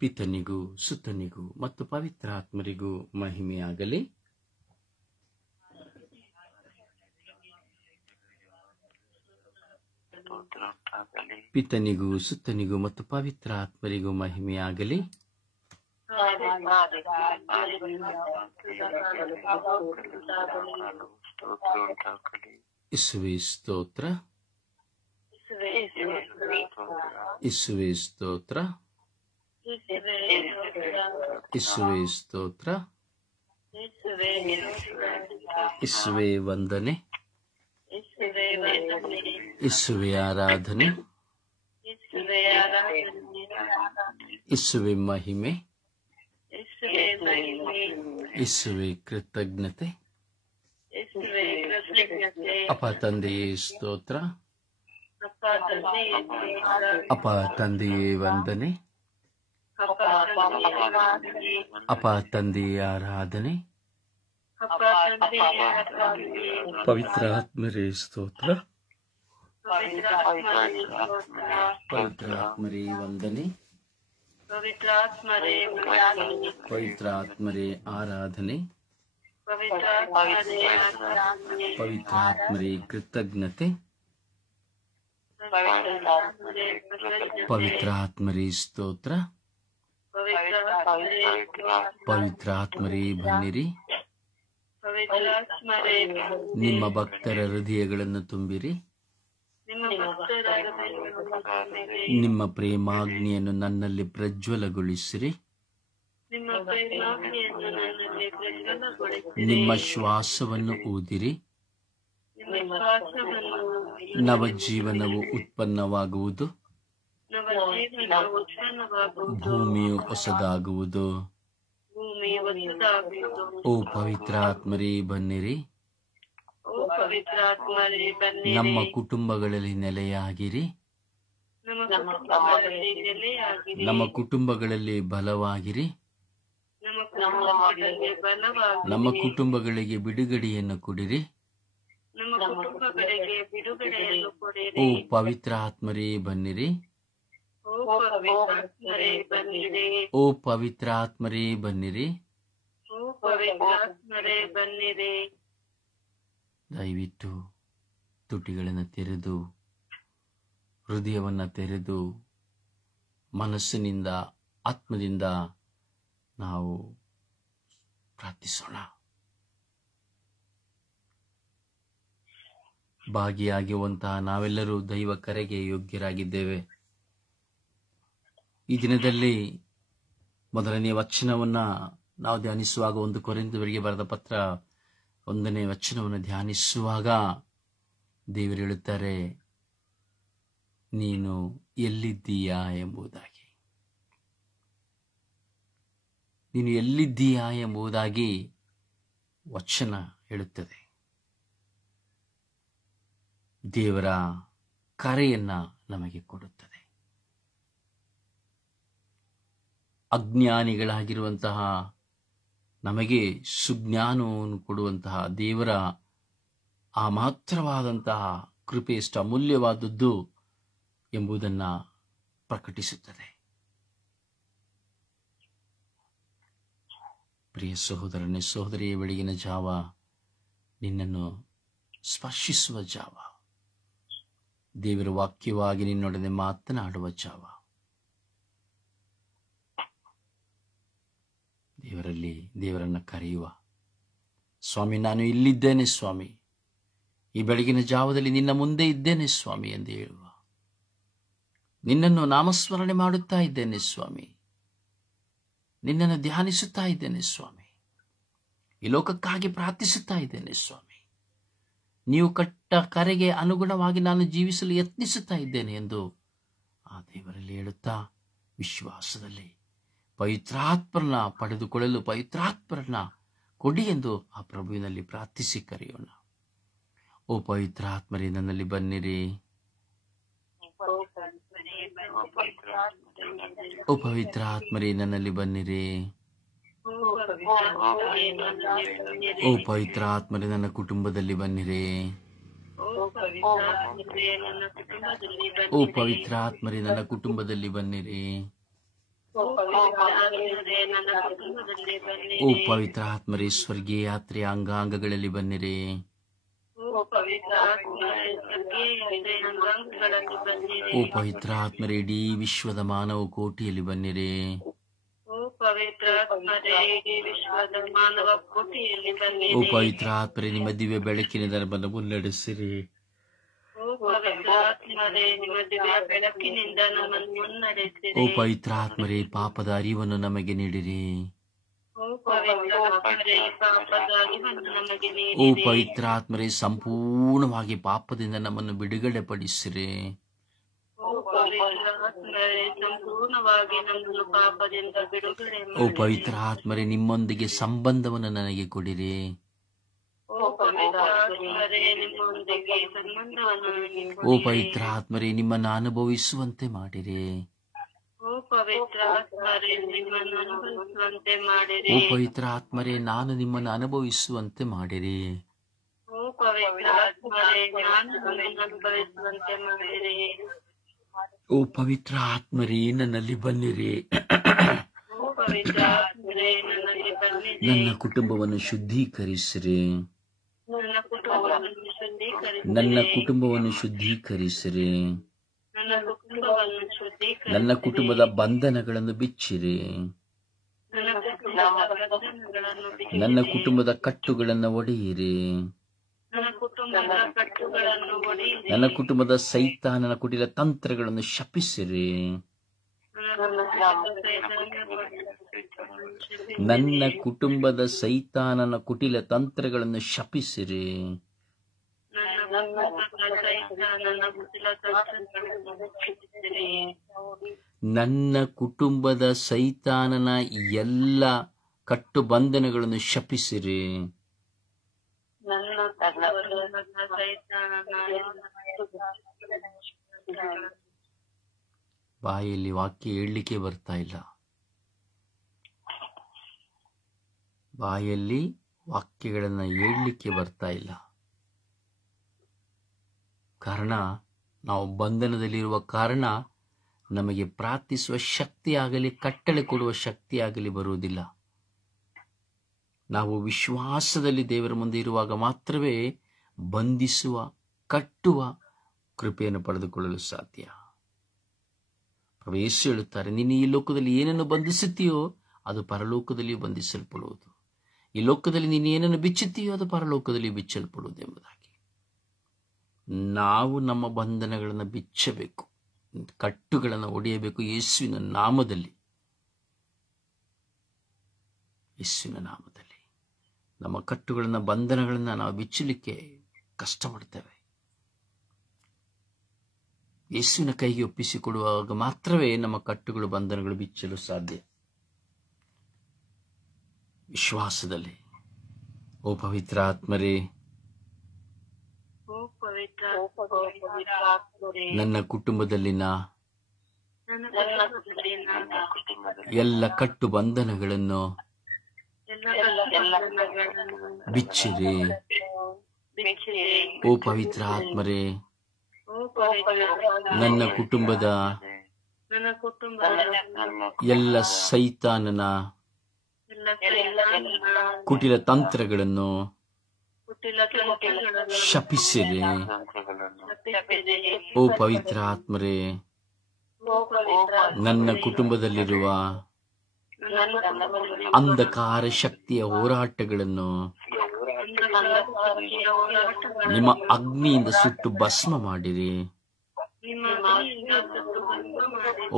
ಪಿತನಿಗೂ ಸುತನಿಗೂ ಮತ್ತು ಪವಿತ್ರಾತ್ಮರಿಗೂ ಮಹಿಮೆಯಾಗಲಿ. ಪಿತನಿಗೂ ಸುತನಿಗೂ ಮತ್ತು ಪವಿತ್ರಾತ್ಮರಿಗೂ ಮಹಿಮೆಯಾಗಲಿ. ಇಸುವೆ ಸ್ತೋತ್ರ, ಇಸುವೆ ಸ್ತೋತ್ರ, ಇಸುವೆ ಸ್ತೋತ್ರ, ಇಸುವೆ ವಂದನೆ, ಇಸುವೆ ಆರಾಧನೆ, ಇಸುವೆ ಮಹಿಮೆ, ಇಸುವೆ ಕೃತಜ್ಞತೆ. ಅಪ ತಂದೆಯೇ ಸ್ತೋತ್ರ, ಅಪ ತಂದೆಯೇ ವಂದನೆ, ಅಪ ತಂದೆಯೇ ಆರಾಧನೆ, ಪವಿತ್ರಾತ್ಮರೇ ಸ್ತೋತ್ರ, ಪವಿತ್ರಾತ್ಮರೇ ವಂದನೆ, ಪವಿತ್ರಾತ್ಮರೇ ಆರಾಧನೆ, ಪವಿತ್ರಾತ್ಮರೇ ಕೃತಜ್ಞತೆ, ಪವಿತ್ರಾತ್ಮರೇ ಸ್ತೋತ್ರ, ಪವಿತ್ರಾತ್ಮರೇ ಬನ್ನಿರಿ. ನಿಮ್ಮ ಭಕ್ತರ ಹೃದಯಗಳನ್ನು ತುಂಬಿರಿ. ನಿಮ್ಮ ಪ್ರೇಮಾಗ್ನಿಯನ್ನು ನನ್ನಲ್ಲಿ ಪ್ರಜ್ವಲಗೊಳಿಸಿರಿ. ನಿಮ್ಮ ಶ್ವಾಸವನ್ನು ಊದಿರಿ. ನವಜೀವನವು ಉತ್ಪನ್ನವಾಗುವುದು. ಭೂಮಿಯು ಹೊಸದಾಗುವುದು. ಓ ಪವಿತ್ರಾತ್ಮರೇ ಬನ್ನಿರಿ. ನಮ್ಮ ಕುಟುಂಬಗಳಲ್ಲಿ ನೆಲೆಯಾಗಿರಿ. ನಮ್ಮ ಕುಟುಂಬಗಳಲ್ಲಿ ಬಲವಾಗಿರಿ. ನಮ್ಮ ಕುಟುಂಬಗಳಿಗೆ ಬಿಡುಗಡೆಯನ್ನು ಕೊಡಿರಿ. ಓ ಪವಿತ್ರಾತ್ಮರೇ ಬನ್ನಿರಿ. ಓ ಪವಿತ್ರಾತ್ಮರೇ ಬನ್ನಿರಿ. ದಯವಿಟ್ಟು ತುಟಿಗಳನ್ನು ತೆರೆದು, ಹೃದಯವನ್ನು ತೆರೆದು, ಮನಸ್ಸಿನಿಂದ, ಆತ್ಮದಿಂದ ನಾವು ಪ್ರಾರ್ಥಿಸೋಣ. ಭಾಗಿಯಾಗುವಂತಹ ನಾವೆಲ್ಲರೂ ದೈವ ಕರೆಗೆ ಯೋಗ್ಯರಾಗಿದ್ದೇವೆ. ಈ ದಿನದಲ್ಲಿ ಮೊದಲನೇ ವಚನವನ್ನ ನಾವು ಧ್ಯಾನಿಸುವಾಗ 1 ಕೊರಿಂಥದವರಿಗೆ ಬರೆದ ಪತ್ರ 1ನೇ ವಚನವನ್ನು ಧ್ಯಾನಿಸುವಾಗ ದೇವರು ಹೇಳುತ್ತಾರೆ, ನೀನು ಎಲ್ಲಿದ್ದೀಯಾ ಎಂಬುದಾಗಿ. ನೀನು ಎಲ್ಲಿದ್ದೀಯಾ ಎಂಬುದಾಗಿ ವಚನ ಹೇಳುತ್ತದೆ. ದೇವರ ಕರೆಯನ್ನ ನಮಗೆ ಕೊಡುತ್ತದೆ. ಅಜ್ಞಾನಿಗಳಾಗಿರುವಂತಹ ನಮಗೆ ಸುಜ್ಞಾನವನ್ನು ಕೊಡುವಂತಹ ದೇವರ ಆ ಮಾತ್ರವಾದಂತಹ ಕೃಪೆ ಎಷ್ಟು ಅಮೂಲ್ಯವಾದದ್ದು ಎಂಬುದನ್ನು ಪ್ರಕಟಿಸುತ್ತದೆ. ಪ್ರಿಯ ಸಹೋದರನೇ, ಸಹೋದರಿಯ, ಬೆಳಗಿನ ಜಾವ ನಿನ್ನನ್ನು ಸ್ಪರ್ಶಿಸುವ ಜಾವ, ದೇವರ ವಾಕ್ಯವಾಗಿ ನಿನ್ನೊಡನೆ ಮಾತನಾಡುವ ಜಾವ. ದೇವರನ್ನ ಕರೆಯುವ, ಸ್ವಾಮಿ ನಾನು ಇಲ್ಲಿದ್ದೇನೆ ಸ್ವಾಮಿ, ಈ ಬೆಳಗಿನ ಜಾವದಲ್ಲಿ ನಿನ್ನ ಮುಂದೆ ಇದ್ದೇನೆ ಸ್ವಾಮಿ ಎಂದು ಹೇಳುವ, ನಿನ್ನನ್ನು ನಾಮಸ್ಮರಣೆ ಮಾಡುತ್ತಾ ಇದ್ದೇನೆ ಸ್ವಾಮಿ, ನಿನ್ನನ್ನು ಧ್ಯಾನಿಸುತ್ತಾ ಇದ್ದೇನೆ ಸ್ವಾಮಿ, ಈ ಲೋಕಕ್ಕಾಗಿ ಪ್ರಾರ್ಥಿಸುತ್ತಾ ಇದ್ದೇನೆ ಸ್ವಾಮಿ, ನೀವು ಕಟ್ಟ ಕರೆಗೆ ಅನುಗುಣವಾಗಿ ನಾನು ಜೀವಿಸಲು ಯತ್ನಿಸುತ್ತಾ ಇದ್ದೇನೆ ಎಂದು ಆ ದೇವರಲ್ಲಿ ಹೇಳುತ್ತಾ ವಿಶ್ವಾಸದಲ್ಲಿ ಪವಿತ್ರಾತ್ಮರನ್ನ ಪಡೆದುಕೊಳ್ಳಲು ಪವಿತ್ರಾತ್ಮರನ್ನ ಕೊಡಿ ಎಂದು ಆ ಪ್ರಭುವಿನಲ್ಲಿ ಪ್ರಾರ್ಥಿಸಿ ಕರೆಯೋಣ. ಓ ಪವಿತ್ರಾತ್ಮರೇ ನನ್ನಲ್ಲಿ ಬನ್ನಿರಿ. ಓ ಪವಿತ್ರಾತ್ಮರೇ ನನ್ನಲ್ಲಿ ಬನ್ನಿರಿ. ಓ ಪವಿತ್ರಾತ್ಮರೇ ನನ್ನ ಕುಟುಂಬದಲ್ಲಿ ಬನ್ನಿರಿ. ಓ ಪವಿತ್ರಾತ್ಮರೇ ನನ್ನ ಕುಟುಂಬದಲ್ಲಿ ಬನ್ನಿರಿ. ಓ ಪವಿತ್ರ ಆತ್ಮರೇ ಸ್ವರ್ಗೀಯ ಯಾತ್ರೆಯ ಅಂಗಾಂಗಗಳಲ್ಲಿ ಬನ್ನಿರಿ. ಓ ಪವಿತ್ರ ಆತ್ಮರೇ ಇಡೀ ವಿಶ್ವದ ಮಾನವ ಕೋಟಿಯಲ್ಲಿ ಬನ್ನಿರಿ. ಓ ಪವಿತ್ರ ಆತ್ಮರೇ ನಿಮ್ಮ ದಿವ್ಯ ಬೆಳಕಿನಿಂದ ನಮ್ಮನ್ನು ಮುನ್ನಡೆಸಿರಿ. ಓ ಪವಿತ್ರ ಆತ್ಮರೇ ಪಾಪದ ಅರಿವನ್ನು ನಮಗೆ ನೀಡಿರಿ. ಓ ಪವಿತ್ರ ಆತ್ಮರೇ ಸಂಪೂರ್ಣವಾಗಿ ಪಾಪದಿಂದ ನಮ್ಮನ್ನು ಬಿಡುಗಡೆ ಪಡಿಸಿರಿ. ಓ ಪವಿತ್ರ ಆತ್ಮರೇ ನಿಮ್ಮೊಂದಿಗೆ ಸಂಬಂಧವನ್ನು ನನಗೆ ಕೊಡಿರಿ. ಓ ಪವಿತ್ರ ಆತ್ಮರೇ ನಿಮ್ಮನ್ನು ಅನುಭವಿಸುವಂತೆ ಮಾಡಿರಿ. ಓ ಪವಿತ್ರ ಆತ್ಮರೇ ನಾನು ನಿಮ್ಮನ್ನು ಅನುಭವಿಸುವಂತೆ ಮಾಡಿರಿ. ಓ ಪವಿತ್ರ ಆತ್ಮರೇ ನನ್ನಲ್ಲಿ ಬನ್ನಿರಿ. ನನ್ನ ಕುಟುಂಬವನ್ನು ಶುದ್ಧೀಕರಿಸಿರಿ. ನನ್ನ ಕುಟುಂಬವನ್ನು ಶುದ್ಧೀಕರಿಸಿರಿ. ನನ್ನ ಕುಟುಂಬದ ಬಂಧನಗಳನ್ನು ಬಿಚ್ಚಿರಿ. ನನ್ನ ಕುಟುಂಬದ ಕಟ್ಟುಗಳನ್ನು ಒಡೆಯಿರಿ. ನನ್ನ ಕುಟುಂಬದ ಸೈತಾನನ ಕುಟಿಲ ತಂತ್ರಗಳನ್ನು ಶಪಿಸಿರಿ. ನನ್ನ ಕುಟುಂಬದ ಸೈತಾನನ ಕುಟಿಲ ತಂತ್ರಗಳನ್ನು ಶಪಿಸಿರಿ. ನನ್ನ ಕುಟುಂಬದ ಸೈತಾನನ ಎಲ್ಲ ಕಟ್ಟುಬಂಧನಗಳನ್ನು ಶಪಿಸಿರಿ. ಬಾಯಲ್ಲಿ ವಾಕ್ಯ ಹೇಳಲಿಕ್ಕೆ ಬರ್ತಾ ಇಲ್ಲ. ಬಾಯಲ್ಲಿ ವಾಕ್ಯಗಳನ್ನು ಹೇಳಲಿಕ್ಕೆ ಬರ್ತಾ ಇಲ್ಲ. ಕಾರಣ ನಾವು ಬಂಧನದಲ್ಲಿರುವ ಕಾರಣ ನಮಗೆ ಪ್ರಾರ್ಥಿಸುವ ಶಕ್ತಿಯಾಗಲಿ ಕಟ್ಟಳೆ ಕೊಡುವ ಶಕ್ತಿಯಾಗಲಿ ಬರುವುದಿಲ್ಲ. ನಾವು ವಿಶ್ವಾಸದಲ್ಲಿ ದೇವರ ಮುಂದೆ ಇರುವಾಗ ಮಾತ್ರವೇ ಬಂಧಿಸುವ ಕಟ್ಟುವ ಕೃಪೆಯನ್ನು ಪಡೆದುಕೊಳ್ಳಲು ಸಾಧ್ಯ. ಪ್ರಭು ಯೇಸು ಹೇಳುತ್ತಾರೆ, ನೀನು ಈ ಲೋಕದಲ್ಲಿ ಏನನ್ನು ಬಂಧಿಸುತ್ತೀಯೋ ಅದು ಪರಲೋಕದಲ್ಲಿ ಬಂಧಿಸಲ್ಪಡುವುದು. ಈ ಲೋಕದಲ್ಲಿ ನೀನು ಏನನ್ನು ಬಿಚ್ಚುತ್ತೀಯೋ ಅದು ಪರಲೋಕದಲ್ಲಿ ಬಿಚ್ಚಲ್ಪಡುವುದು ಎಂಬುದಾಗಿ. ನಾವು ನಮ್ಮ ಬಂಧನಗಳನ್ನು ಬಿಚ್ಚಬೇಕು, ಕಟ್ಟುಗಳನ್ನು ಒಡೆಯಬೇಕು. ಯೇಸುವಿನ ನಾಮದಲ್ಲಿ, ಯೇಸುವಿನ ನಾಮದಲ್ಲಿ ನಮ್ಮ ಕಟ್ಟುಗಳನ್ನು ಬಂಧನಗಳನ್ನು ನಾವು ಬಿಚ್ಚಲಿಕ್ಕೆ ಕಷ್ಟಪಡ್ತೇವೆ. ಯೇಸುವಿನ ಕೈಗೆ ಒಪ್ಪಿಸಿಕೊಡುವಾಗ ಮಾತ್ರವೇ ನಮ್ಮ ಕಟ್ಟುಗಳು ಬಂಧನಗಳು ಬಿಚ್ಚಲು ಸಾಧ್ಯ. ವಿಶ್ವಾಸದಲ್ಲಿ ಓ ಪವಿತ್ರ ಆತ್ಮರೇ ನನ್ನ ಕುಟುಂಬದಲ್ಲಿನ ಎಲ್ಲ ಕಟ್ಟು ಬಂಧನಗಳನ್ನು ಬಿಚ್ಚಿರಿ. ಓ ಪವಿತ್ರ ಆತ್ಮರೇ ನನ್ನ ಕುಟುಂಬದ ಎಲ್ಲ ಸೈತಾನನ ಕುಟಿಲ ತಂತ್ರಗಳನ್ನು ಶಪಿಸಿರಿ. ಓ ಪವಿತ್ರ ಆತ್ಮರೇ ನನ್ನ ಕುಟುಂಬದಲ್ಲಿರುವ ಅಂಧಕಾರ ಶಕ್ತಿಯ ಹೋರಾಟಗಳನ್ನು ನಿಮ್ಮ ಅಗ್ನಿಯಿಂದ ಸುಟ್ಟು ಭಸ್ಮ ಮಾಡಿರಿ.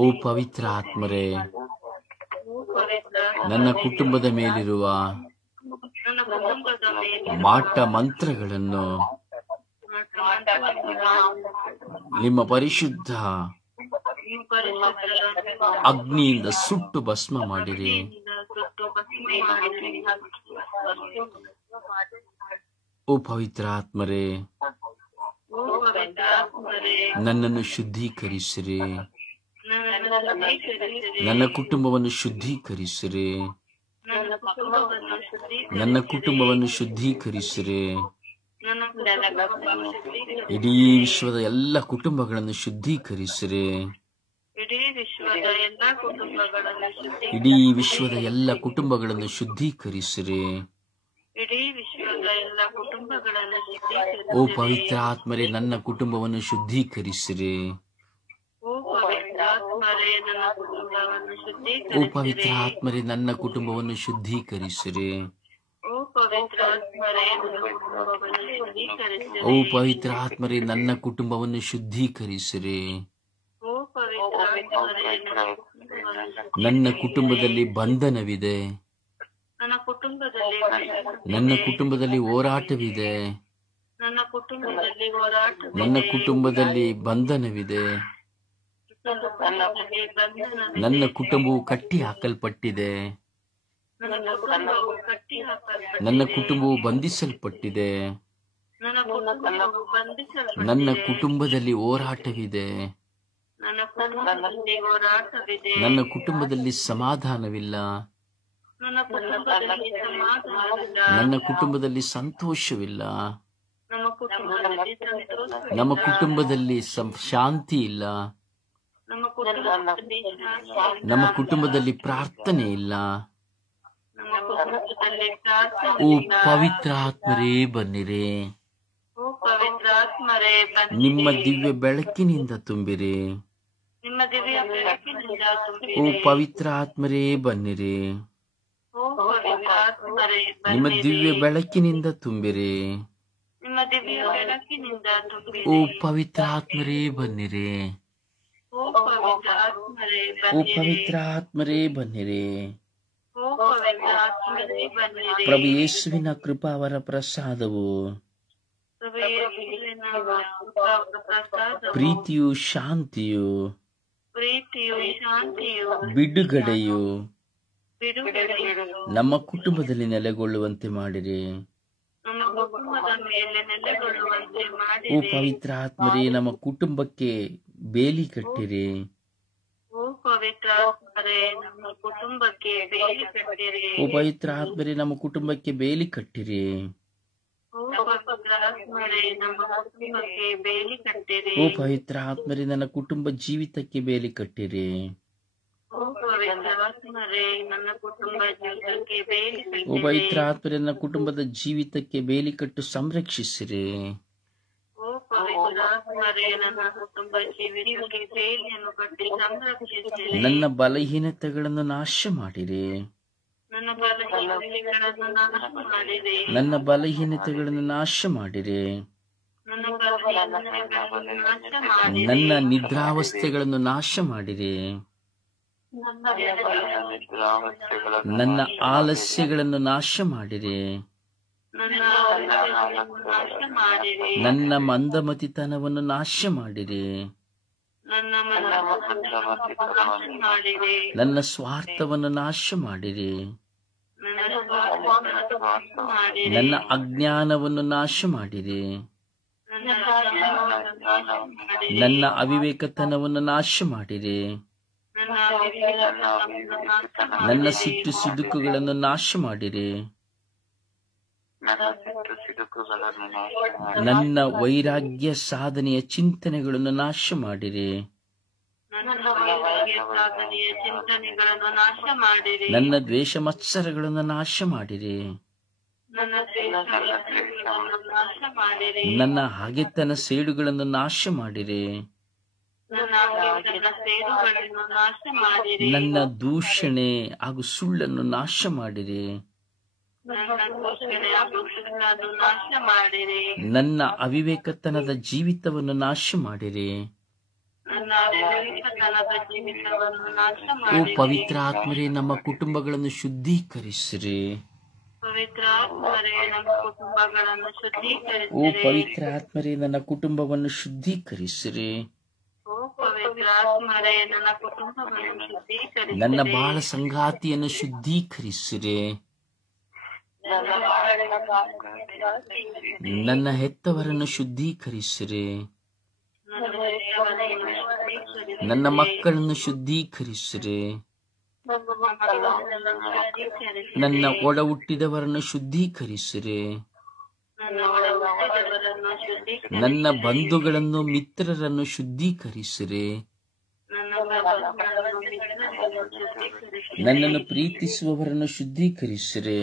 ಓ ಪವಿತ್ರ ಆತ್ಮರೇ ನನ್ನ ಕುಟುಂಬದ ಮೇಲಿರುವ ಮಾಟ ಮಂತ್ರಗಳನ್ನು ನಿಮ್ಮ ಪರಿಶುದ್ಧ ಅಗ್ನಿಯಿಂದ ಸುಟ್ಟು ಭಸ್ಮ ಮಾಡಿರಿ. ಓ ಪವಿತ್ರ ಆತ್ಮರೇ ನನ್ನನ್ನು ಶುದ್ಧೀಕರಿಸಿರಿ. ನನ್ನ ಕುಟುಂಬವನ್ನು ಶುದ್ಧೀಕರಿಸಿರಿ. ನನ್ನ ಕುಟುಂಬವನ್ನು ಶುದ್ಧೀಕರಿಸಿರಿ. ಇಡೀ ವಿಶ್ವದ ಎಲ್ಲ ಕುಟುಂಬಗಳನ್ನು ಶುದ್ಧೀಕರಿಸಿರಿ. ಇಡೀ ವಿಶ್ವದ ಎಲ್ಲಾ ಕುಟುಂಬಗಳನ್ನು ಇಡೀ ವಿಶ್ವದ ಎಲ್ಲ ಕುಟುಂಬಗಳನ್ನು ಶುದ್ಧೀಕರಿಸಿರಿ. ಇಡೀ ವಿಶ್ವದ ಎಲ್ಲ ಕುಟುಂಬಗಳನ್ನು ಓ ಪವಿತ್ರ ಆತ್ಮರೇ, ನನ್ನ ಕುಟುಂಬವನ್ನು ಶುದ್ಧೀಕರಿಸಿರಿ. ಓ ಪವಿತ್ರ ಆತ್ಮರೇ, ನನ್ನ ಕುಟುಂಬವನ್ನು ಓ ಪವಿತ್ರ ಆತ್ಮರೇ, ನನ್ನ ಕುಟುಂಬವನ್ನು ಶುದ್ಧೀಕರಿಸಿರಿ. ಓ ಪವಿತ್ರ ಆತ್ಮರೇ, ನನ್ನ ಕುಟುಂಬವನ್ನು ಶುದ್ಧೀಕರಿಸಿರಿ. ಓ ಪವಿತ್ರ ಆತ್ಮರೇ, ನನ್ನ ಕುಟುಂಬವನ್ನು ಶುದ್ಧೀಕರಿಸಿರಿ. ಓ ಪವಿತ್ರ ಆತ್ಮರೇ, ನನ್ನ ಕುಟುಂಬದಲ್ಲಿ ಬಂಧನವಿದೆ. ನನ್ನ ಕುಟುಂಬದಲ್ಲಿ ಹೋರಾಟವಿದೆ. ನನ್ನ ಕುಟುಂಬದಲ್ಲಿ ಬಂಧನವಿದೆ. ನನ್ನ ಕುಟುಂಬವು ಕಟ್ಟಿ ಹಾಕಲ್ಪಟ್ಟಿದೆ. ನನ್ನ ಕುಟುಂಬವು ಬಂಧಿಸಲ್ಪಟ್ಟಿದೆ. ನನ್ನ ಕುಟುಂಬದಲ್ಲಿ ಹೋರಾಟವಿದೆ. ನನ್ನ ಕುಟುಂಬದಲ್ಲಿ ಸಮಾಧಾನವಿಲ್ಲ. ನನ್ನ ಕುಟುಂಬದಲ್ಲಿ ಸಂತೋಷವಿಲ್ಲ. ನಮ್ಮ ಕುಟುಂಬದಲ್ಲಿ ಶಾಂತಿ ಇಲ್ಲ. ನಮ್ಮ ಕುಟುಂಬದಲ್ಲಿ ಪ್ರಾರ್ಥನೆ ಇಲ್ಲ. ಓ ಪವಿತ್ರ ಆತ್ಮರೇ, ಬನ್ನಿರಿ. ನಿಮ್ಮ ದಿವ್ಯ ಬೆಳಕಿನಿಂದ ತುಂಬಿರಿ. ಓ ಪವಿತ್ರ ಆತ್ಮರೇ, ಬನ್ನಿರಿ. ನಿಮ್ಮ ದಿವ್ಯ ಬೆಳಕಿನಿಂದ ತುಂಬಿರಿ. ಓ ಪವಿತ್ರ ಆತ್ಮರೇ, ಬನ್ನಿರಿ. ಓ ಪವಿತ್ರ ಆತ್ಮರೇ, ಬನ್ನಿರಿ. ಪ್ರಭು ಯೇಸುವಿನ ಕೃಪಾವರ ಪ್ರಸಾದವು, ಪ್ರೀತಿಯು, ಶಾಂತಿಯು, ಬಿಡುಗಡೆಯು ನಮ್ಮ ಕುಟುಂಬದಲ್ಲಿ ನೆಲೆಗೊಳ್ಳುವಂತೆ ಮಾಡಿರಿ. ಓ ಪವಿತ್ರ ಆತ್ಮರೇ, ನಮ್ಮ ಕುಟುಂಬಕ್ಕೆ ಬೇಲಿ ಕಟ್ಟಿರಿ. ಓ ಪವಿತ್ರ ಆತ್ಮರೇ, ನಮ್ಮ ಕುಟುಂಬಕ್ಕೆ ಬೇಲಿ ಕಟ್ಟಿರಿ. ಓ ಪವಿತ್ರ ಆತ್ಮರೇ, ನಮ್ಮ ಕುಟುಂಬಕ್ಕೆ ಬೇಲಿ ಕಟ್ಟಿರಿ. ಓ ಪವಿತ್ರ ಆತ್ಮರೇ, ನನ್ನ ಕುಟುಂಬ ಜೀವಿತಕ್ಕೆ ಬೇಲಿ ಕಟ್ಟಿರಿ. ಓ ಪವಿತ್ರ ಆತ್ಮರೇ, ನನ್ನ ಕುಟುಂಬದ ಜೀವಿತಕ್ಕೆ ಬೇಲಿ ಕಟ್ಟು ಸಂರಕ್ಷಿಸಿರಿ. ನನ್ನ ಬಲಹೀನತೆಗಳನ್ನು ನಾಶ ಮಾಡಿರಿ. ನನ್ನ ಬಲಹೀನತೆಗಳನ್ನು ನಾಶ ಮಾಡಿರಿ. ನನ್ನ ನಿದ್ರಾವಸ್ಥೆಗಳನ್ನು ನಾಶ ಮಾಡಿರಿ. ನನ್ನ ಆಲಸ್ಯಗಳನ್ನು ನಾಶ ಮಾಡಿರಿ. ನನ್ನ ಮಂದಮತಿತನವನ್ನು ನಾಶ ಮಾಡಿರಿ. ನನ್ನ ಸ್ವಾರ್ಥವನ್ನು ನಾಶ ಮಾಡಿರಿ. ನನ್ನ ಅಜ್ಞಾನವನ್ನು ನಾಶ ಮಾಡಿರಿ. ನನ್ನ ಅವಿವೇಕತನವನ್ನು ನಾಶ ಮಾಡಿರಿ. ನನ್ನ ಸಿಟ್ಟು ಸಿಡುಕುಗಳನ್ನು ನಾಶ ಮಾಡಿರಿ. ನನ್ನ ವೈರಾಗ್ಯ ಸಾಧನೆಯ ಚಿಂತನೆಗಳನ್ನು ನಾಶ ಮಾಡಿರಿ. ನನ್ನ ದ್ವೇಷ ಮತ್ಸರಗಳನ್ನು ನಾಶ ಮಾಡಿರಿ. ನನ್ನ ಹಾಗೆತನ ಸೇಡುಗಳನ್ನು ನಾಶ ಮಾಡಿರಿ. ನನ್ನ ದೂಷಣೆ ಹಾಗೂ ಸುಳ್ಳನ್ನು ನಾಶ ಮಾಡಿರಿ. ನನ್ನ ಅವಿವೇಕತನದ ಜೀವಿತವನ್ನು ನಾಶ ಮಾಡಿರಿ. ಓ ಪವಿತ್ರ ಆತ್ಮರೇ, ನಮ್ಮ ಕುಟುಂಬಗಳನ್ನು ಶುದ್ಧೀಕರಿಸಿರಿ. ಓ ಪವಿತ್ರ ಆತ್ಮರೇ, ನನ್ನ ಕುಟುಂಬವನ್ನು ಶುದ್ಧೀಕರಿಸಿರಿ. ನನ್ನ ಬಾಳ ಸಂಗಾತಿಯನ್ನು ಶುದ್ಧೀಕರಿಸಿರಿ. ನನ್ನ ಹೆತ್ತವರನ್ನು ಶುದ್ಧೀಕರಿಸಿರಿ. ನನ್ನ ಮಕ್ಕಳನ್ನು ಶುದ್ಧೀಕರಿಸಿರಿ. ನನ್ನ ಒಡ ಹುಟ್ಟಿದವರನ್ನು ಶುದ್ಧೀಕರಿಸಿರಿ. ನನ್ನ ಬಂಧುಗಳನ್ನು ಮಿತ್ರರನ್ನು ಶುದ್ಧೀಕರಿಸಿರಿ. ನನ್ನನ್ನು ಪ್ರೀತಿಸುವವರನ್ನು ಶುದ್ಧೀಕರಿಸಿರೆ,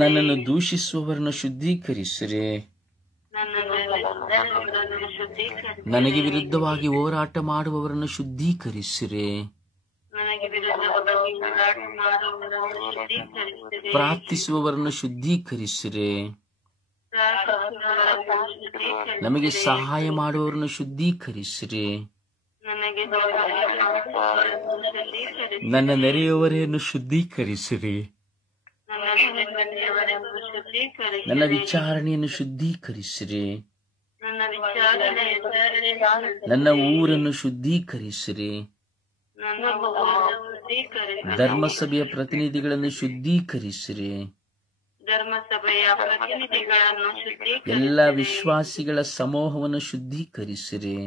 ನನ್ನನ್ನು ದೂಷಿಸುವವರನ್ನು ಶುದ್ಧೀಕರಿಸಿರೆ, ನನಗೆ ವಿರುದ್ಧವಾಗಿ ಹೋರಾಟ ಮಾಡುವವರನ್ನು ಶುದ್ಧೀಕರಿಸಿರೆ, ಪ್ರಾರ್ಥಿಸುವವರನ್ನು ಶುದ್ಧೀಕರಿಸಿರೆ, ನಮಗೆ ಸಹಾಯ ಮಾಡುವವರನ್ನು ಶುದ್ಧೀಕರಿಸಿರೆ, ನನ್ನ ನೆರೆಯವರನ್ನು ಶುದ್ಧೀಕರಿಸಿರಿ, ನನ್ನ ವಿಚಾರಣೆಯನ್ನು ಶುದ್ಧೀಕರಿಸಿರಿ, ನನ್ನ ಊರನ್ನು ಶುದ್ಧೀಕರಿಸಿರಿ, ಧರ್ಮಸಭೆಯ ಪ್ರತಿನಿಧಿಗಳನ್ನು ಶುದ್ಧೀಕರಿಸಿರಿ, ಎಲ್ಲ ವಿಶ್ವಾಸಿಗಳ ಸಮೂಹವನ್ನು ಶುದ್ಧೀಕರಿಸಿರಿ,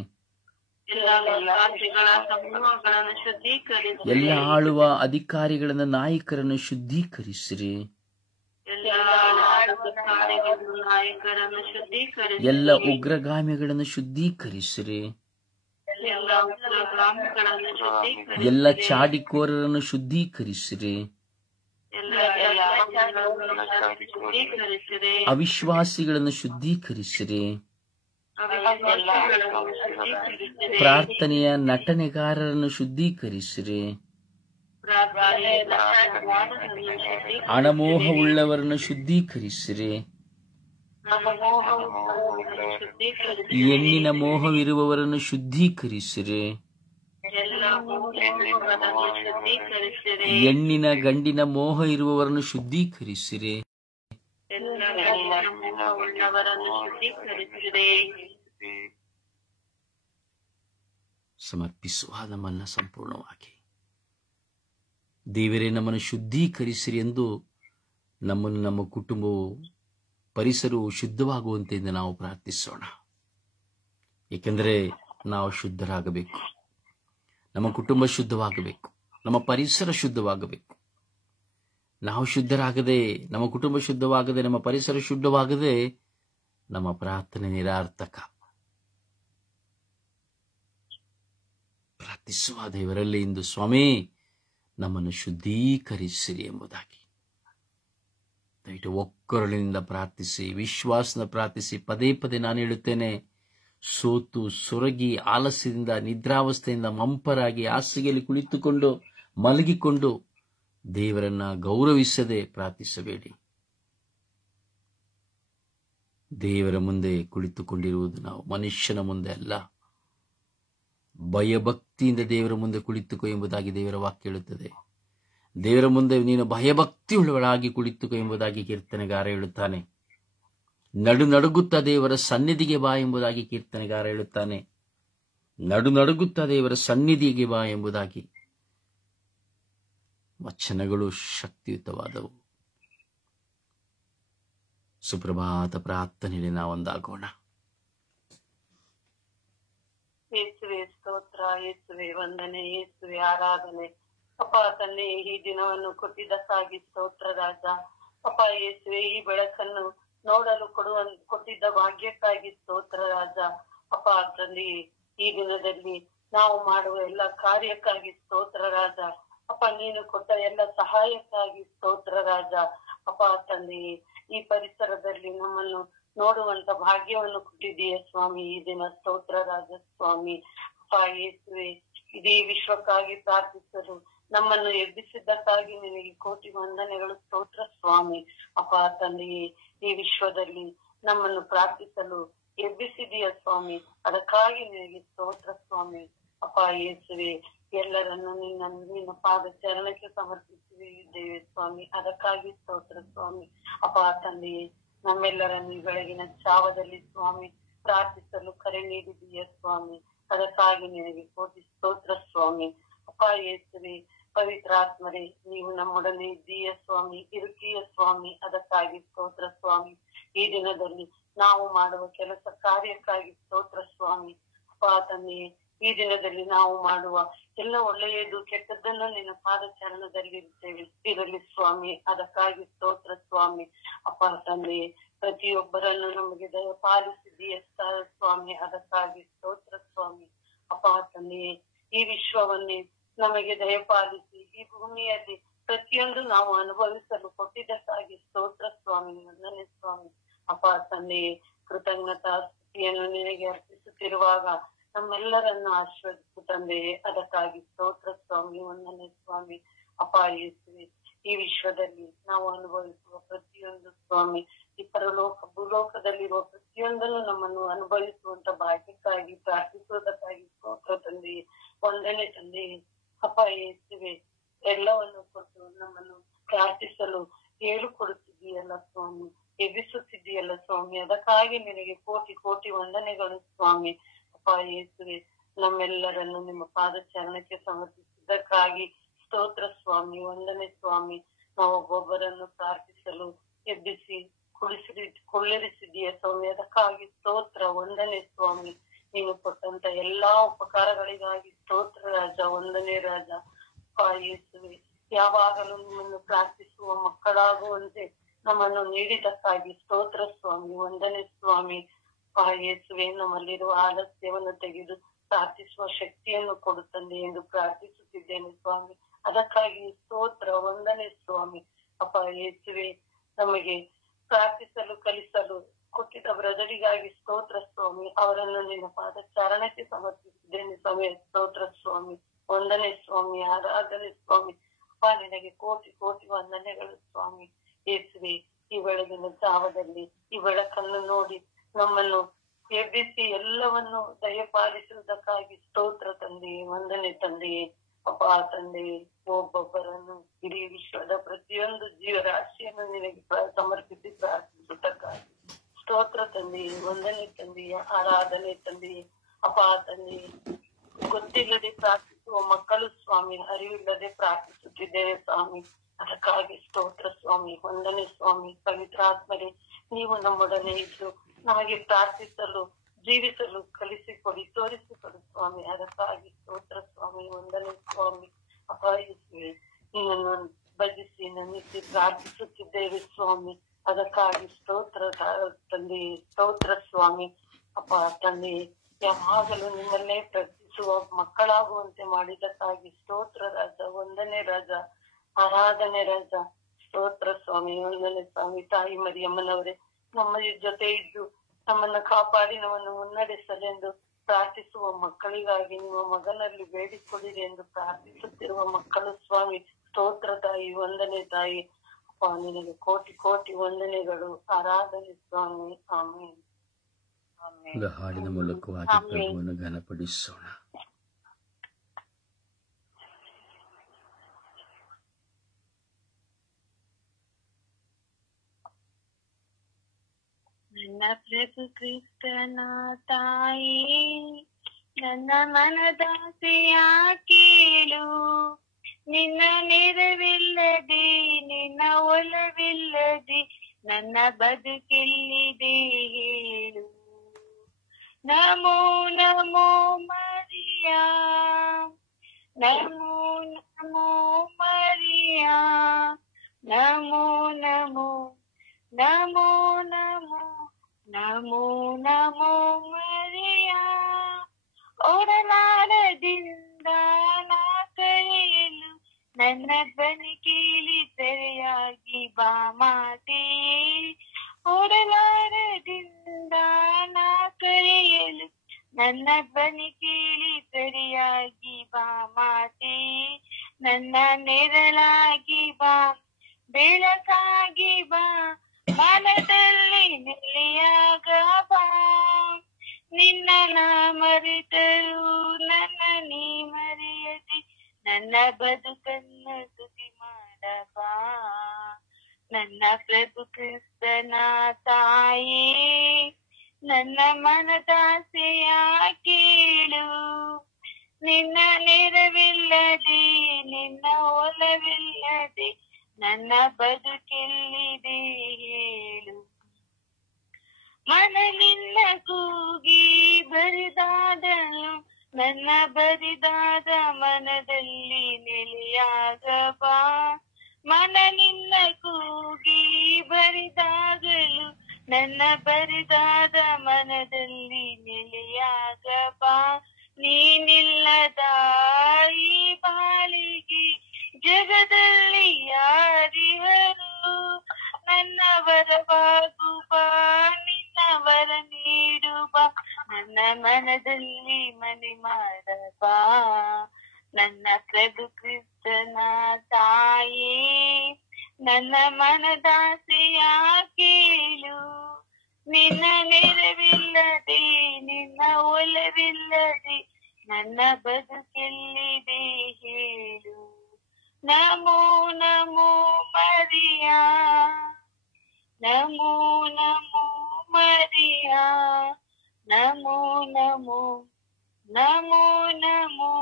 ಎಲ್ಲ ಆಳುವ ಅಧಿಕಾರಿಗಳನ್ನು ನಾಯಕರನ್ನು ಶುದ್ಧೀಕರಿಸಿರಿ, ಎಲ್ಲ ಉಗ್ರಗಾಮಿಗಳನ್ನು ಶುದ್ಧೀಕರಿಸಿರಿ, ಎಲ್ಲ ಚಾಡಿಕೋರರನ್ನು ಶುದ್ಧೀಕರಿಸಿರಿ, ಅವಿಶ್ವಾಸಿಗಳನ್ನು ಶುದ್ಧೀಕರಿಸಿರಿ, ಪ್ರಾರ್ಥನೆಯ ನಟನೆಗಾರರನ್ನು ಶುದ್ಧೀಕರಿಸಿರಿ, ಹಣಮೋಹವುಳ್ಳವರನ್ನು ಶುದ್ಧೀಕರಿಸಿರಿ, ಹೆಣ್ಣಿನ ಮೋಹವಿರುವವರನ್ನು ಶುದ್ಧೀಕರಿಸಿರಿ, ಹೆಣ್ಣಿನ ಗಂಡಿನ ಮೋಹ ಇರುವವರನ್ನು ಶುದ್ಧೀಕರಿಸಿರಿ, ಸಮರ್ಪಿಸುವ ನಮ್ಮನ್ನ ಸಂಪೂರ್ಣವಾಗಿ ದೇವರೇ ನಮ್ಮನ್ನು ಶುದ್ಧೀಕರಿಸಿರಿ ಎಂದು ನಮ್ಮನ್ನು, ನಮ್ಮ ಕುಟುಂಬವು, ಪರಿಸರವು ಶುದ್ಧವಾಗುವಂತೆ ನಾವು ಪ್ರಾರ್ಥಿಸೋಣ. ಏಕೆಂದರೆ ನಾವು ಶುದ್ಧರಾಗಬೇಕು, ನಮ್ಮ ಕುಟುಂಬ ಶುದ್ಧವಾಗಬೇಕು, ನಮ್ಮ ಪರಿಸರ ಶುದ್ಧವಾಗಬೇಕು. ನಾವು ಶುದ್ಧರಾಗದೆ, ನಮ್ಮ ಕುಟುಂಬ ಶುದ್ಧವಾಗದೆ, ನಮ್ಮ ಪರಿಸರ ಶುದ್ಧವಾಗದೆ ನಮ್ಮ ಪ್ರಾರ್ಥನೆ ನಿರಾರ್ಥಕ. ಪ್ರಾರ್ಥಿಸುವ ದೇವರಲ್ಲಿ ಇಂದು ಸ್ವಾಮಿ ನಮ್ಮನ್ನು ಶುದ್ಧೀಕರಿಸಿರಿ ಎಂಬುದಾಗಿ ದಯವಿಟ್ಟು ಒಕ್ಕೊರಳಿನಿಂದ ಪ್ರಾರ್ಥಿಸಿ, ವಿಶ್ವಾಸದಿಂದ ಪ್ರಾರ್ಥಿಸಿ. ಪದೇ ಪದೇ ನಾನು ಹೇಳುತ್ತೇನೆ, ಸೋತು ಸೊರಗಿ ಆಲಸ್ಯದಿಂದ, ನಿದ್ರಾವಸ್ಥೆಯಿಂದ ಮಂಪರಾಗಿ ಹಾಸಿಗೆಯಲ್ಲಿ ಕುಳಿತುಕೊಂಡು ಮಲಗಿಕೊಂಡು ದೇವರನ್ನ ಗೌರವಿಸದೆ ಪ್ರಾರ್ಥಿಸಬೇಡಿ. ದೇವರ ಮುಂದೆ ಕುಳಿತುಕೊಂಡಿರುವುದು ನಾವು ಮನುಷ್ಯನ ಮುಂದೆ ಅಲ್ಲ, ಭಯಭಕ್ತಿಯಿಂದ ದೇವರ ಮುಂದೆ ಕುಳಿತುಕೋ ಎಂಬುದಾಗಿ ದೇವರ ವಾಕ್ಯ ಹೇಳುತ್ತದೆ. ದೇವರ ಮುಂದೆ ನೀನು ಭಯಭಕ್ತಿಯುಳ್ಳವಳಾಗಿ ಕುಳಿತುಕೋ ಎಂಬುದಾಗಿ ಕೀರ್ತನೆಗಾರ ಹೇಳುತ್ತಾನೆ. ನಡುನಡುಗುತ್ತಾ ದೇವರ ಸನ್ನಿಧಿಗೆ ಬಾ ಎಂಬುದಾಗಿ ಕೀರ್ತನೆಗಾರ ಹೇಳುತ್ತಾನೆ. ನಡುನಡುಗುತ್ತಾ ದೇವರ ಸನ್ನಿಧಿಗೆ ಬಾ ಎಂಬುದಾಗಿ ವಚನಗಳು ಶಕ್ತಿಯುತವಾದವು. ಸುಪ್ರಭಾತ ಪ್ರಾರ್ಥನೆಯಲ್ಲಿ ನಾವೊಂದಾಗೋಣ. ಯೇಸುವೆ ಸ್ತೋತ್ರ, ಯೇಸುವೆ ವಂದನೆ, ಯೇಸುವೆ ಆರಾಧನೆ. ಅಪ್ಪ ತಂದೆ, ಈ ದಿನವನ್ನು ಕೊಟ್ಟಿದ್ದಕ್ಕಾಗಿ ಸ್ತೋತ್ರ ರಾಜ. ಅಪ್ಪ ಯೇಸುವೆ, ಈ ಬೆಳಕನ್ನು ನೋಡಲು ಕೊಟ್ಟಿದ್ದ ಭಾಗ್ಯಕ್ಕಾಗಿ ಸ್ತೋತ್ರ ರಾಜ. ಅಪ್ಪ ತಂದೆ, ಈ ದಿನದಲ್ಲಿ ನಾವು ಮಾಡುವ ಎಲ್ಲ ಕಾರ್ಯಕ್ಕಾಗಿ ಸ್ತೋತ್ರ ರಾಜ. ಅಪ್ಪ ನೀನು ಕೊಟ್ಟ ಎಲ್ಲ ಸಹಾಯಕ್ಕಾಗಿ ಸ್ತೋತ್ರ ರಾಜ. ಅಪ್ಪ ತಂದೆ, ಈ ಪರಿಸರದಲ್ಲಿ ನಮ್ಮನ್ನು ನೋಡುವಂತ ಭಾಗ್ಯವನ್ನು ಕೊಟ್ಟಿದ್ದೀಯ ಸ್ವಾಮಿ. ಈ ದಿನ ಸ್ತೋತ್ರ ರಾಜ ಸ್ವಾಮಿ. ಅಪ್ಪ ಯೇಸುವೆ, ಇಡೀ ವಿಶ್ವಕ್ಕಾಗಿ ಪ್ರಾರ್ಥಿಸಲು ನಮ್ಮನ್ನು ಎಬ್ಬಿಸಿದ್ದಕ್ಕಾಗಿ ನಿನಗೆ ಕೋಟಿ ವಂದನೆಗಳು ಸ್ತೋತ್ರ ಸ್ವಾಮಿ. ಅಪ್ಪ ತಂದೆಯೇ, ಈ ವಿಶ್ವದಲ್ಲಿ ನಮ್ಮನ್ನು ಪ್ರಾರ್ಥಿಸಲು ಎಬ್ಬಿಸಿದೀಯ ಸ್ವಾಮಿ, ಅದಕ್ಕಾಗಿ ನಿನಗೆ ಸ್ತೋತ್ರ ಸ್ವಾಮಿ. ಅಪ್ಪ ಯೇಸುವೆ, ಎಲ್ಲರನ್ನು ನಿನ್ನ ಪಾದ ಚರಣಕ್ಕೆ ಸಮರ್ಪಿಸಿದ್ದೇವೆ ಸ್ವಾಮಿ, ಅದಕ್ಕಾಗಿ ಸ್ತೋತ್ರ ಸ್ವಾಮಿ. ಅಪ್ಪ ತಂದೆಯೇ, ನಮ್ಮೆಲ್ಲರನ್ನು ಈ ಬೆಳಗಿನ ಚಾವದಲ್ಲಿ ಸ್ವಾಮಿ ಪ್ರಾರ್ಥಿಸಲು ಕರೆ ನೀಡಿದೀಯ ಸ್ವಾಮಿ, ಅದಕ್ಕಾಗಿ ನಿನಗೆ ಕೋಟಿ ಸ್ತೋತ್ರ ಸ್ವಾಮಿ. ಅಪ್ಪ ಯೇಸುವೆ, ಪವಿತ್ರಾತ್ಮರೇ, ನೀವು ನಮ್ಮೊಡನೆ ಇದ್ದೀಯ ಸ್ವಾಮಿ, ಇರುತ್ತೀಯ ಸ್ವಾಮಿ, ಅದಕ್ಕಾಗಿ ಸ್ತೋತ್ರ ಸ್ವಾಮಿ. ಈ ದಿನದಲ್ಲಿ ನಾವು ಮಾಡುವ ಕೆಲಸ ಕಾರ್ಯಕ್ಕಾಗಿ ಸ್ತೋತ್ರ ಸ್ವಾಮಿ. ಅಪ್ಪ ತಂದೆಯೇ, ಈ ದಿನದಲ್ಲಿ ನಾವು ಮಾಡುವ ಎಲ್ಲ ಒಳ್ಳೆಯದು ಕೆಟ್ಟದ್ದನ್ನು ನಿನ್ನ ಪಾದ ಚರಣದಲ್ಲಿ ಇರಲಿ ಸ್ವಾಮಿ, ಅದಕ್ಕಾಗಿ ಸ್ತೋತ್ರ ಸ್ವಾಮಿ. ಅಪ್ಪ ತಂದೆಯೇ, ಪ್ರತಿಯೊಬ್ಬರನ್ನು ನಮಗೆ ದಯಪಾಲಿಸಿದೀಯ ಸ್ವಾಮಿ. ಅದಕ್ಕಾಗಿ ಸ್ತೋತ್ರ ಸ್ವಾಮಿ. ಅಪ್ಪ ತಂದೆಯೇ, ಈ ವಿಶ್ವವನ್ನೇ ನಮಗೆ ದಯಪಾಲಿಸಿ ಈ ಭೂಮಿಯಲ್ಲಿ ಪ್ರತಿಯೊಂದು ನಾವು ಅನುಭವಿಸಲು ಕೊಟ್ಟಿದ್ದಕ್ಕಾಗಿ ಸ್ತೋತ್ರ ಸ್ವಾಮಿ. ವಂದನೆ ಸ್ವಾಮಿ. ಅಪ್ಪ ತಂದೆಯೇ, ಕೃತಜ್ಞತಾ ಸ್ತುತಿಯನ್ನು ನಿನಗೆ ಅರ್ಪಿಸುತ್ತಿರುವಾಗ ನಮ್ಮೆಲ್ಲರನ್ನು ಆಶೀರ್ವದಿಸು ತಂದೆಯೇ. ಅದಕ್ಕಾಗಿ ಸ್ತೋತ್ರ ಸ್ವಾಮಿ. ವಂದನೆ ಸ್ವಾಮಿ. ಅಪ್ಪ ಯೇಸುವೆ, ಈ ವಿಶ್ವದಲ್ಲಿ ನಾವು ಅನುಭವಿಸುವ ಪ್ರತಿಯೊಂದು ಸ್ವಾಮಿ, ಈ ಪರಲೋಕ ಭೂಲೋಕದಲ್ಲಿರುವ ಪ್ರತಿಯೊಂದನ್ನು ನಮ್ಮನ್ನು ಅನುಭವಿಸುವಂತ ಭಾಗ್ಯಕ್ಕಾಗಿ ಪ್ರಾರ್ಥಿಸುವುದಕ್ಕಾಗಿ ಸ್ತೋತ್ರ ತಂದೆಯೇ. ವಂದನೆ ತಂದೆಯೇ. ಅಪ್ಪ ಯೇಸುವೆ, ಎಲ್ಲವನ್ನು ಕೊಟ್ಟು ನಮ್ಮನ್ನು ಪ್ರಾರ್ಥಿಸಲು ಹೇಳಿಕೊಡುತ್ತಿದ್ದೀಯಲ್ಲ ಸ್ವಾಮಿ, ಎಬ್ಬಿಸುತ್ತಿದ್ದೀಯಲ್ಲ ಸ್ವಾಮಿ. ಅದಕ್ಕಾಗಿ ನಿನಗೆ ಕೋಟಿ ಕೋಟಿ ವಂದನೆಗಳು ಸ್ವಾಮಿ. ಅಪ್ಪ ಯೇಸುವೆ, ನಮ್ಮೆಲ್ಲರನ್ನು ನಿಮ್ಮ ಪಾದಚರಣಕ್ಕೆ ಸಮರ್ಪಿಸಿದ್ದಕ್ಕಾಗಿ ಸ್ತೋತ್ರ ಸ್ವಾಮಿ. ವಂದನೆ ಸ್ವಾಮಿ. ನಾವು ಒಬ್ಬೊಬ್ಬರನ್ನು ಪ್ರಾರ್ಥಿಸಲು ಎಬ್ಬಿಸಿ ಕೊಳ್ಳಿರಿಸಿದೀಯ ಸ್ವಾಮಿ. ಅದಕ್ಕಾಗಿ ಸ್ತೋತ್ರ. ವಂದನೆ ಸ್ವಾಮಿ. ನೀನು ಕೊಟ್ಟಂತ ಎಲ್ಲಾ ಉಪಕಾರಗಳಿಗಾಗಿ ಸ್ತೋತ್ರ ರಾಜ. ವಂದನೆ ರಾಜ. ಅಪ್ಪ ಯೇಸುವೆ, ಯಾವಾಗಲೂ ನಿಮ್ಮನ್ನು ಪ್ರಾರ್ಥಿಸುವ ಮಕ್ಕಳಾಗುವಂತೆ ನಮ್ಮನ್ನು ನೀಡಿದಕ್ಕಾಗಿ ಸ್ತೋತ್ರ ಸ್ವಾಮಿ. ವಂದನೆ ಸ್ವಾಮಿ. ಅಪ್ಪ ಯೇಸುವೆ, ನಮ್ಮಲ್ಲಿರುವ ಆಲಸ್ಯವನ್ನು ತೆಗೆದು ಪ್ರಾರ್ಥಿಸುವ ಶಕ್ತಿಯನ್ನು ಕೊಡುತ್ತಂದೆ ಎಂದು ಪ್ರಾರ್ಥಿಸುತ್ತಿದ್ದೇನೆ ಸ್ವಾಮಿ. ಅದಕ್ಕಾಗಿ ಸ್ತೋತ್ರ. ವಂದನೆ ಸ್ವಾಮಿ. ಅಪ್ಪ ಯೇಸುವೆ, ನಮಗೆ ಪ್ರಾರ್ಥಿಸಲು ಕಲಿಸಲು ಕೊಟ್ಟಿದ್ದ ಬ್ರದರಿಗಾಗಿ ಸ್ತೋತ್ರ ಸ್ವಾಮಿ. ಅವರನ್ನು ನಿನ್ನ ಪಾದಚಾರಣಕ್ಕೆ ಸಮರ್ಪಿಸಿದ್ದೇನೆ ಸ್ವಾಮಿ. ಸ್ತೋತ್ರ ಸ್ವಾಮಿ. ವಂದನೆ ಸ್ವಾಮಿ. ಆರಾಧನೆ ಸ್ವಾಮಿ. ಅಪ್ಪ ನಿನಗೆ ಕೋಟಿ ಕೋಟಿ ವಂದನೆಗಳು ಸ್ವಾಮಿ. ಯೇಸುವೆ, ಈ ಬೆಳಗಿನ ಜಾವದಲ್ಲಿ ಈ ಬೆಳಕನ್ನು ನೋಡಿ ನಮ್ಮನ್ನು ಎಬ್ಬಿಸಿ ಎಲ್ಲವನ್ನು ದಯಪಾಲಿಸುವುದಕ್ಕಾಗಿ ಸ್ತೋತ್ರ ತಂದೆಯೇ. ವಂದನೆ ತಂದೆಯೇ. ಅಪ್ಪ ತಂದೆಯೇ, ಒಬ್ಬೊಬ್ಬರನ್ನು ಇಡೀ ವಿಶ್ವದ ಪ್ರತಿಯೊಂದು ಜೀವರಾಶಿಯನ್ನು ನಿನಗೆ ಸಮರ್ಪಿಸಿ ಪ್ರಾರ್ಥಿಸುವುದಕ್ಕಾಗಿ ಸ್ತೋತ್ರ ತಂದೆಯೇ. ವಂದನೆ ತಂದೆಯ. ಆರಾಧನೆ ತಂದೆಯೇ. ಅಪ್ಪ ತಂದೆಯೇ, ಗೊತ್ತಿಲ್ಲದೆ ಪ್ರಾರ್ಥಿಸುವ ಮಕ್ಕಳು ಸ್ವಾಮಿ, ಅರಿವಿಲ್ಲದೆ ಪ್ರಾರ್ಥಿಸುತ್ತಿದ್ದೇವೆ ಸ್ವಾಮಿ. ಅದಕ್ಕಾಗಿ ಸ್ತೋತ್ರ ಸ್ವಾಮಿ. ವಂದನೆ ಸ್ವಾಮಿ. ಪವಿತ್ರಾತ್ಮರೇ, ನೀವು ನಮ್ಮೊಡನೆ ಇದ್ದು ನಮಗೆ ಪ್ರಾರ್ಥಿಸಲು ಜೀವಿಸಲು ಕಲಿಸಿಕೊಡಿ, ತೋರಿಸಿಕೊಡಿ ಸ್ವಾಮಿ. ಅದಕ್ಕಾಗಿ ಸ್ತೋತ್ರ ಸ್ವಾಮಿ. ವಂದನೆ ಸ್ವಾಮಿ. ಅಪ್ಪ ಯೇಸುವೆ, ನಿನ್ನನ್ನು ಭಜಿಸಿ ನಮಿಸಿ ಪ್ರಾರ್ಥಿಸುತ್ತಿದ್ದೇವೆ ಸ್ವಾಮಿ. ಅದಕ್ಕಾಗಿ ಸ್ತೋತ್ರ ತಂದೆ. ಸ್ತೋತ್ರ ಸ್ವಾಮಿ. ಅಪ್ಪ ತಂದೆ, ಯಾವಾಗಲೂ ನಿಮ್ಮನ್ನೇ ಪ್ರಾರ್ಥಿಸುವ ಮಕ್ಕಳಾಗುವಂತೆ ಮಾಡಿದಕ್ಕಾಗಿ ಸ್ತೋತ್ರ ರಾಜ. ವಂದನೆ ರಾಜ. ಆರಾಧನೆ ರಾಜ. ಸ್ತೋತ್ರ ಸ್ವಾಮಿ. ವಂದನೆ ಸ್ವಾಮಿ. ತಾಯಿ ಮರಿಯಮ್ಮನವರೇ, ನಮ್ಮ ಜೊತೆ ಇದ್ದು ನಮ್ಮನ್ನ ಕಾಪಾಡಿ ನಮ್ಮನ್ನು ಮುನ್ನಡೆಸಲೆಂದು ಪ್ರಾರ್ಥಿಸುವ ಮಕ್ಕಳಿಗಾಗಿ ನಿಮ್ಮ ಮಗನಲ್ಲಿ ಬೇಡಿಕೊಳ್ಳಿರಿ ಎಂದು ಪ್ರಾರ್ಥಿಸುತ್ತಿರುವ ಮಕ್ಕಳು ಸ್ವಾಮಿ. ಸ್ತೋತ್ರ ತಾಯಿ. ವಂದನೆ ತಾಯಿ. ಅಪ್ಪ ನಿನಗೆ ಕೋಟಿ ಕೋಟಿ ವಂದನೆಗಳು. ಆರಾಧನೆ ಸ್ವಾಮಿ. ಆಮೇಲೆ ಹಾಡಿನ ಮೂಲಕವಾಗಿ ಪ್ರಭುವನ್ನು ಘನಪಡಿಸೋಣ. ನನ್ನ ಪ್ರಭು ಕ್ರಿಸ್ತನ ತಾಯಿ, ನನ್ನ ಮನದಾಸೆಯ ಕೇಳು. ನಿನ್ನ ನೆರವಿಲ್ಲದೆ, ನಿನ್ನ ಒಲವಿಲ್ಲದೆ ನನ್ನ ಬದುಕೆಲ್ಲಿದೆ ಹೇಳು. ನಮೋ ನಮೋ ಮರಿಯಾ, ನಮೋ ನಮೋ ಮರಿಯಾ, ನಮೋ ನಮೋ ನಮೋ ನಮೋ ನಮೋ ನಮೋ ಮರಿಯಾ. ಓಡಲಾರದಿಂದ ನಾ ಕರೆಯಲು ನನ್ನ ಧ್ವನಿ ಕೇಳಿ ಸರಿಯಾಗಿ ಬಾ ಮಾತೆ. ಓಡಲಾರದಿಂದ ನಾ ಕರೆಯಲು ನನ್ನ ಧ್ವನಿ ಕೇಳಿ ಸರಿಯಾಗಿ ಬಾ ಮಾತೆ. ನನ್ನ ನೆರಳಾಗಿ ಬಾ, ಬೆಳಕಾಗಿ ಬಾ, ಮನದಲ್ಲಿ ನೆಲೆಯಾಗ ಬಾ. ನಿನ್ನ ನಾ ಮರೆತರು ನನ್ನ ನೀ ಮರೆಯದೆ, ನನ್ನ ಬದುಕನ್ನು ತುದಿ ಮಾಡಬಾ. ನನ್ನ ಪ್ರಭು ಕ್ರಿಸ್ತನ ತಾಯಿ, ನನ್ನ ಮನದಾಸೆಯ ಕೇಳು. ನಿನ್ನ ನೆರವಿಲ್ಲದೆ, ನಿನ್ನ ಒಲವಿಲ್ಲದೆ ನನ್ನ ಬದುಕೆಲ್ಲಿದೆ ಹೇಳು. ಮನಲಿಲ್ಲ ಕೂಗಿ ಬರಿದಾದನು, ನನ್ನ ಬರಿದಾದ ಮನದಲ್ಲಿ ನೆಲೆಯಾಗ ಬಾ. ಮನಲಿಲ್ಲ ಕೂಗಿ ಬರಿದಾಗಲು ನನ್ನ ಬರಿದಾದ ಮನದಲ್ಲಿ ನೆಲೆಯಾಗ ಬಾ. ನೀನಿಲ್ಲದ ಈ ಬಾಳಿಗೆ ಜಗದಲ್ಲಿ ಯಾರಿವರು? ನನ್ನವರವಾಗು ಬಾ, ನಿನ್ನವರ ನೀಡು ಬಾ, ನನ್ನ ಮನದಲ್ಲಿ ಮನೆ ಮಾಡ ಬಾ. ನನ್ನ ಪ್ರಭು ಕ್ರಿಸ್ತನ ತಾಯೇ, ನನ್ನ ಮನದಾಸೆಯ ಕೇಳು. ನಿನ್ನ ನೆರವಿಲ್ಲದೆ, ನಿನ್ನ ಒಲವಿಲ್ಲದೆ ನನ್ನ ಬದುಕೆಲ್ಲಿದೆ ಹೇಳು. ನಮೋ ನಮೋ ಮರಿಯಾ, ನಮೋ ನಮೋ ಮರಿಯಾ, ನಮೋ ನಮೋ ನಮೋ ನಮೋ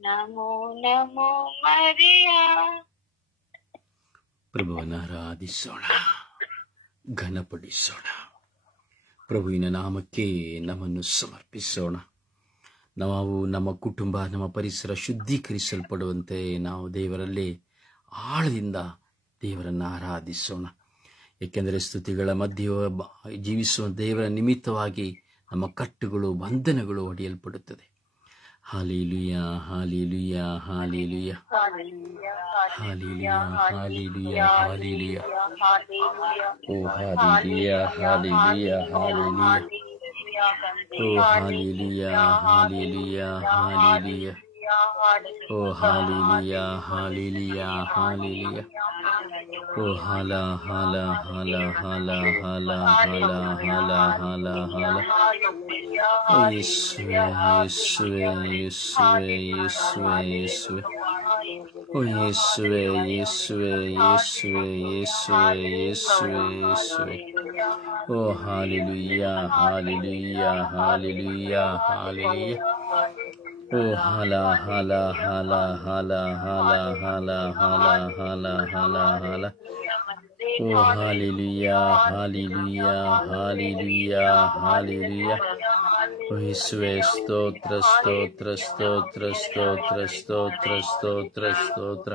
ನಮೋ ನಮೋ ಮರಿಯಾ. ಪ್ರಭುವನ್ನು ಆರಾಧಿಸೋಣ, ಘನಪಡಿಸೋಣ. ಪ್ರಭುವಿನ ನಾಮಕ್ಕೆ ನಮ್ಮನ್ನು ಸಮರ್ಪಿಸೋಣ. ನಾವು ನಮ್ಮ ಕುಟುಂಬ, ನಮ್ಮ ಪರಿಸರ ಶುದ್ಧೀಕರಿಸಲ್ಪಡುವಂತೆ ನಾವು ದೇವರಲ್ಲಿ ಆಳದಿಂದ ದೇವರನ್ನು ಆರಾಧಿಸೋಣ. ಏಕೆಂದರೆ ಸ್ತುತಿಗಳ ಮಧ್ಯೆ ಜೀವಿಸುವ ದೇವರ ನಿಮಿತ್ತವಾಗಿ ನಮ್ಮ ಕಟ್ಟುಗಳು, ಬಂಧನಗಳು ಒಡೆಯಲ್ಪಡುತ್ತದೆ. Hallelujah, hallelujah, hallelujah, hallelujah, hallelujah, hallelujah. ಓ ಹಾಲೆಲೂಯಾ, ಹಾಲೆಲೂಯಾ, ಹಾಲೆಲೂಯಾ. ಓ ಹಾಲೆಲೂಯಾ, ಹಾಲೆಲೂಯಾ, ಹಾಲೆಲೂಯಾ. ಓ ಹಾಲೆಲೂಯಾ, ಹಾಲೆಲೂಯಾ, ಹಾಲೆಲೂಯಾ. ಓ ಹಾಲ ಹಾಲ ಹಾಲ ಹಾಲ ಹಾಲ ಹಾಲ ಹಾಲ ಹಾಲ ಹಾಲ. ಓ ಯೇಸುವೆ, ಯೇಸುವೆ, ಯೇಸುವೆ, ಯೇಸುವೆ, ಯೇಸುವೆ. ಓ ಯೇಸುವೆ, ಯೇಸುವೆ, ಯೇಸುವೆ, ಯೇಸುವೆ, ಯೇಸುವೆ, ಯೇಸುವೆ. ಓ ಹಾಲೆಲೂಯಾ, ಹಾಲೆಲೂಯಾ, ಹಾಲೆಲೂಯಾ, ಹಾಲೆಲೂಯಾ. ಓ ಹಾಲ ಹಾಲ ಹಾಲ ಹಾಲ ಹಾಲ ಹಾಲ ಹಾಲ ಹಾಲ ಹಾಲ ಹಾಲ. ಓ ಹಾಲೆಲೂಯಾ, ಹಾಲೆಲೂಯಾ, ಹಾಲೆಲೂಯಾ, ಹಾಲೆಲೂಯಾ. ಓ ಯೇಸುವೆ, ಸ್ತೋತ್ರ, ಸ್ತೋತ್ರ, ಸ್ತೋತ್ರ, ಸ್ತೋತ್ರ, ಸ್ತೋತ್ರ, ಸ್ತೋತ್ರ, ಸ್ತೋತ್ರ.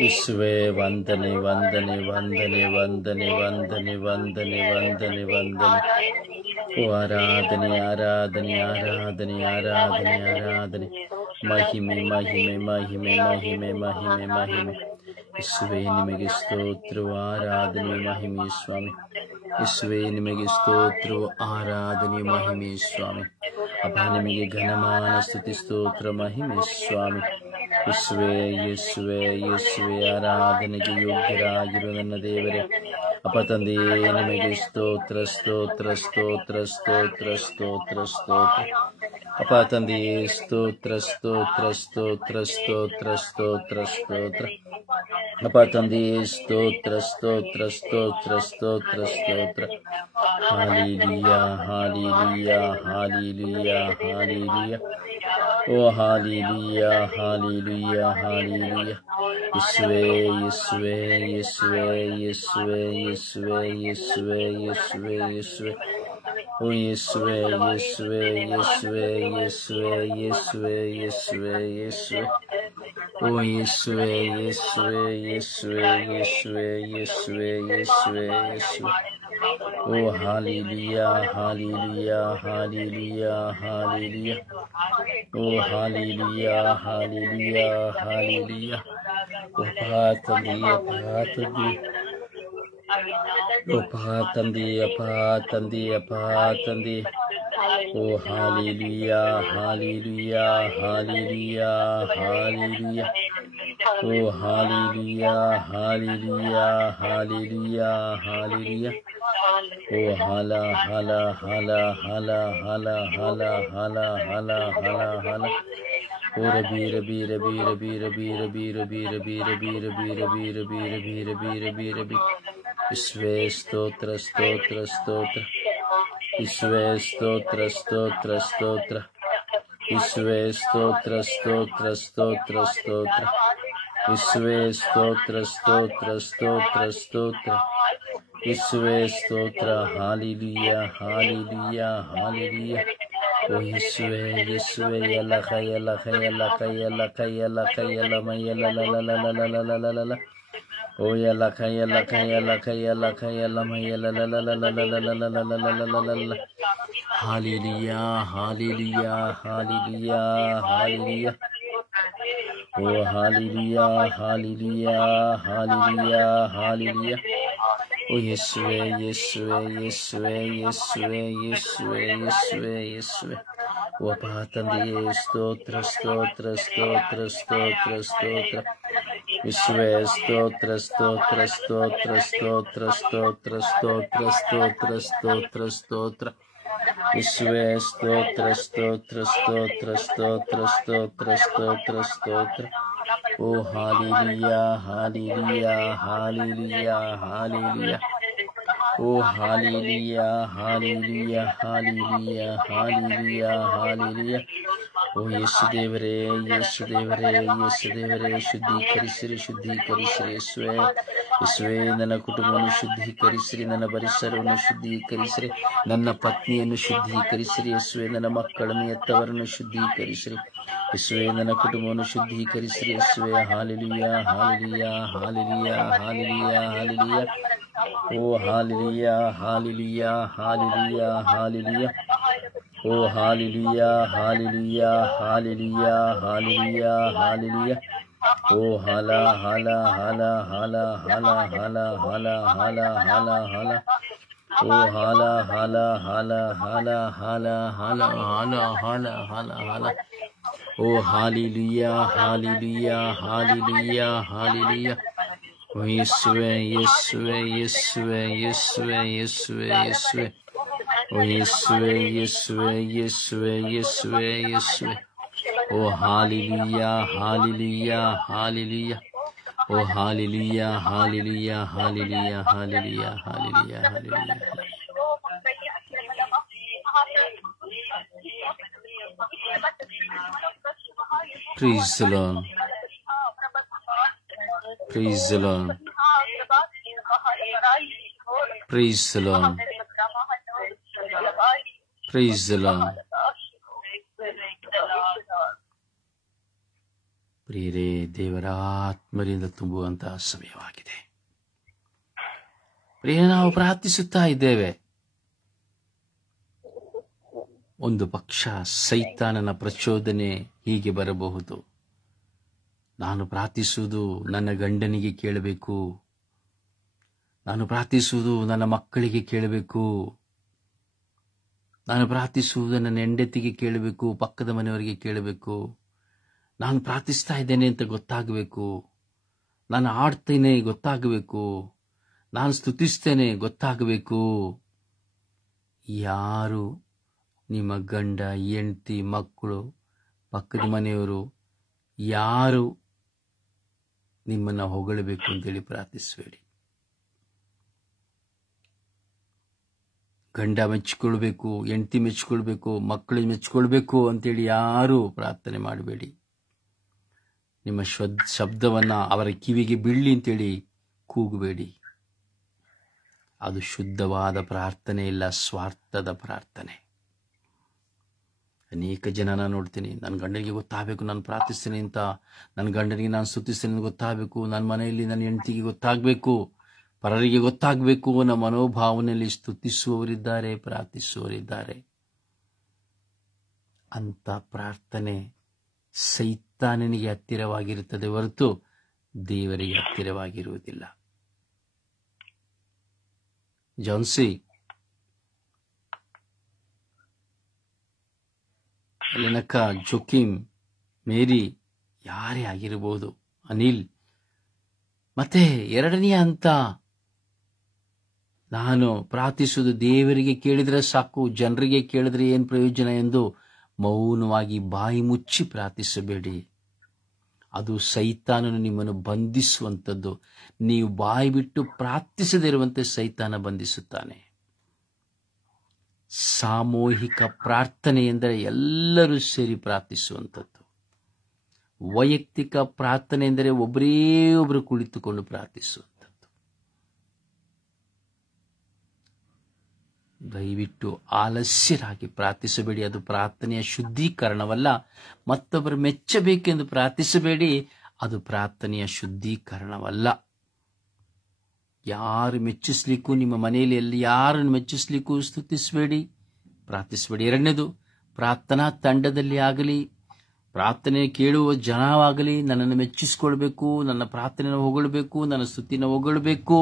ಯೇಸುವೆ, ವಂದನೆ, ವಂದನೆ, ವಂದನೆ, ವಂದನೆ, ವಂದನೆ, ವಂದನೆ, ವಂದನೆ, ವಂದನೆ. ಓ ಆರಾಧನೆ, ಆರಾಧನೆ, ಆರಾಧನೆ, ಆರಾಧನೆ, ಆರಾಧನೆ. ಮಹಿಮೆ, ಮಹಿಮೆ, ಮಹಿಮೆ, ಮಹಿಮೆ, ಮಹಿಮೆ, ಮಹಿಮೆ. ಯೇಸುವೆ, ನಿಮಗೆ ಸ್ತೋತ್ರವು, ಆರಾಧನೆ, ಮಹಿಮೆ ಸ್ವಾಮಿ. ಯೇಸುವೆ, ನಿಮಗೆ ಸ್ತೋತ್ರವು, ಆರಾಧನೆ, ಮಹಿಮೆ ಸ್ವಾಮಿ. ಅಪ್ಪ, ನಿಮಗೆ ಘನಮಾನ ಸ್ತುತಿ, ಸ್ತೋತ್ರ, ಮಹಿಮೆ ಸ್ವಾಮಿ. ಯೇಸುವೆ, ಯೇಸುವೆ, ಯೇಸುವೆ, ಆರಾಧನೆಗೆ ಯೋಗ್ಯರಾಗಿರುವ ನನ್ನ ದೇವರೇ, ಅಪ್ಪ ತಂದೆಯೇ, ನಿಮಗೆ ಸ್ತೋತ್ರ, ಸ್ತೋತ್ರ, ಸ್ತೋತ್ರ, ಸ್ತೋತ್ರ, ಸ್ತೋತ್ರ, ಸ್ತೋತ್ರ. ಅಪ್ಪ ತಂದೆಯೇ, ಸ್ತೋತ್ರ, ಸ್ತೋತ್ರ, ಸ್ತೋತ್ರ, ಸ್ತೋತ್ರ, ಸ್ತೋತ್ರ, ಸ್ತೋತ್ರ. ಅಪ್ಪ ತಂದೆಯೇ, ಸ್ತೋತ್ರ, ಸ್ತೋತ್ರ, ಸ್ತೋತ್ರ, ಸ್ತೋತ್ರ, ಸ್ತೋತ್ರ. Hallelujah, hallelujah, hallelujah, hallelujah. ಓ ಹಾಲೆಲೂಯಾ, ಹಾಲೆಲೂಯಾ, ಹಾಲೆಲೂಯಾ. ಯೇಸುವೆ, ಯೇಸುವೆ, ಯೇಸುವೆ, ಯೇಸುವೆ, ಯೇಸುವೆ, ಯೇಸುವೆ, ಯೇಸುವೆ, ಯೇಸುವೆ. ಓ ಯೇಸುವೆ, ಯೇಸುವೆ, ಯೇಸುವೆ, ಯೇಸುವೆ, ಯೇಸುವೆ, ಯೇಸುವೆ, ಯೇಸುವೆ. ಓ ಯೇಸುವೆ, ಯೇಸುವೆ, ಯೇಸುವೆ, ಯೇಸುವೆ, ಯೇಸುವೆ, ಯೇಸುವೆ, ಯೇಸುವೆ. ಓ ಹಾಲೆಲೂಯಾ, ಹಾಲೆಲೂಯಾ, ಹಾಲೆಲೂಯಾ, ಹಾಲೆಲೂಯಾ. ಓ ಹಾಲೆಲೂಯಾ, ಹಾಲೆಲೂಯಾ, ಹಾಲೆಲೂಯಾ. ಓ ತಂದೆ, ಅಪ್ಪ ತಂದೆ, ಅಪ್ಪ ತಂದೆ, ಅಪ್ಪ ತಂದೆ, ಅಪ್ಪ ತಂದೆ. ಓ ಹಾಲೆಲೂಯಾ, ಹಾಲೆಲೂಯಾ, ಹಾಲೆಲೂಯಾ, ಹಾಲೆಲೂಯಾ. ಓ ಹಾಲೆಲೂಯಾ, ಹಾಲೆಲೂಯಾ, ಹಾಲೆಲೂಯಾ, ಹಾಲೆಲೂಯಾ. ಓ ಹಾಲ ಹಾಲ ಹಾಲ ಹಾಲ ಹಾಲ ಹಾಲ ಹಾಲ ಹಾಲ ಹಾಲ ಹಾಲ. ಓ ರಬಿ ರಬಿ ರಬಿ ರಬಿ ರಬಿ ರಬಿ ರಬಿ ರಬಿ ರಬಿ ರಬಿ ರಬಿ ರಬಿ ರಬಿ ರಬಿ ರಬಿ ರಬಿ. ಯೇಸುವೆ, ಸ್ತೋತ್ರ, ಸ್ತೋತ್ರ, ಸ್ತೋತ್ರ. ಯೇಸುವೆ, ಸ್ತೋತ್ರ, ಸ್ತೋತ್ರ, ಸ್ತೋತ್ರ. ಯೇಸುವೆ, ಸ್ತೋತ್ರ, ಸ್ತೋತ್ರ, ಸ್ತೋತ್ರ, ಸ್ತೋತ್ರ. ಯೇಸುವೆ, ಸ್ತೋತ್ರ, ಸ್ತೋತ್ರ, ಸ್ತೋತ್ರ, ಸ್ತೋತ್ರ. ಯೇಸುವೆ, ಸ್ತೋತ್ರ. Hallelujah, hallelujah, hallelujah. ಓ ಯೇಸುವೆ ಯೇಸುವೆ ಎಲ್ಲ ಕೈಯಲ್ಲ ಕೈಯಲ್ಲ ಕೈಯಲ್ಲ ಕೈಯಲ್ಲ ಕೈಯಲ್ಲ ಮೈಯಲ್ಲ ಲಲಲಲಲಲಲಲಲ ಓ ಎಲ್ಲ ಕೈಯಲ್ಲ ಕೈಯಲ್ಲ ಕೈಯಲ್ಲ ಕೈಯಲ್ಲ ಮೈಯಲ್ಲ ಲಲಲಲಲಲಲಲಲಲಲಲ ಹಾಲೆಲೂಯಾ ಹಾಲೆಲೂಯಾ ಹಾಲೆಲೂಯಾ ಹಾಲೆಲೂಯಾ ಓ ಹಾಲೆಲೂಯಾ ಹಾಲೆಲೂಯಾ ಹಾಲೆಲೂಯಾ ಹಾಲೆಲೂಯಾ ಓ ಯೇಸುವೆ ಯೇಸುವೆ ಯೇಸುವೆ ಯೇಸುವೆ ಯೇಸುವೆ ಯೇಸುವೆ ಯೇಸುವೆ ಓ ಅಪ್ಪ ತಂದೆಯೇ ಸ್ತೋತ್ರ ಸ್ತೋತ್ರ ಸ್ತೋತ್ರ ಸ್ತೋತ್ರ ಸ್ತೋತ್ರ ಯೇಸುವೆ ಸ್ತೋತ್ರ ಸ್ತೋತ್ರ ಸ್ತೋತ್ರ ಸ್ತೋತ್ರ ಸ್ತೋತ್ರ ಸ್ತೋತ್ರ ಸ್ತೋತ್ರ ಸ್ತೋತ್ರ ಸ್ತೋತ್ರ ಯೇಸುವೆ ಸ್ತೋತ್ರ ಸ್ತೋತ್ರ ಸ್ತೋತ್ರ ಸ್ತೋತ್ರ ಸ್ತೋತ್ರ ಸ್ತೋತ್ರ ಸ್ತೋತ್ರ ಓ ಹಾಲೆಲೂಯಾ ಹಾಲೆಲೂಯಾ ಹಾಲೆಲೂಯಾ ಹಾಲೆಲೂಯಾ ಓ hallelujah hallelujah hallelujah hallelujah hallelujah ಓ ಯೇಸು ದೇವರೇ ಯೇಸು ದೇವರೇ ಯೇಸು ದೇವರೇ ಶುದ್ಧೀಕರಿಸಿರಿ ಶುದ್ಧೀಕರಿಸಿರಿ ಯೇಸುವೆ ಯೇಸುವೆ ನನ್ನ ಕುಟುಂಬವನ್ನು ಶುದ್ಧೀಕರಿಸಿರಿ ನನ್ನ ಪರಿಸರವನ್ನು ಶುದ್ಧೀಕರಿಸಿರಿ ನನ್ನ ಪತ್ನಿಯನ್ನು ಶುದ್ಧೀಕರಿಸಿರಿ ಯೇಸುವೆ ನನ್ನ ಮಕ್ಕಳನ್ನು ಎತ್ತವರನ್ನು ಶುದ್ಧೀಕರಿಸಿರಿ ಯೇಸುವೆ ನನ್ನ ಕುಟುಂಬವನ್ನು ಶುದ್ಧೀಕರಿಸಿರಿ ಯೇಸುವೆ hallelujah hallelujah hallelujah hallelujah hallelujah ಓ ಹಾಲೆಲೂಯಾ ಹಾಲೆಲೂಯಾ ಹಾಲೆಲೂಯಾ ಹಾಲೆಲೂಯಾ ಓ hallelujah hallelujah hallelujah hallelujah hallelujah ಓ ಹಾಲ ಹಾಲ ಹಾಲ ಹಾಲ ಹಾಲ ಹಾಲ ಹಾಲ ಹಾಲ ಹಾಲ ಹಾಲ ಓ ಹಾಲ ಹಾಲ ಹಾಲ ಹಾಲ ಹಾಲ ಹಾಲ ಹಾಲ ಹಾಲ ಹಾಲ ಹಾಲ ಓ ಹಾಲೆಲೂಯಾ ಹಾಲೆಲೂಯಾ ಹಾಲೆಲೂಯಾ ಹಾಲೆಲೂಯಾ ಯೇಸುವೆ ಯೇಸುವೆ ಯೇಸುವೆ ಯೇಸುವೆ ಯೇಸುವೆ ಯೇಸುವೆ ಓ ಯೇಸುವೆ ಯೇಸುವೆ ಯೇಸುವೆ ಯೇಸುವೆ ಯೇಸುವೆ ಓ ಹಾಲೆಲೂಯಾ ಹಾಲೆಲೂಯಾ ಹಾಲೆಲೂಯಾ ಓ hallelujah hallelujah hallelujah hallelujah hallelujah hallelujah Praise the Lord. Praise the Lord. Praise the Lord. Praise the Lord. ಪ್ರಿಯರೇ, ದೇವರ ಆತ್ಮರಿಂದ ತುಂಬುವಂತಹ ಸಮಯವಾಗಿದೆ. ಪ್ರಿಯ, ನಾವು ಪ್ರಾರ್ಥಿಸುತ್ತಾ ಇದ್ದೇವೆ. ಒಂದು ಪಕ್ಷ ಸೈತಾನನ ಪ್ರಚೋದನೆ ಹೀಗೆ ಬರಬಹುದು. ನಾನು ಪ್ರಾರ್ಥಿಸುವುದು ನನ್ನ ಗಂಡನಿಗೆ ಕೇಳಬೇಕು, ನಾನು ಪ್ರಾರ್ಥಿಸುವುದು ನನ್ನ ಮಕ್ಕಳಿಗೆ ಕೇಳಬೇಕು, ನಾನು ಪ್ರಾರ್ಥಿಸುವುದು ನನ್ನ ಹೆಂಡತಿಗೆ ಕೇಳಬೇಕು, ಪಕ್ಕದ ಮನೆಯವರಿಗೆ ಕೇಳಬೇಕು, ನಾನು ಪ್ರಾರ್ಥಿಸ್ತಾ ಇದ್ದೇನೆ ಅಂತ ಗೊತ್ತಾಗಬೇಕು, ನಾನು ಆಡ್ತೇನೆ ಗೊತ್ತಾಗಬೇಕು, ನಾನು ಸ್ತುತಿಸ್ತೇನೆ ಗೊತ್ತಾಗಬೇಕು. ಯಾರು ನಿಮ್ಮ ಗಂಡ, ಹೆಂಡತಿ, ಮಕ್ಕಳು, ಪಕ್ಕದ ಮನೆಯವರು ಯಾರು ನಿಮ್ಮನ್ನು ಹೊಗಳಬೇಕು ಅಂತೇಳಿ ಪ್ರಾರ್ಥಿಸಬೇಡಿ. ಗಂಡ ಮೆಚ್ಚಿಕೊಳ್ಬೇಕು, ಹೆಂಡತಿ ಮೆಚ್ಚಿಕೊಳ್ಬೇಕು, ಮಕ್ಕಳು ಮೆಚ್ಚಿಕೊಳ್ಬೇಕು ಅಂತೇಳಿ ಯಾರು ಪ್ರಾರ್ಥನೆ ಮಾಡಬೇಡಿ. ನಿಮ್ಮ ಶಬ್ದವನ್ನು ಅವರ ಕಿವಿಗೆ ಬೀಳಲಿ ಅಂತೇಳಿ ಕೂಗಬೇಡಿ. ಅದು ಶುದ್ಧವಾದ ಪ್ರಾರ್ಥನೆ ಇಲ್ಲ, ಸ್ವಾರ್ಥದ ಪ್ರಾರ್ಥನೆ. ಅನೇಕ ಜನನ ನೋಡ್ತೀನಿ, ನನ್ನ ಗಂಡನಿಗೆ ಗೊತ್ತಾಗಬೇಕು ನಾನು ಪ್ರಾರ್ಥಿಸ್ತೇನೆ ಅಂತ, ನನ್ನ ಗಂಡನಿಗೆ ನಾನು ಸ್ತುತಿಸ್ತೇನೆ ಗೊತ್ತಾಗಬೇಕು, ನನ್ನ ಮನೆಯಲ್ಲಿ ನನ್ನ ಹೆಂಡತಿಗೆ ಗೊತ್ತಾಗಬೇಕು, ಪರರಿಗೆ ಗೊತ್ತಾಗಬೇಕು ಅನ್ನೋ ಮನೋಭಾವನೆಯಲ್ಲಿ ಸ್ತುತಿಸುವವರಿದ್ದಾರೆ, ಪ್ರಾರ್ಥಿಸುವವರಿದ್ದಾರೆ. ಅಂತ ಪ್ರಾರ್ಥನೆ ಸೈತಾನನಿಗೆ ಹತ್ತಿರವಾಗಿರುತ್ತದೆ ಹೊರತು ದೇವರಿಗೆ ಹತ್ತಿರವಾಗಿರುವುದಿಲ್ಲ. ಜಾನ್ಸಿ, ಲೆನಕ, ಜೋಕಿಮ್, ಮೇರಿ, ಯಾರೇ ಆಗಿರಬಹುದು, ಅನಿಲ್, ಮತ್ತೆ ಎರಡನೆಯ ಹಂತ, ನಾನು ಪ್ರಾರ್ಥಿಸುವುದು ದೇವರಿಗೆ ಕೇಳಿದ್ರೆ ಸಾಕು, ಜನರಿಗೆ ಕೇಳಿದ್ರೆ ಏನು ಪ್ರಯೋಜನ ಎಂದು ಮೌನವಾಗಿ ಬಾಯಿ ಮುಚ್ಚಿ ಪ್ರಾರ್ಥಿಸಬೇಡಿ. ಅದು ಸೈತಾನನು ನಿಮ್ಮನ್ನು ಬಂಧಿಸುವಂಥದ್ದು. ನೀವು ಬಾಯಿ ಬಿಟ್ಟು ಪ್ರಾರ್ಥಿಸದಿರುವಂತೆ ಸೈತಾನ ಬಂಧಿಸುತ್ತಾನೆ. ಸಾಮೂಹಿಕ ಪ್ರಾರ್ಥನೆ ಎಂದರೆ ಎಲ್ಲರೂ ಸೇರಿ ಪ್ರಾರ್ಥಿಸುವಂಥದ್ದು. ವೈಯಕ್ತಿಕ ಪ್ರಾರ್ಥನೆ ಎಂದರೆ ಒಬ್ಬರೇ ಒಬ್ಬರು ಕುಳಿತುಕೊಂಡು ಪ್ರಾರ್ಥಿಸುವಂಥದ್ದು. ದಯವಿಟ್ಟು ಆಲಸ್ಯರಾಗಿ ಪ್ರಾರ್ಥಿಸಬೇಡಿ. ಅದು ಪ್ರಾರ್ಥನೆಯ ಶುದ್ಧೀಕರಣವಲ್ಲ. ಮತ್ತೊಬ್ಬರು ಮೆಚ್ಚಬೇಕೆಂದು ಪ್ರಾರ್ಥಿಸಬೇಡಿ, ಅದು ಪ್ರಾರ್ಥನೆಯ ಶುದ್ಧೀಕರಣವಲ್ಲ. ಯಾರು ಮೆಚ್ಚಿಸ್ಲಿಕ್ಕೂ, ನಿಮ್ಮ ಮನೆಯಲ್ಲಿ ಎಲ್ಲಿ ಯಾರನ್ನು ಮೆಚ್ಚಿಸ್ಲಿಕ್ಕೂ ಸ್ತುತಿಸಬೇಡಿ, ಪ್ರಾರ್ಥಿಸಬೇಡಿ. ಎರಡನೇದು, ಪ್ರಾರ್ಥನಾ ತಂಡದಲ್ಲಿ ಆಗಲಿ, ಪ್ರಾರ್ಥನೆ ಕೇಳುವ ಜನವಾಗಲಿ ನನ್ನನ್ನು ಮೆಚ್ಚಿಸಿಕೊಳ್ಬೇಕು, ನನ್ನ ಪ್ರಾರ್ಥನೆಯನ್ನು ಹೊಗಳಬೇಕು, ನನ್ನ ಸ್ತುತಿನ ಹೊಗಳಬೇಕು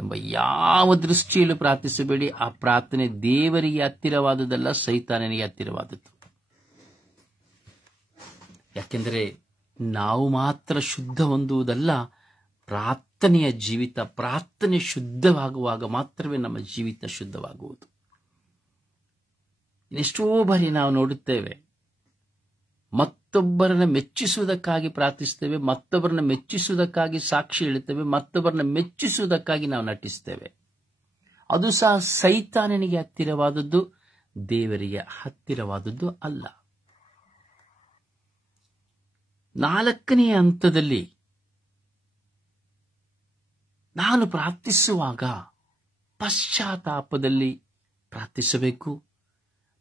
ಎಂಬ ಯಾವ ದೃಷ್ಟಿಯಲ್ಲೂ ಪ್ರಾರ್ಥಿಸಬೇಡಿ. ಆ ಪ್ರಾರ್ಥನೆ ದೇವರಿಗೆ ಹತ್ತಿರವಾದದ್ದಲ್ಲ, ಸೈತಾನನಿಗೆ ಹತ್ತಿರವಾದದ್ದು. ಯಾಕೆಂದರೆ ನಾವು ಮಾತ್ರ ಶುದ್ಧ ಹೊಂದುವುದಲ್ಲ, ಪ್ರಾರ್ಥನೆಯ ಜೀವಿತ, ಪ್ರಾರ್ಥನೆ ಶುದ್ಧವಾಗುವಾಗ ಮಾತ್ರವೇ ನಮ್ಮ ಜೀವಿತ ಶುದ್ಧವಾಗುವುದು. ಎಷ್ಟೋ ಬಾರಿ ನಾವು ನೋಡುತ್ತೇವೆ, ಮತ್ತೊಬ್ಬರನ್ನ ಮೆಚ್ಚಿಸುವುದಕ್ಕಾಗಿ ಪ್ರಾರ್ಥಿಸ್ತೇವೆ, ಮತ್ತೊಬ್ಬರನ್ನ ಮೆಚ್ಚಿಸುವುದಕ್ಕಾಗಿ ಸಾಕ್ಷಿ ಹೇಳುತ್ತೇವೆ, ಮತ್ತೊಬ್ಬರನ್ನ ಮೆಚ್ಚಿಸುವುದಕ್ಕಾಗಿ ನಾವು ನಟಿಸ್ತೇವೆ. ಅದು ಸಹ ಸೈತಾನನಿಗೆ ಹತ್ತಿರವಾದದ್ದು, ದೇವರಿಗೆ ಹತ್ತಿರವಾದದ್ದು ಅಲ್ಲ. ನಾಲ್ಕನೆಯ ಹಂತದಲ್ಲಿ ನಾನು ಪ್ರಾರ್ಥಿಸುವಾಗ ಪಶ್ಚಾತ್ತಾಪದಲ್ಲಿ ಪ್ರಾರ್ಥಿಸಬೇಕು.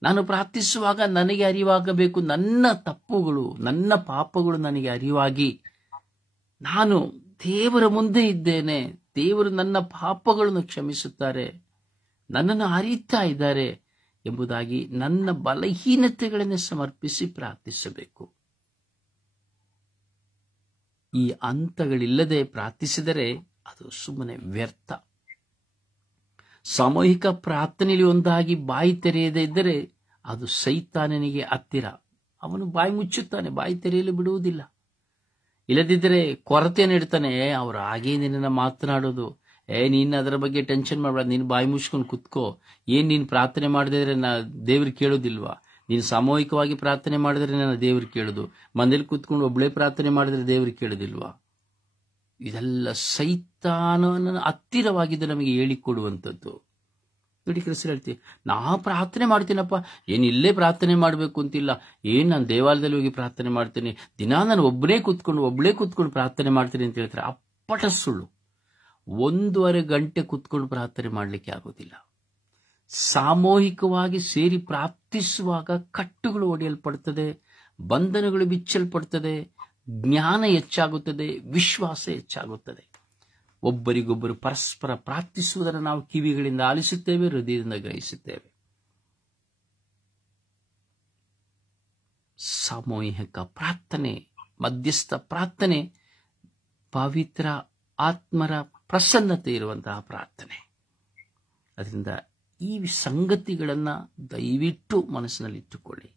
ನಾನು ಪ್ರಾರ್ಥಿಸುವಾಗ ನನಗೆ ಅರಿವಾಗಬೇಕು, ನನ್ನ ತಪ್ಪುಗಳು, ನನ್ನ ಪಾಪಗಳು ನನಗೆ ಅರಿವಾಗಿ ನಾನು ದೇವರ ಮುಂದೆ ಇದ್ದೇನೆ, ದೇವರು ನನ್ನ ಪಾಪಗಳನ್ನು ಕ್ಷಮಿಸುತ್ತಾರೆ, ನನ್ನನ್ನು ಅರಿತಾ ಇದ್ದಾರೆ ಎಂಬುದಾಗಿ ನನ್ನ ಬಲಹೀನತೆಗಳನ್ನು ಸಮರ್ಪಿಸಿ ಪ್ರಾರ್ಥಿಸಬೇಕು. ಈ ಹಂತಗಳಿಲ್ಲದೆ ಪ್ರಾರ್ಥಿಸಿದರೆ ಅದು ಸುಮ್ಮನೆ ವ್ಯರ್ಥ. ಸಾಮೂಹಿಕ ಪ್ರಾರ್ಥನೆಯಲ್ಲಿ ಒಂದಾಗಿ ಬಾಯಿ ತೆರೆಯದೇ ಇದ್ದರೆ ಅದು ಸೈತಾನನಿಗೆ ಹತ್ತಿರ. ಅವನು ಬಾಯಿ ಮುಚ್ಚುತ್ತಾನೆ, ಬಾಯಿ ತೆರೆಯಲು ಬಿಡುವುದಿಲ್ಲ. ಇಲ್ಲದಿದ್ದರೆ ಕೊರತೆಯನ್ನು ಇಡ್ತಾನೆ. ಅವರು ಹಾಗೇ ನಿನ್ನ ಮಾತನಾಡೋದು, ನೀನು ಅದರ ಬಗ್ಗೆ ಟೆನ್ಷನ್ ಮಾಡಬೇಡ, ನೀನು ಬಾಯಿ ಮುಚ್ಕೊಂಡು ಕುತ್ಕೋ, ನೀನು ಪ್ರಾರ್ಥನೆ ಮಾಡದಿದ್ರೆ ದೇವ್ರಿಗೆ ಕೇಳೋದಿಲ್ವಾ, ನೀನು ಸಾಮೂಹಿಕವಾಗಿ ಪ್ರಾರ್ಥನೆ ಮಾಡಿದ್ರೆ ನನ್ನ ದೇವ್ರಿಗೆ ಕೇಳೋದು, ಮನೇಲಿ ಕೂತ್ಕೊಂಡು ಒಬ್ಬಳೇ ಪ್ರಾರ್ಥನೆ ಮಾಡಿದ್ರೆ ದೇವ್ರಿಗೆ ಕೇಳೋದಿಲ್ವಾ. ಇದೆಲ್ಲ ಸೈತಾನನ ಹತ್ತಿರವಾಗಿದ್ದು ನಮಗೆ ಹೇಳಿಕೊಡುವಂಥದ್ದು. ನೋಡಿ ಕ್ರಿಸ್ತರು ಹೇಳ್ತೀವಿ, ನಾ ಪ್ರಾರ್ಥನೆ ಮಾಡ್ತೀನಪ್ಪ, ಇಲ್ಲೇ ಪ್ರಾರ್ಥನೆ ಮಾಡಬೇಕು ಅಂತಿಲ್ಲ, ನಾನು ದೇವಾಲಯದಲ್ಲಿ ಹೋಗಿ ಪ್ರಾರ್ಥನೆ ಮಾಡ್ತೀನಿ, ದಿನಾ ನಾನು ಒಬ್ಬನೇ ಕೂತ್ಕೊಂಡು ಪ್ರಾರ್ಥನೆ ಮಾಡ್ತೀನಿ ಅಂತ ಹೇಳ್ತಾರೆ. ಅಪ್ಪಟ ಸುಳ್ಳು. 1.5 ಗಂಟೆ ಕೂತ್ಕೊಂಡು ಪ್ರಾರ್ಥನೆ ಮಾಡಲಿಕ್ಕೆ ಆಗೋದಿಲ್ಲ. ಸಾಮೂಹಿಕವಾಗಿ ಸೇರಿ ಪ್ರಾರ್ಥಿಸುವಾಗ ಕಟ್ಟುಗಳು ಒಡೆಯಲ್ಪಡುತ್ತದೆ, ಬಂಧನಗಳು ಬಿಚ್ಚಲ್ಪಡುತ್ತದೆ, ಜ್ಞಾನ ಹೆಚ್ಚಾಗುತ್ತದೆ, ವಿಶ್ವಾಸ ಹೆಚ್ಚಾಗುತ್ತದೆ. ಒಬ್ಬರಿಗೊಬ್ಬರು ಪರಸ್ಪರ ಪ್ರಾರ್ಥಿಸುವುದನ್ನು ನಾವು ಕಿವಿಗಳಿಂದ ಆಲಿಸುತ್ತೇವೆ, ಹೃದಯದಿಂದ ಗ್ರಹಿಸುತ್ತೇವೆ. ಸಾಮೂಹಿಕ ಪ್ರಾರ್ಥನೆ, ಮಧ್ಯಸ್ಥ ಪ್ರಾರ್ಥನೆ, ಪವಿತ್ರ ಆತ್ಮರ ಪ್ರಸನ್ನತೆ ಇರುವಂತಹ ಪ್ರಾರ್ಥನೆ. ಅದರಿಂದ ಈ ಸಂಗತಿಗಳನ್ನು ದಯವಿಟ್ಟು ಮನಸ್ಸಿನಲ್ಲಿಟ್ಟುಕೊಳ್ಳಿ.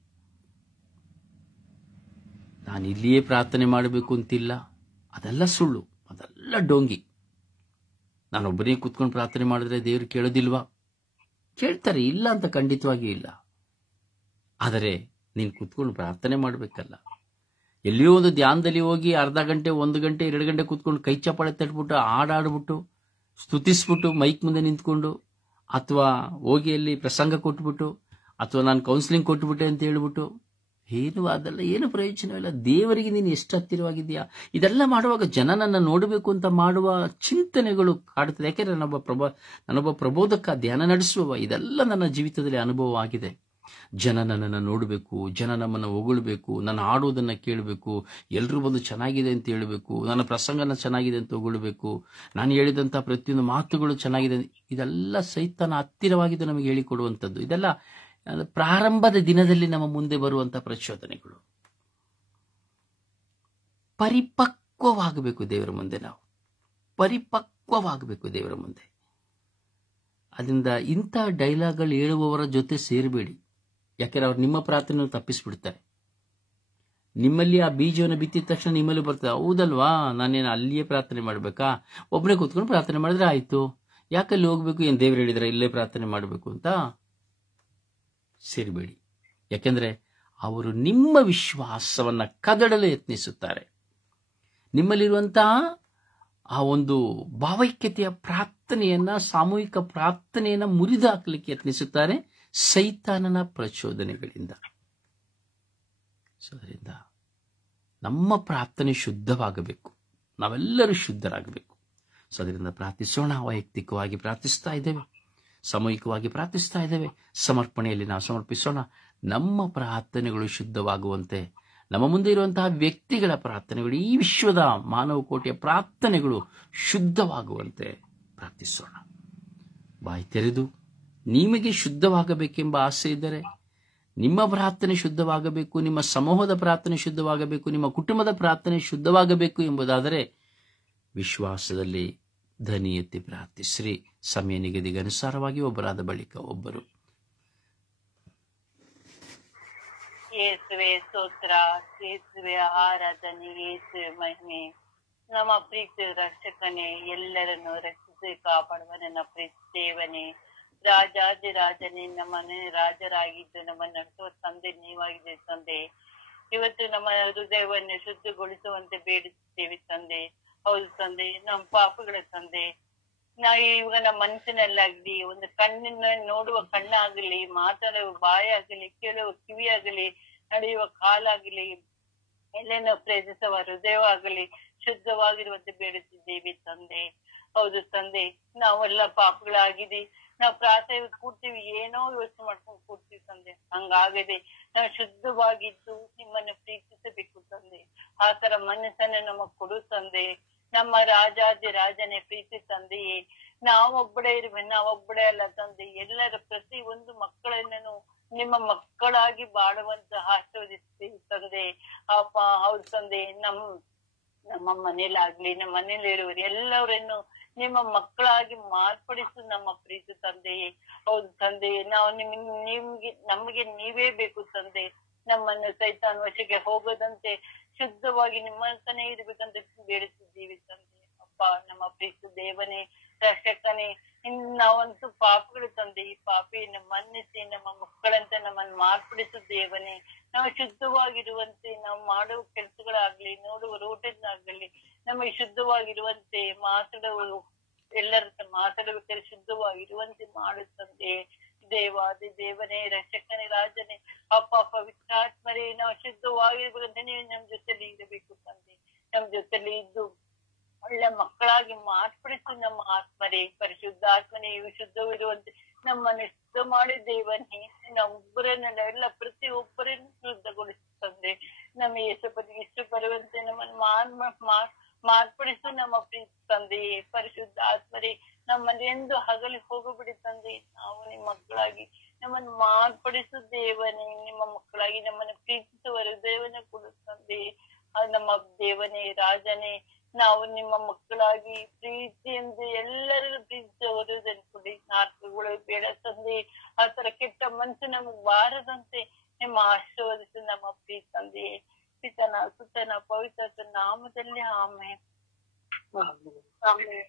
ನಾನು ಇಲ್ಲಿಯೇ ಪ್ರಾರ್ಥನೆ ಮಾಡಬೇಕು ಅಂತಿಲ್ಲ, ಅದೆಲ್ಲ ಸುಳ್ಳು, ಅದೆಲ್ಲ ಡೋಂಗಿ. ನಾನೊಬ್ಬನೇ ಕೂತ್ಕೊಂಡು ಪ್ರಾರ್ಥನೆ ಮಾಡಿದ್ರೆ ದೇವರು ಕೇಳೋದಿಲ್ವಾ? ಕೇಳ್ತಾರೆ, ಇಲ್ಲ ಅಂತ ಖಂಡಿತವಾಗಿ ಇಲ್ಲ. ಆದರೆ ನೀನು ಕೂತ್ಕೊಂಡು ಪ್ರಾರ್ಥನೆ ಮಾಡಬೇಕಲ್ಲ. ಎಲ್ಲಿಯೋ ಒಂದು ಧ್ಯಾನದಲ್ಲಿ ಹೋಗಿ ಅರ್ಧ ಗಂಟೆ, 1 ಗಂಟೆ, 2 ಗಂಟೆ ಕೂತ್ಕೊಂಡು ಕೈ ಚಪ್ಪಾಳೆ ತಟ್ಬಿಟ್ಟು, ಹಾಡಾಡ್ಬಿಟ್ಟು, ಸ್ತುತಿಸ್ಬಿಟ್ಟು, ಮೈಕ್ ಮುಂದೆ ನಿಂತ್ಕೊಂಡು, ಅಥವಾ ಹೋಗಿ ಅಲ್ಲಿ ಪ್ರಸಂಗ ಕೊಟ್ಬಿಟ್ಟು, ಅಥವಾ ನಾನು ಕೌನ್ಸಿಲಿಂಗ್ ಕೊಟ್ಬಿಟ್ಟೆ ಅಂತ ಹೇಳ್ಬಿಟ್ಟು, ಅದೆಲ್ಲ ಏನು ಪ್ರಯೋಜನವಿಲ್ಲ. ದೇವರಿಗೆ ನೀನು ಎಷ್ಟು ಹತ್ತಿರವಾಗಿದೆಯಾ? ಇದೆಲ್ಲ ಮಾಡುವಾಗ ಜನ ನನ್ನ ನೋಡಬೇಕು ಅಂತ ಮಾಡುವ ಚಿಂತನೆಗಳು ಕಾಡುತ್ತದೆ. ಯಾಕೆಂದ್ರೆ ನಾನೊಬ್ಬ ಪ್ರಬೋಧಕ, ಧ್ಯಾನ ನಡೆಸುವವ. ಇದೆಲ್ಲ ನನ್ನ ಜೀವಿತದಲ್ಲಿ ಅನುಭವ ಆಗಿದೆ. ಜನ ನನ್ನನ್ನು ನೋಡಬೇಕು, ಜನ ನಮ್ಮನ್ನು ಹೊಗಳಬೇಕು, ನಾನು ಆಡುವುದನ್ನು ಕೇಳಬೇಕು, ಎಲ್ಲರೂ ಬಂದು ಚೆನ್ನಾಗಿದೆ ಅಂತ ಹೇಳಬೇಕು, ನನ್ನ ಪ್ರಸಂಗನ ಚೆನ್ನಾಗಿದೆ ಅಂತ ಹೊಗಳಬೇಕು, ನಾನು ಹೇಳಿದಂಥ ಪ್ರತಿಯೊಂದು ಮಾತುಗಳು ಚೆನ್ನಾಗಿದೆ. ಇದೆಲ್ಲ ಸೈತಾನ ಹತ್ತಿರವಾಗಿದ್ದು ನಮಗೆ ಹೇಳಿಕೊಡುವಂಥದ್ದು. ಇದೆಲ್ಲ ಪ್ರಾರಂಭದ ದಿನದಲ್ಲಿ ನಮ್ಮ ಮುಂದೆ ಬರುವಂತಹ ಪ್ರಚೋದನೆಗಳು. ಪರಿಪಕ್ವವಾಗಬೇಕು ದೇವರ ಮುಂದೆ, ನಾವು ಪರಿಪಕ್ವವಾಗಬೇಕು ದೇವರ ಮುಂದೆ. ಅದರಿಂದ ಇಂಥ ಡೈಲಾಗ್ಗಳು ಹೇಳುವವರ ಜೊತೆ ಸೇರಬೇಡಿ. ಯಾಕೆಂದ್ರೆ ಅವ್ರು ನಿಮ್ಮ ಪ್ರಾರ್ಥನೆ ತಪ್ಪಿಸ್ಬಿಡ್ತಾರೆ. ನಿಮ್ಮಲ್ಲಿ ಆ ಬೀಜವನ್ನು ಬಿತ್ತಿದ ತಕ್ಷಣ ನಿಮ್ಮಲ್ಲಿ ಬರ್ತದೆ, ಹೌದಲ್ವಾ, ನಾನೇನು ಅಲ್ಲಿಯೇ ಪ್ರಾರ್ಥನೆ ಮಾಡಬೇಕಾ, ಒಬ್ಬನೇ ಕೂತ್ಕೊಂಡು ಪ್ರಾರ್ಥನೆ ಮಾಡಿದ್ರೆ ಆಯ್ತು, ಯಾಕಲ್ಲಿ ಹೋಗ್ಬೇಕು, ಏನು ದೇವ್ರು ಹೇಳಿದ್ರೆ ಇಲ್ಲೇ ಪ್ರಾರ್ಥನೆ ಮಾಡಬೇಕು ಅಂತ ಸೇರಬೇಡಿ. ಯಾಕೆಂದ್ರೆ ಅವರು ನಿಮ್ಮ ವಿಶ್ವಾಸವನ್ನ ಕದಡಲು ಯತ್ನಿಸುತ್ತಾರೆ. ನಿಮ್ಮಲ್ಲಿರುವಂತಹ ಆ ಒಂದು ಭಾವೈಕ್ಯತೆಯ ಪ್ರಾರ್ಥನೆಯನ್ನ, ಸಾಮೂಹಿಕ ಪ್ರಾರ್ಥನೆಯನ್ನ ಮುರಿದು ಹಾಕಲಿಕ್ಕೆ ಯತ್ನಿಸುತ್ತಾರೆ ಸೈತಾನನ ಪ್ರಚೋದನೆಗಳಿಂದ. ಅದರಿಂದ ನಮ್ಮ ಪ್ರಾರ್ಥನೆ ಶುದ್ಧವಾಗಬೇಕು, ನಾವೆಲ್ಲರೂ ಶುದ್ಧರಾಗಬೇಕು. ಸೊ ಅದರಿಂದ ಪ್ರಾರ್ಥಿಸೋಣ. ವೈಯಕ್ತಿಕವಾಗಿ ಪ್ರಾರ್ಥಿಸ್ತಾ ಇದ್ದೇವೆ. ಸಾಮೂಹಿಕವಾಗಿ ಪ್ರಾರ್ಥಿಸ್ತಾ ಇದ್ದೇವೆ. ಸಮರ್ಪಣೆಯಲ್ಲಿ ನಾವು ಸಮರ್ಪಿಸೋಣ. ನಮ್ಮ ಪ್ರಾರ್ಥನೆಗಳು ಶುದ್ಧವಾಗುವಂತೆ, ನಮ್ಮ ಮುಂದೆ ಇರುವಂತಹ ವ್ಯಕ್ತಿಗಳ ಪ್ರಾರ್ಥನೆಗಳು, ಈ ವಿಶ್ವದ ಮಾನವ ಕೋಟೆಯ ಪ್ರಾರ್ಥನೆಗಳು ಶುದ್ಧವಾಗುವಂತೆ ಪ್ರಾರ್ಥಿಸೋಣ. ಬಾಯಿ ತೆರೆದು ನಿಮಗೆ ಶುದ್ಧವಾಗಬೇಕೆಂಬ ಆಸೆ ಇದ್ದರೆ, ನಿಮ್ಮ ಪ್ರಾರ್ಥನೆ ಶುದ್ಧವಾಗಬೇಕು, ನಿಮ್ಮ ಸಮೂಹದ ಪ್ರಾರ್ಥನೆ ಶುದ್ಧವಾಗಬೇಕು, ನಿಮ್ಮ ಕುಟುಂಬದ ಪ್ರಾರ್ಥನೆ ಶುದ್ಧವಾಗಬೇಕು ಎಂಬುದಾದರೆ ವಿಶ್ವಾಸದಲ್ಲಿ ಧ್ವನಿ ಎತ್ತಿ ಪ್ರಾರ್ಥಿಸ್ರಿ. ಸಮಯ ನಿಗದಿಗೆ ಅನುಸಾರವಾಗಿ ಒಬ್ಬರಾದ ಬಳಿಕ ಒಬ್ಬರು. ಯೇಸುವೆ ಸ್ತೋತ್ರ, ಯೇಸುವೆ ಆರಾಧನೆ, ಯೇಸುವೆ ಮಹಿಮೆ. ನಮ್ಮ ಪ್ರೀತಿ ರಕ್ಷಕನೇ, ಎಲ್ಲರನ್ನು ರಕ್ಷಿಸಿ ಕಾಪಾಡುವ ನನ್ನ ಪ್ರೀತಿ ದೇವನೇ, ರಾಜಾದಿರಾಜನೇ, ನಮ್ಮನೆ ರಾಜರಾಗಿದ್ದು ನಮ್ಮನ್ನು ನಡೆಸುವ ತಂದೆ ನೀವಾಗಿದೆ ತಂದೆ. ಇವತ್ತು ನಮ್ಮ ಹೃದಯವನ್ನು ಶುದ್ಧಗೊಳಿಸುವಂತೆ ಬೇಡುತ್ತೇವೆ ತಂದೆ. ಹೌದು ತಂದೆ, ನಮ್ಮ ಪಾಪಗಳ ತಂದೆ. ನಾವು ಇವಾಗ ನಮ್ಮ ಮನಸ್ಸಿನಲ್ಲಾಗ್ಲಿ, ಒಂದು ಕಣ್ಣಿನ ನೋಡುವ ಕಣ್ಣಾಗಲಿ, ಮಾತಾಡುವ ಬಾಯಾಗಲಿ, ಕೇಳುವ ಕಿವಿಯಾಗಲಿ, ನಡೆಯುವ ಕಾಲಾಗಲಿ, ಎಲ್ಲೆನ್ನೋ ಪ್ರೇರಿಸುವ ಹೃದಯವಾಗಲಿ ಶುದ್ಧವಾಗಿರುವಂತೆ ಬೇಡುತ್ತಿದ್ದೇವೆ ತಂದೆ. ಹೌದು ತಂದೆ, ನಾವೆಲ್ಲ ಪಾಪಗಳಾಗಿದೆ. ನಾವು ಪ್ರಾರ್ಥನೆ ಕೂಡ್ತೀವಿ, ಏನೋ ಯೋಚನೆ ಮಾಡ್ಕೊಂಡು ಕೂಡ್ತೀವಿ ತಂದೆ. ಹಂಗಾಗದೆ ನಾವು ಶುದ್ಧವಾಗಿದ್ದು ನಿಮ್ಮನ್ನು ಪ್ರೀತಿಸಬೇಕು ತಂದೆ. ಆ ತರ ಮನಸ್ಸನ್ನು ನಮಗ್ ಕೊಡು ತಂದೆ. ನಮ್ಮ ರಾಜಾದಿರಾಜನೇ ಪ್ರೀತಿ ತಂದೆಯೇ, ನಾವೊಬ್ಬಳೇ ಇರುವೆ, ನಾವೊಬ್ಬಳೇ ಅಲ್ಲ ತಂದೆ. ಎಲ್ಲರ ಪ್ರತಿ ಒಂದು ಮಕ್ಕಳನ್ನು ನಿಮ್ಮ ಮಕ್ಕಳಾಗಿ ಬಾಳುವಂತ ಆಶೀರ್ವದಿಸ್ತೀವಿ ತಂದೆ. ಅಪ್ಪ ಹೌದು ತಂದೆ, ನಮ್ಮ ಮನೇಲಾಗ್ಲಿ, ನಮ್ಮ ಮನೇಲಿ ಇರುವರು ಎಲ್ಲವರನ್ನು ನಿಮ್ಮ ಮಕ್ಕಳಾಗಿ ಮಾರ್ಪಡಿಸು ನಮ್ಮ ಪ್ರೀತಿ ತಂದೆಯೇ. ಹೌದು ತಂದೆ, ನಾವು ನಮಗೆ ನೀವೇ ಬೇಕು ತಂದೆ. ನಮ್ಮನ್ನು ಸೈತಾನ ವಶಕ್ಕೆ ಹೋಗದಂತೆ ಶುದ್ಧವಾಗಿ ನಿಮ್ಮಂತಾನೆ ಇರ್ಬೇಕಂತ ಬೇಡುತ್ತಿದ್ದೀವಿ ತಂದೆ. ಅಪ್ಪ ನಮ್ಮ ಪ್ರೀತಿ ದೇವನೇ, ರಕ್ಷಕನೇ, ನಾವಂತೂ ಪಾಪಗಳು ತಂದೆ. ಈ ಪಾಪಿಯನ್ನು ಮನ್ನಿಸಿ ನಮ್ಮ ಮಕ್ಕಳಂತೆ ನಮ್ಮನ್ನು ಮಾರ್ಪಡಿಸು ದೇವನೇ. ನಾವು ಶುದ್ಧವಾಗಿರುವಂತೆ, ನಾವು ಮಾಡುವ ಕೆಲಸಗಳಾಗ್ಲಿ, ನೋಡುವ ರೋಟನ್ನಾಗಲಿ ನಮಗೆ ಶುದ್ಧವಾಗಿರುವಂತೆ, ಎಲ್ಲರ ಮಾತಾಡಬೇಕಾದ್ರೆ ಶುದ್ಧವಾಗಿರುವಂತೆ ಮಾಡುತ್ತಂದೆ. ದೇವಾದಿ ದೇವನೇ, ರಕ್ಷಕನೇ, ರಾಜನೇ, ಅಪ್ಪ ಪವಿತ್ರಾತ್ಮರೇ, ನಾವು ಶುದ್ಧವಾಗಿರ್ಬೇಕಂತ ನೀವು ನಮ್ ಜೊತೆಲಿ ಇರಬೇಕು ತಂದೆ. ನಮ್ ಜೊತೆಲಿ ಇದ್ದು ಒಳ್ಳೆ ಮಕ್ಕಳಾಗಿ ಮಾರ್ಪಡಿಸಿ ನಮ್ಮ ಆತ್ಮರೇ, ಪರಿಶುದ್ಧ ಆತ್ಮನೇ, ಇವು ಶುದ್ಧವಿರುವಂತೆ ನಮ್ಮನ್ನು ಶುದ್ಧ ಮಾಡಿ ದೇವನೇ. ನಮ್ಮೊಬ್ಬರನ್ನೆಲ್ಲ ಎಲ್ಲ ಪ್ರತಿಯೊಬ್ಬರನ್ನು ಶುದ್ಧಗೊಳಿಸಿ ತಂದೆ. ನಮ್ಮ ಯೇಸುಪತಿಗೆ ಇಷ್ಟ ಬರುವಂತೆ ನಮ್ಮನ್ನು ಮಾರ್ಪಡಿಸು ನಮ್ಮ ಪ್ರೀತಿ ತಂದೆಯೇ. ಪರಿಶುದ್ಧ ಆತ್ಮರೇ, ನಮ್ಮಲ್ಲಿ ಎಂದು ಹಗಲಿ ಹೋಗಬಿಡಿ ತಂದೆ. ನಾವು ನಿಮ್ಮ ಮಕ್ಕಳಾಗಿ ನಮ್ಮನ್ನು ಮಾರ್ಪಡಿಸು ದೇವನೇ. ನಿಮ್ಮ ಮಕ್ಕಳಾಗಿ ನಮ್ಮನ್ನು ಪ್ರೀತಿಸುವ ಹೃದಯವನ್ನು ಕೊಡು ತಂದೆ. ನಮ್ಮ ದೇವನೇ, ರಾಜನೇ, ನಾವು ನಿಮ್ಮ ಮಕ್ಕಳಾಗಿ ಪ್ರೀತಿಯಿಂದ ಎಲ್ಲರೂ ಪ್ರೀತಿಸುವುದನ್ನು ಕೊಡಿ. ನಾಟಕಗಳು ಬೇಡ ತಂದೆ. ಆ ತರ ಕೆಟ್ಟ ಮನಸ್ಸು ನಮಗ್ ಬಾರದಂತೆ ನಿಮ್ಮ ಆಶೀರ್ವದಿಸು ನಮ್ಮ ಪ್ರೀತಿ ತಂದೆಯೇ. ಪಿತನ ಸುತನ ಪವಿತ್ರ ನಾಮದಲ್ಲಿ ಆಮೆನ್. ಆಮೆನ್.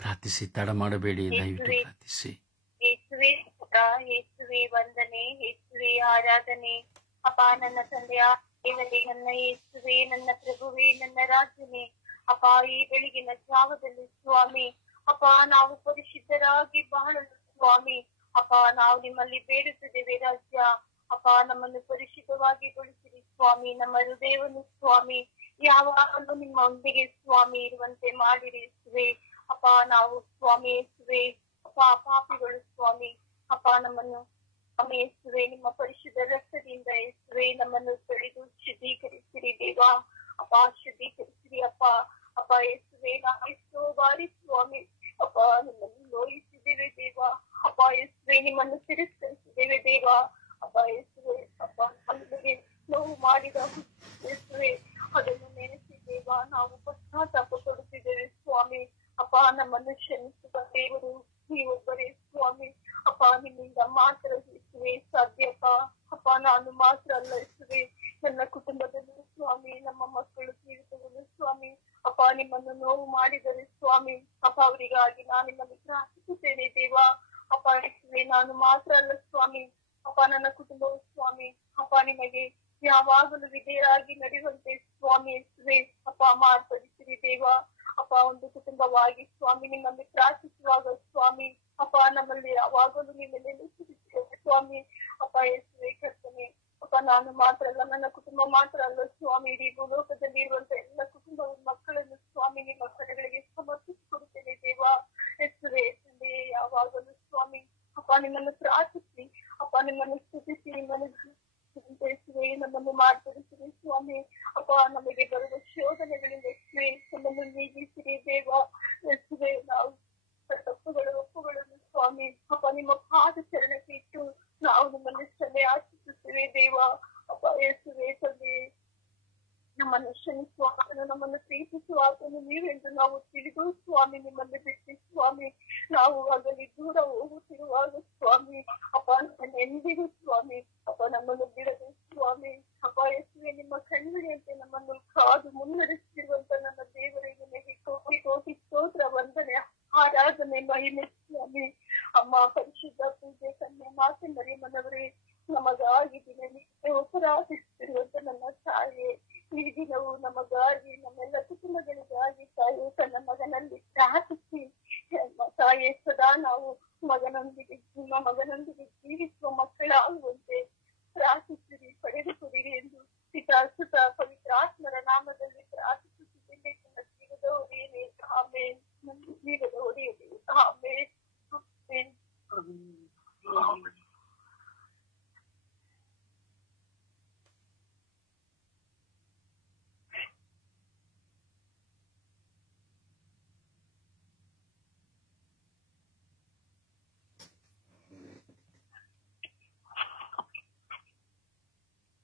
ಪ್ರಾರ್ಥಿಸಿ, ತಡ ಮಾಡಬೇಡಿ, ದಯವಿಟ್ಟು ಪ್ರಾರ್ಥಿಸಿ. ಯೇಸುವೆ ಪುತ್ರ, ಯೇಸುವೆ ವಂದನೆ, ಯೇಸುವೆ ಆರಾಧನೆ. ಅಪ್ಪ ನನ್ನ ತಂದೆಯ ದೇವರೇ, ನನ್ನ ಯೇಸುವೆ, ನನ್ನ ಪ್ರಭುವೇ, ನನ್ನ ರಾಜನೇ, ಅಪ್ಪ ಈ ಬೆಳಗಿನ ಜಾವದಲ್ಲಿ ಸ್ವಾಮಿ, ಅಪ್ಪ ನಾವು ಪರಿಶುದ್ಧರಾಗಿ ಬಾಳಲು ಸ್ವಾಮಿ, ಅಪ್ಪ ನಾವು ನಿಮ್ಮಲ್ಲಿ ಬೇಡುತ್ತಿದ್ದೇವೆ ರಾಜ್ಯ. ಅಪ್ಪ ನಮ್ಮನ್ನು ಪರಿಶುದ್ಧವಾಗಿ ಗೊಳಿಸಿರಿ ಸ್ವಾಮಿ. ನಮ್ಮ ಹೃದಯವನ್ನು ಸ್ವಾಮಿ ಯಾವಾಗಲೂ ನಿಮ್ಮೊಂದಿಗೆ ಸ್ವಾಮಿ ಇರುವಂತೆ ಮಾಡಿರಿ ಯೇಸುವೆ. ಅಪ್ಪ ನಾವು ಸ್ವಾಮಿ ಯೇಸುವೆ, ಅಪ್ಪ ಪಾಪಿಗಳು ಸ್ವಾಮಿ, ಅಪ್ಪ ನಮ್ಮನ್ನು ಸ್ವಾಮಿ ಯೇಸುವೆ ನಿಮ್ಮ ಪರಿಶುದ್ಧ ರಕ್ತದಿಂದ ಯೇಸುವೆ ನಮ್ಮನ್ನು ತೊಳೆದು ಶುದ್ಧೀಕರಿಸಿರಿ ದೇವಾ. ಅಪ್ಪ ಶುದ್ಧೀಕರಿಸಿರಿ ಅಪ್ಪ. ಅಪ್ಪ ಯೇಸುವೆ, ನಾವು ಎಷ್ಟೋ ಬಾರಿ ಸ್ವಾಮಿ ಅಪ್ಪ ನಿಮ್ಮನ್ನು ನೋಯಿಸಿದ್ದೇವೆ ದೇವಾ. ಅಪ್ಪ ಯೇಸುವೆ, ನಿಮ್ಮನ್ನು ತಿರಸ್ಕರಿಸಿದ್ದೇವೆ ದೇವಾ. ಅಪ್ಪ ಯೇಸುವೆ, ಅಪ್ಪ ನಮಗೆ ನೋವು ಮಾಡಿದ ಯೇಸುವೆ ಅದನ್ನು ನೆನೆಸಿ ದೇವಾ ನಾವು ಪಶ್ಚಾತ್ತಾಪ ಪಡುತ್ತಿದ್ದೇವೆ ಸ್ವಾಮಿ. ಅಪ್ಪ ನಮ್ಮನ್ನು ಕ್ಷಮಿಸುವ ದೇವರು ನೀವೊಬ್ಬರೇ ಸ್ವಾಮಿ. ಅಪ್ಪ ನಿಮ್ಮಿಂದ ಮಾತ್ರ ಯೇಸುವೆ ಸಾಧ್ಯಪ್ಪ. ಅಪ್ಪ ನಾನು ಮಾತ್ರ ಅಲ್ಲ ಯೇಸುವೆ, ನನ್ನ ಕುಟುಂಬದಲ್ಲಿ ಸ್ವಾಮಿ, ನಮ್ಮ ಮಕ್ಕಳು ಜೀವಿತದಲ್ಲಿ ಸ್ವಾಮಿ ಅಪ್ಪ ನಿಮ್ಮನ್ನು ನೋವು ಮಾಡಿದರೆ ಸ್ವಾಮಿ, ಅಪ್ಪ ಅವರಿಗಾಗಿ ನಾನು ನಿಮ್ಮನ್ನು ಪ್ರಾರ್ಥಿಸುತ್ತೇನೆ ದೇವಾ. ಅಪ್ಪ ಯೇಸುವೆ, ನಾನು ಮಾತ್ರ ಅಲ್ಲ ಸ್ವಾಮಿ, ಅಪ್ಪ ನನ್ನ ಕುಟುಂಬವು ಸ್ವಾಮಿ ಅಪ್ಪ ನಿಮಗೆ ಯಾವಾಗಲೂ ವಿಧೇಯರಾಗಿ ನಡೆಯುವಂತೆ ಸ್ವಾಮಿ ಯೇಸುವೆ ಅಪ್ಪ ಮಾರ್ಪಡಿಸಿರಿ ದೇವಾ. ಅಪ್ಪ ಒಂದು ಕುಟುಂಬವಾಗಿ ಸ್ವಾಮಿ ನಿಮ್ಮಲ್ಲಿ ಪ್ರಾರ್ಥಿಸುವಾಗ ಸ್ವಾಮಿ ಅಪ್ಪ ನಮ್ಮಲ್ಲಿ ಯಾವಾಗಲೂ ನಿಮ್ಮಲ್ಲಿ ನೆಲೆಸಿರುತ್ತೇವೆ ಸ್ವಾಮಿ. ಅಪ್ಪ ಯೇಸುವೆ ಕರ್ತನೆ, ಅಪ್ಪ ನಾನು ಮಾತ್ರ ಅಲ್ಲ, ನನ್ನ ಕುಟುಂಬ ಮಾತ್ರ ಅಲ್ಲ ಸ್ವಾಮಿ, ಇಡೀ ಭೂಲೋಕದಲ್ಲಿ ಇರುವಂತ ಎಲ್ಲ ಕುಟುಂಬ ಮಕ್ಕಳನ್ನು ಸ್ವಾಮಿ ನಿಮ್ಮ ಕಡೆಗಳಿಗೆ ಸಮರ್ಪಿಸಿಕೊಡುತ್ತೇನೆ ದೇವ. ಯೇಸುವೆ ತಂದೆ, ಯಾವಾಗಲೂ ಸ್ವಾಮಿ ಅಪ್ಪ ನಿಮ್ಮನ್ನು ಪ್ರಾರ್ಥಿಸಿ, ಅಪ್ಪ ನಿಮ್ಮನ್ನು ಸ್ತುತಿಸಿ, ನಿಮ್ಮನ್ನು ಯೇಸುವೆ ನಮ್ಮನ್ನು ಮಾರ್ಪಡಿಸಿರಿ ಸ್ವಾಮಿ. ಅಪ್ಪ ನಮಗೆ ಬರುವ ಶೋಧನೆಗಳಿಂದ ಯೇಸುವೆ ನಮ್ಮನ್ನು ನೀಗಿಸಿರಿ ದೇವ. ಯೇಸುವೆ ನಾವು ಒಪ್ಪುಗಳನ್ನು ಸ್ವಾಮಿ ಅಪ್ಪ ನಿಮ್ಮ ಪಾದಚರಣಕ್ಕೆ ಇಟ್ಟು ನಾವು ನಿಮ್ಮನ್ನು ಕ್ಷಮೆ ಯಾಚಿಸುತ್ತೇವೆ ದೇವ. ಅಪ್ಪ ಯೇಸುವೆ ತಂದೆ, ನಮ್ಮನ್ನು ಕ್ಷಮಿಸುವ ಆತನು, ನಮ್ಮನ್ನು ಪ್ರೀತಿಸುವ ಆತನು ನೀವೆಂದು ನಾವು ತಿಳಿದು ಸ್ವಾಮಿ ನಿಮ್ಮನ್ನು ಬಿಟ್ಟು ಸ್ವಾಮಿ ನಾವು ಆಗಲಿ ದೂರ ಹೋಗುತ್ತಿರುವಾಗ ಸ್ವಾಮಿ ಅಪ್ಪ ಎಂದಿಗೂ ಸ್ವಾಮಿ ಅಪ್ಪ ನಮ್ಮನ್ನು ಬಿಡದೆ ಸ್ವಾಮಿ ಅಪ್ಪ ಯೇಸುವೆ ನಿಮ್ಮ ಕಣ್ಮಣಿಯಂತೆ ನಮ್ಮನ್ನು ಕಾದು ಮುನ್ನಡೆಸುತ್ತಿರುವಂತ ನನ್ನ ದೇವರಿಗೆ ನಿಮಗೆ ಕೋಟಿ ಕೋಟಿ ಸ್ತೋತ್ರ, ವಂದನೆ, ಆರಾಧನೆ, ಮಹಿಮೆ ಸ್ವಾಮಿ. ಅಮ್ಮ ಪರಿಶುದ್ಧ ಪೂಜೆ ಕನ್ಯೆ ಮಾತೆ ಮರಿಯಮ್ಮನವರೇ, ನಮಗಾಗಿ ದಿನನಿತ್ಯ ಅಪರಾಧಿಸುತ್ತಿರುವಂತ ನನ್ನ ತಾಯಿ, ಈ ದಿನವು ನಮಗಾಗಿ ನಮ್ಮೆಲ್ಲ ಕುಟುಂಬಗಳಿಗಾಗಿ ತಾಯಿ ತನ್ನ ಮಗನಲ್ಲಿ ಪ್ರಾರ್ಥಿಸಿ ತಾಯಿ ಸದಾ ನಾವು ನಿಮ್ಮ ಮಗನೊಂದಿಗೆ ಜೀವಿಸುವ ಮಕ್ಕಳಾಗುವಂತೆ ಪ್ರಾರ್ಥಿಸಿರಿ, ಪಡೆದುಕೊಡಿರಿ ಎಂದು ಪಿತಾ ಸುತ ಪವಿತ್ರಾತ್ಮರ ನಾಮದಲ್ಲಿ ಪ್ರಾರ್ಥಿಸುತ್ತಿದ್ದೇನೆ. ನನ್ನ ಜೀವದ ಒಡೆಯನೇ ಆಮೇನ್. ನನ್ನ ಜೀವದ ಒಡೆಯನೇ ಆಮೇನ್.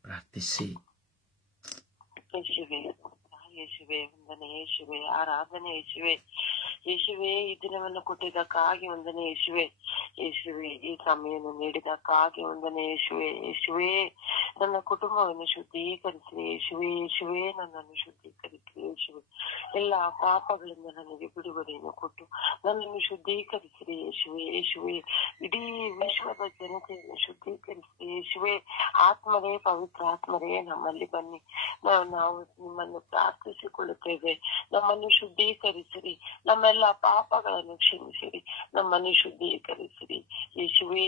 ಪ್ರಾರ್ಥಿಸಿ. ಯೇಸುವೆ, ಯೇಸುವೆ ವಂದನೆ, ಯೇಸುವೆ ಆರಾಧನೆ, ಯೇಸುವೆ ಯೇಸುವೆ ಈ ದಿನವನ್ನು ಕೊಟ್ಟಿದ್ದಕ್ಕಾಗಿ ವಂದನೆ, ಯೇಸುವೆ ಯೇಸುವೆ ಈ ಸಮಯವನ್ನು ನೀಡಿದ್ದಕ್ಕಾಗಿ ವಂದನೆ, ಯೇಸುವೆ ಯೇಸುವೆ ನನ್ನ ಕುಟುಂಬವನ್ನು ಶುದ್ಧೀಕರಿಸಿರಿ, ಯೇಸುವೆ ಯೇಸುವೆ ನನ್ನನ್ನು ಶುದ್ಧೀಕರಿಸಿರಿ, ಯೇಸುವೆ ಎಲ್ಲ ಪಾಪಗಳಿಂದ ನನಗೆ ಬಿಡುಗಡೆಯನ್ನು ಕೊಟ್ಟು ನನ್ನನ್ನು ಶುದ್ಧೀಕರಿಸಿರಿ, ಯೇಸುವೆ ಯೇಸುವೆ ಇಡೀ ವಿಶ್ವದ ಜನತೆಯನ್ನು ಶುದ್ಧೀಕರಿಸಿರಿ, ಯೇಸುವೆ ಆತ್ಮರೇ, ಪವಿತ್ರ ಆತ್ಮರೇ ನಮ್ಮಲ್ಲಿ ಬನ್ನಿ. ನಾವು ನಿಮ್ಮನ್ನು ಪ್ರಾರ್ಥಿಸಿಕೊಳ್ಳುತ್ತೇವೆ. ನಮ್ಮನ್ನು ಶುದ್ಧೀಕರಿಸಿರಿ, ನಮ್ಮೆಲ್ಲ ಪಾಪಗಳನ್ನು ಕ್ಷಮಿಸಿರಿ, ನಮ್ಮನ್ನು ಶುದ್ಧೀಕರಿಸಿರಿ, ಯೇಸುವೇ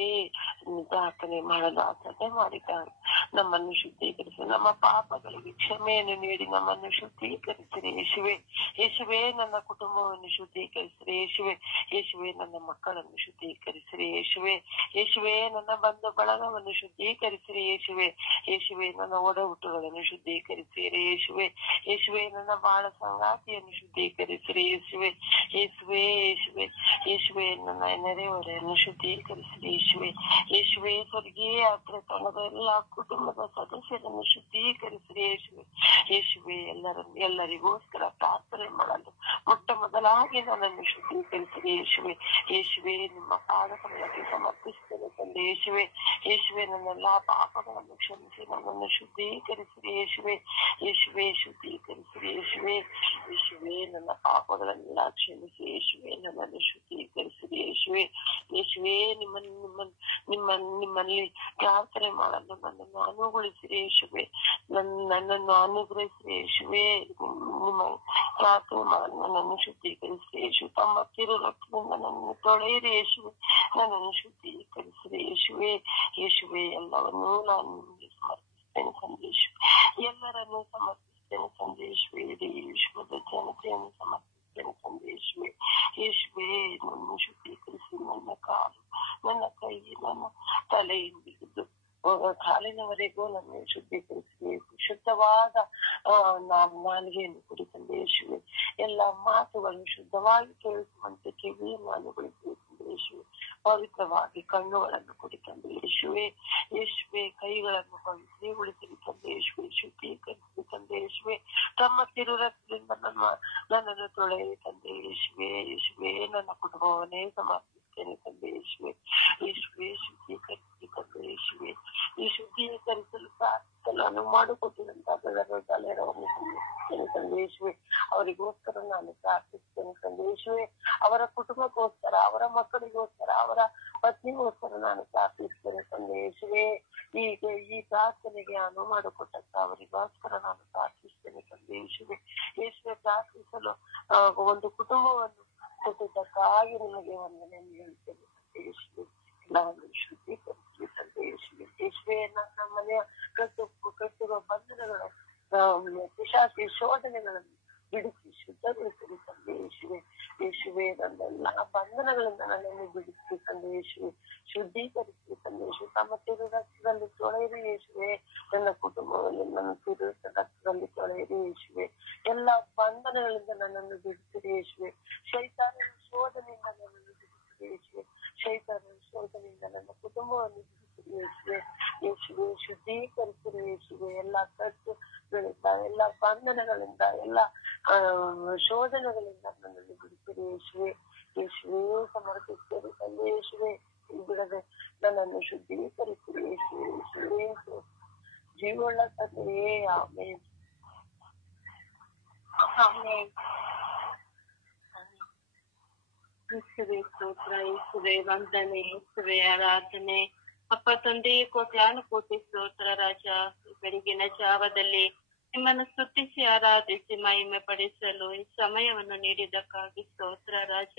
ಪ್ರಾರ್ಥನೆ ಮಾಡಲು ಆಸಕ್ತಿ ಮಾಡಿದ್ದಾರೆ. ನಮ್ಮನ್ನು ಶುದ್ಧೀಕರಿಸಿ, ನಮ್ಮ ಪಾಪಗಳಿಗೆ ಕ್ಷಮೆಯನ್ನು ನೀಡಿ ನಮ್ಮನ್ನು ಶುದ್ಧೀಕರಿಸಿರಿ, ಯೇಸುವೆ ಯೇಸುವೆ ನನ್ನ ಕುಟುಂಬವನ್ನು ಶುದ್ಧೀಕರಿಸಿರಿ, ಯೇಸುವೆ ಯೇಸುವೆ ನನ್ನ ಮಕ್ಕಳನ್ನು ಶುದ್ಧೀಕರಿಸಿರಿ, ಯೇಸುವೆ ಯೇಸುವೆ ನನ್ನ ಬಂಧು ಬಳಗವನ್ನು ಶುದ್ಧೀಕರಿಸಿರಿ, ಯೇಸುವೆ ಯೇಸುವೆ ನನ್ನ ಒಡ ಹುಟ್ಟುಗಳನ್ನು ಶುದ್ಧೀಕರಿಸಿರಿ, ಯೇಸುವೆ ಯೇಸುವೆ ನನ್ನ ಬಾಳ ಸಂಗಾತಿಯನ್ನು ಶುದ್ಧೀಕರಿಸಿರಿ, ಯೇಸುವೆ ಯೇಸುವೆ ಯೇಸುವೆ ಯೇಸುವೆ ನನ್ನ ನೆರೆಹೊರೆಯನ್ನು ಶುದ್ಧೀಕರಿಸಿರಿ, ಯೇಸುವೆ ಯೇಸುವೆ ಸ್ವರ್ಗೀಯ ತಂಡದ ಎಲ್ಲಾ ಕುಟುಂಬದ ಸದಸ್ಯರನ್ನು ಶುದ್ಧೀಕರಿಸಿರಿ, ಯೇಸುವೆ ಯೇಸುವೆ ಎಲ್ಲರಿಗೋಸ್ಕರ ಪ್ರಾರ್ಥನೆ ಮಾಡಲು ಮೊಟ್ಟ ಮೊದಲಾಗಿ ನನ್ನನ್ನು ಶುದ್ಧೀಕರಿಸಿರಿ, ಯೇಸುವೆ ಯೇಸುವೆ ನಿಮ್ಮ ಪಾದಗಳಿಗೆ ಸಮರ್ಪಿಸುತ್ತೇನೆ ತಂದೆ, ಯೇಸುವೆ ಯೇಸುವೆ ನನ್ನೆಲ್ಲಾ ಪಾಪಗಳನ್ನು ಕ್ಷಮಿಸಿ ನನ್ನನ್ನು ಶುದ್ಧೀಕರಿಸಿರಿ, ಯೇಸುವೆ ಯೇಸುವೆ ಶುದ್ಧೀಕರಿಸಿರಿ, ಯೇಸುವೆ ಯೇಸುವೆ ನನ್ನ ಪಾಪಗಳನ್ನೆಲ್ಲ ಕ್ಷಮಿಸಿ, ಯೇಸುವೆ ನನ್ನನ್ನು ಶುದ್ಧೀಕರಿಸಿರಿ, ಯೇಸುವೆ ಯೇಸುವೆ ನಿಮ್ಮಲ್ಲಿ ಪ್ರಾರ್ಥನೆ ಮಾಡಲು ನನ್ನನ್ನು ಅನುಗೊಳಿಸಿರಿ, ಯೇಸುವೆ ನನ್ನನ್ನು ಅನುಗ್ರಹಿಸಿರಿ, ಯೇಸುವೆ ನಿಮ್ಮ ಪ್ರಾರ್ಥನೆ ಮಾಡಲು ನನ್ನನ್ನು ಶುದ್ಧೀಕರಿಸಿರಿ, ಯೇಸು ತಮ್ಮ ಕಿರು ರಕ್ತದಿಂದ ನನ್ನನ್ನು ತೊಳೆಯಿರಿ, ಯೇಸುವೆ ನನ್ನನ್ನು ಶುದ್ಧೀಕರಿಸಿರಿ, ಯೇಸುವೆ ಯೇಸುವೆ ಎಲ್ಲವನ್ನೂ ನಾನು ನಿಮಗೆ ಸಮರ್ಪಿಸ್ತೇನೆ ಸಂದೇಶ, ಎಲ್ಲರನ್ನೂ ಸಮರ್ಪಿಸ್ತೇನೆ ಸಂದೇಶವೇ, ಇಡೀ ವಿಶ್ವದ ಜನತೆಯನ್ನು ಸಮರ್ಪಿಸ್ತೇನೆ ಸಂದೇಶವೇ, ಯೇಸುವೆ ನನ್ನ ಶುದ್ಧೀಕರಿಸಿ ನನ್ನ ಕಾಲು, ನನ್ನ ಕೈ, ನನ್ನ ತಲೆಯಿಂದ ಹಿಡಿದು ಕಾಲಿನವರೆಗೂ ನನ್ನ ಶುದ್ಧೀಕರಿಸಬೇಕು. ಶುದ್ಧವಾದ ನಾಲಿಗೆಯನ್ನು ಕೊಡಿ ತಂದೆ ಯೇಸುವೆ, ಎಲ್ಲ ಮಾತುಗಳು ಶುದ್ಧವಾಗಿ ಕೇಳಿಸುವಂತೆ ಕಿವಿಯನ್ನು ಅನುಗೊಳಿಸಬೇಕು ಯೇಸುವೆ. ಪವಿತ್ರವಾಗಿ ಕಣ್ಣುಗಳನ್ನು ಕೊಡಿ ತಂದೆ ಯೇಸುವೆ, ಯೇಸುವೆ ಕೈಗಳನ್ನು ಪವಿತ್ರಗೊಳಿಸಲಿ ತಂದೆ ಯೇಸುವೆ, ಶುದ್ಧೀಕರಿಸಲಿ ತಂದೆ ಯೇಸುವೆ, ತಮ್ಮ ತಿರುರಕ್ತದಿಂದ ನನ್ನನ್ನು ತೊಳೆಯಲಿ ತಂದೆ ಯೇಸುವೆ, ಯೇಸುವೆ ನನ್ನ ಕುಟುಂಬವನ್ನೇ ಸಮರ್ಪಿಸುತ್ತೇನೆ ತಂದೆ ಯೇಸುವೆ, ಯೇಸುವೆ ಶುದ್ಧೀಕರಿಸಲಿ ತಂದೆ ಯೇಸುವೆ, ಈ ಶುದ್ಧೀಕರಿಸಲು ಪ್ರಾರ್ಥನೆ ಮಾಡಿಕೊಟ್ಟಿರುವಂತಹ ತಲೆರವನ್ನು ಸಮರ್ಪಿಸುತ್ತೇನೆ ತಂದೆ ಯೇಸುವೆ, ಅವರಿಗೋಸ್ಕರ ನಾನು ಪ್ರಾರ್ಥಿಸುತ್ತೇನೆ ತಂದೆ ಯೇಸುವೆ, ಅವರ ಕುಟುಂಬಕ್ಕೋಸ್ಕರ, ಅವರ ಮಕ್ಕಳಿಗೋಸ್ಕರ, ಅವರ ಪತ್ನಿಗೋಸ್ಕರ ನಾನು ಪ್ರಾರ್ಥಿಸ್ತೇನೆ ತಂದೆ ಯೇಸುವೆ. ಈಗ ಈ ಪ್ರಾರ್ಥನೆಗೆ ಅನುವು ಮಾಡಿಕೊಟ್ಟಂತ ಅವರಿಗೋಸ್ಕರ ನಾನು ಪ್ರಾರ್ಥಿಸ್ತೇನೆ ತಂದೆ ಯೇಸುವೆ. ಯೇಸುವೆ ಪ್ರಾರ್ಥಿಸಲು ಒಂದು ಕುಟುಂಬವನ್ನು ಕೊಟ್ಟಿದ್ದಕ್ಕಾಗಿ ನಿಮಗೆ ವಂದನೆಯನ್ನು ಹೇಳ್ತೇನೆ ತಂದೆ ಯೇಸುವೆ. ನಾನು ಶುದ್ಧೀಕರಿಸಿ ತಂದೆ ಯೇಸುವೆ, ಯೇಸುವೆ ನನ್ನ ಮನೆಯ ಪಿಶಾಚಿ ಶೋಧನೆಗಳನ್ನು ಬಿಡಿಸಿ ಶುದ್ಧಗೊಳಿಸಲಿ ತಂದೆ ಯೇಸುವೆ. ಯೇಸುವೆ ನನ್ನೆಲ್ಲ ಬಂಧನಗಳಿಂದ ನನ್ನನ್ನು ಬಿಡಿಸಿ ತಂದೆ ಯೇಸುವೆ. ಶುದ್ಧೀಕರಿಸಿ ತಂದೆ ಯೇಸು. ತಮ್ಮ ತಿರು ರಕ್ತದಲ್ಲಿ ತೊಳೆಯಿರಿ ಯೇಸುವೆ. ನನ್ನ ಕುಟುಂಬವನ್ನು ನನ್ನ ತಿರು ರಕ್ತದಲ್ಲಿ ತೊಳೆಯಿರಿ ಯೇಸುವೆ. ಎಲ್ಲ ಬಂಧನಗಳಿಂದ ನನ್ನನ್ನು ಬಿಡಿಸಿರಿ ಯೇಸುವೆ. ಶೈತಾನನ ಶೋಧನೆಯಿಂದ ನನ್ನನ್ನು ಬಿಡಿಸಿರಿ ಯೇಸುವೆ. ಶೈತಾನನ ಶೋಧನೆಯಿಂದ ನನ್ನ ಕುಟುಂಬವನ್ನು ಬಿಡಿಸಿರಿ ಯೇಸುವೆ. ಯೇಸುವೆ ಶುದ್ಧೀಕರಿಸಿರಿ ಯೇಸುವೆ. ಎಲ್ಲ ಕಟ್ಟುಗಳಿಂದ ಎಲ್ಲ ಬಂಧನಗಳಿಂದ ಎಲ್ಲ ಶೋಧನೆಗಳಿಂದ ನನ್ನನ್ನು ಬಿಡಿಸಿರಿ ಯೇಸುವೆ. ಯೇಸುವೆ ಸಮರ್ಪಿಸಿರಿ ತಂದೆ ಯೇಸುವೆ. ಬಿಡದೆ ನನ್ನನ್ನು ಶುದ್ಧೀಕರಿಸಿರಿ ಯೇಸುವೆ. ಯೇಸುವೆ ಜೀವವುಳ್ಳ ತಂದೆಯೇ ಆಮೆನ್. ಯೇಸುವೆ ಸ್ತೋತ್ರ, ಯೇಸುವೆ ವಂದನೆ, ಯೇಸುವೆ ಆರಾಧನೆ. ಅಪ್ಪ ತಂದೆಯೇ ಕೋಟ್ಯಾನು ಕೋಟಿ ಸ್ತೋತ್ರ ರಾಜ. ಬೆಳಗಿನ ಜಾವದಲ್ಲಿ ನಿಮ್ಮನ್ನು ಸ್ತುತಿಸಿ ಆರಾಧಿಸಿ ಮಹಿಮೆ ಪಡಿಸಲು ಈ ಸಮಯವನ್ನು ನೀಡಿದ್ದಕ್ಕಾಗಿ ಸ್ತೋತ್ರ ರಾಜ.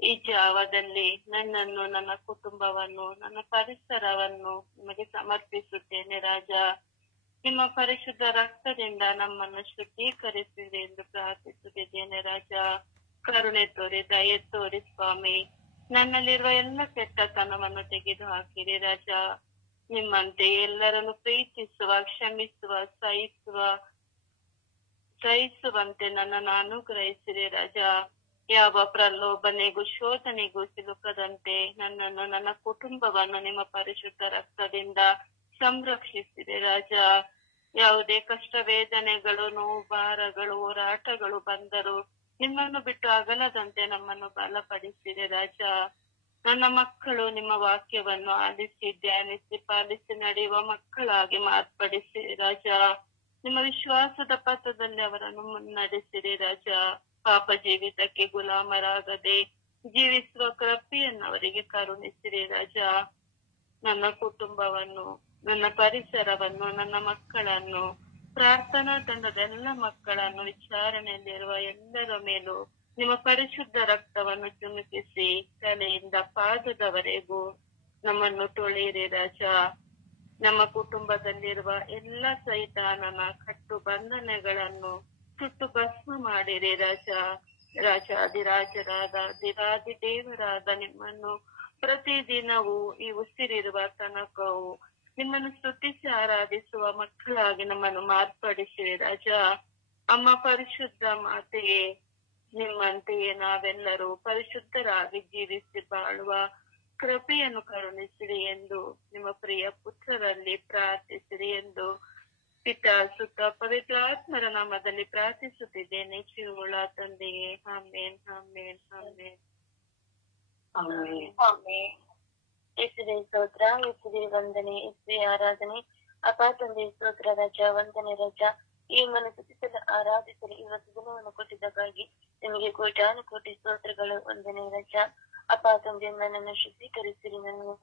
ಈ ಜಾವದಲ್ಲಿ ನನ್ನನ್ನು, ನನ್ನ ಕುಟುಂಬವನ್ನು, ನನ್ನ ಪರಿಸರವನ್ನು ನಿಮಗೆ ಸಮರ್ಪಿಸುತ್ತೇನೆ ರಾಜ. ನಿಮ್ಮ ಪರಿಶುದ್ಧ ರಕ್ತದಿಂದ ನಮ್ಮನ್ನು ಶುದ್ಧೀಕರಿಸಿದೆ ಎಂದು ಪ್ರಾರ್ಥಿಸುತ್ತಿದ್ದೇನೆ ರಾಜ. ಕರುಣೆ ತೋರಿ, ದಯೆ ತೋರಿ ಸ್ವಾಮಿ. ನನ್ನಲ್ಲಿರುವ ಎಲ್ಲ ಕೆಟ್ಟತನವನ್ನು ತೆಗೆದು ಹಾಕಿರಿ ರಾಜ. ನಿಮ್ಮಂತೆ ಎಲ್ಲರನ್ನು ಪ್ರೀತಿಸುವ, ಕ್ಷಮಿಸುವ, ಸಹಿಸುವಂತೆ ನನ್ನನ್ನು ಅನುಗ್ರಹಿಸಿರಿ ರಾಜ. ಯಾವ ಪ್ರಲೋಭನೆಗೂ ಶೋಧನೆಗೂ ಸಿಲುಕದಂತೆ ನನ್ನನ್ನು, ನನ್ನ ಕುಟುಂಬವನ್ನು ನಿಮ್ಮ ಪರಿಶುದ್ಧ ರಕ್ತದಿಂದ ಸಂರಕ್ಷಿಸಿರಿ ರಾಜ. ಯಾವುದೇ ಕಷ್ಟ ವೇದನೆಗಳು, ನೋವು, ಭಾರಗಳು, ಹೋರಾಟಗಳು ಬಂದರೂ ನಿಮ್ಮನ್ನು ಬಿಟ್ಟು ಅಗಲದಂತೆ ನಮ್ಮನ್ನು ಬಲಪಡಿಸಿರಿ ರಾಜ. ನನ್ನ ಮಕ್ಕಳು ನಿಮ್ಮ ವಾಕ್ಯವನ್ನು ಆಲಿಸಿ, ಧ್ಯಾನಿಸಿ, ಪಾಲಿಸಿ ನಡೆಯುವ ಮಕ್ಕಳಾಗಿ ಮಾರ್ಪಡಿಸಿ ರಾಜ. ನಿಮ್ಮ ವಿಶ್ವಾಸದ ಪಥದಲ್ಲಿ ಅವರನ್ನು ಮುನ್ನಡೆಸಿರಿ ರಾಜ. ಪಾಪ ಜೀವಿತಕ್ಕೆ ಗುಲಾಮರಾಗದೆ ಜೀವಿಸುವ ಕೃಪೆಯನ್ನು ಅವರಿಗೆ ಕರುಣಿಸಿರಿ ರಾಜ. ನನ್ನ ಕುಟುಂಬವನ್ನು, ನನ್ನ ಪರಿಸರವನ್ನು, ನನ್ನ ಮಕ್ಕಳನ್ನು, ಪ್ರಾರ್ಥನಾ ತಂಡದ ಎಲ್ಲ ಮಕ್ಕಳನ್ನು, ವಿಚಾರಣೆಯಲ್ಲಿರುವ ಎಲ್ಲರ ಮೇಲೂ ನಿಮ್ಮ ಪರಿಶುದ್ಧ ರಕ್ತವನ್ನು ಚಿಮುಕಿಸಿ ತಲೆಯಿಂದ ಪಾದದವರೆಗೂ ನಮ್ಮನ್ನು ತೊಳೆಯಿರಿ ರಾಜ. ನಮ್ಮ ಕುಟುಂಬದಲ್ಲಿರುವ ಎಲ್ಲ ಸೈತಾನನ ಕಟ್ಟು ಬಂಧನಗಳನ್ನು ಸುಟ್ಟು ಭಸ್ಮ ಮಾಡಿರಿ ರಾಜ. ರಾಜಾದಿರಾಜರಾದ ದಿರಾದಿ ದೇವರಾದ ನಿಮ್ಮನ್ನು ಪ್ರತಿದಿನವೂ ಈ ಉಸಿರಿರುವ ತನಕವು ನಿಮ್ಮನ್ನು ಸ್ತುತಿಸಿ ಆರಾಧಿಸುವ ಮಕ್ಕಳಾಗಿ ನಮ್ಮನ್ನು ಮಾರ್ಪಡಿಸಿರಿ ರಾಜ. ಅಮ್ಮ ಪರಿಶುದ್ಧ ಮಾತೆಯೇ, ನಿಮ್ಮಂತೆಯೇ ನಾವೆಲ್ಲರೂ ಪರಿಶುದ್ಧರಾಗಿ ಜೀವಿಸಿ ಬಾಳುವ ಕೃಪೆಯನ್ನು ಕರುಣಿಸಿರಿ ಎಂದು ನಿಮ್ಮ ಪ್ರಿಯ ಪುತ್ರರಲ್ಲಿ ಪ್ರಾರ್ಥಿಸಿರಿ ಎಂದು ಪಿತಾ, ಸುತ್ತ, ಪವಿತ್ರಾತ್ಮರ ನಾಮದಲ್ಲಿ ಪ್ರಾರ್ಥಿಸುತ್ತಿದ್ದೇನೆ ಜೀವವುಳ್ಳ ತಂದೆಯೇ. ಆಮೇನ್, ಆಮೇನ್, ಆಮೇನ್, ಆಮೆನ್. ಯೇಸುವೆ ಸ್ತೋತ್ರ, ಯೇಸುವೆ ವಂದನೆ, ಯೇಸುವೆ ಆರಾಧನೆ. ಅಪ್ಪ ತಂದೆ ಸ್ತೋತ್ರ ರಾಜ, ವಂದನೆ ರಾಜ. ಈ ಮನಸ್ಸು ಆರಾಧಿಸಲು ಇವತ್ತು ದಿನವನ್ನು ಕೊಟ್ಟಿದ್ದಕ್ಕಾಗಿ ನಿಮಗೆ ಕೋಟ್ಯಾನು ಕೋಟಿ ಸ್ತೋತ್ರಗಳು, ವಂದನೆ ರಾಜ. ಅಪ್ಪ ತಂದೆ ನನ್ನನ್ನು ಶುದ್ಧೀಕರಿಸಿರಿ, ನನ್ನನ್ನು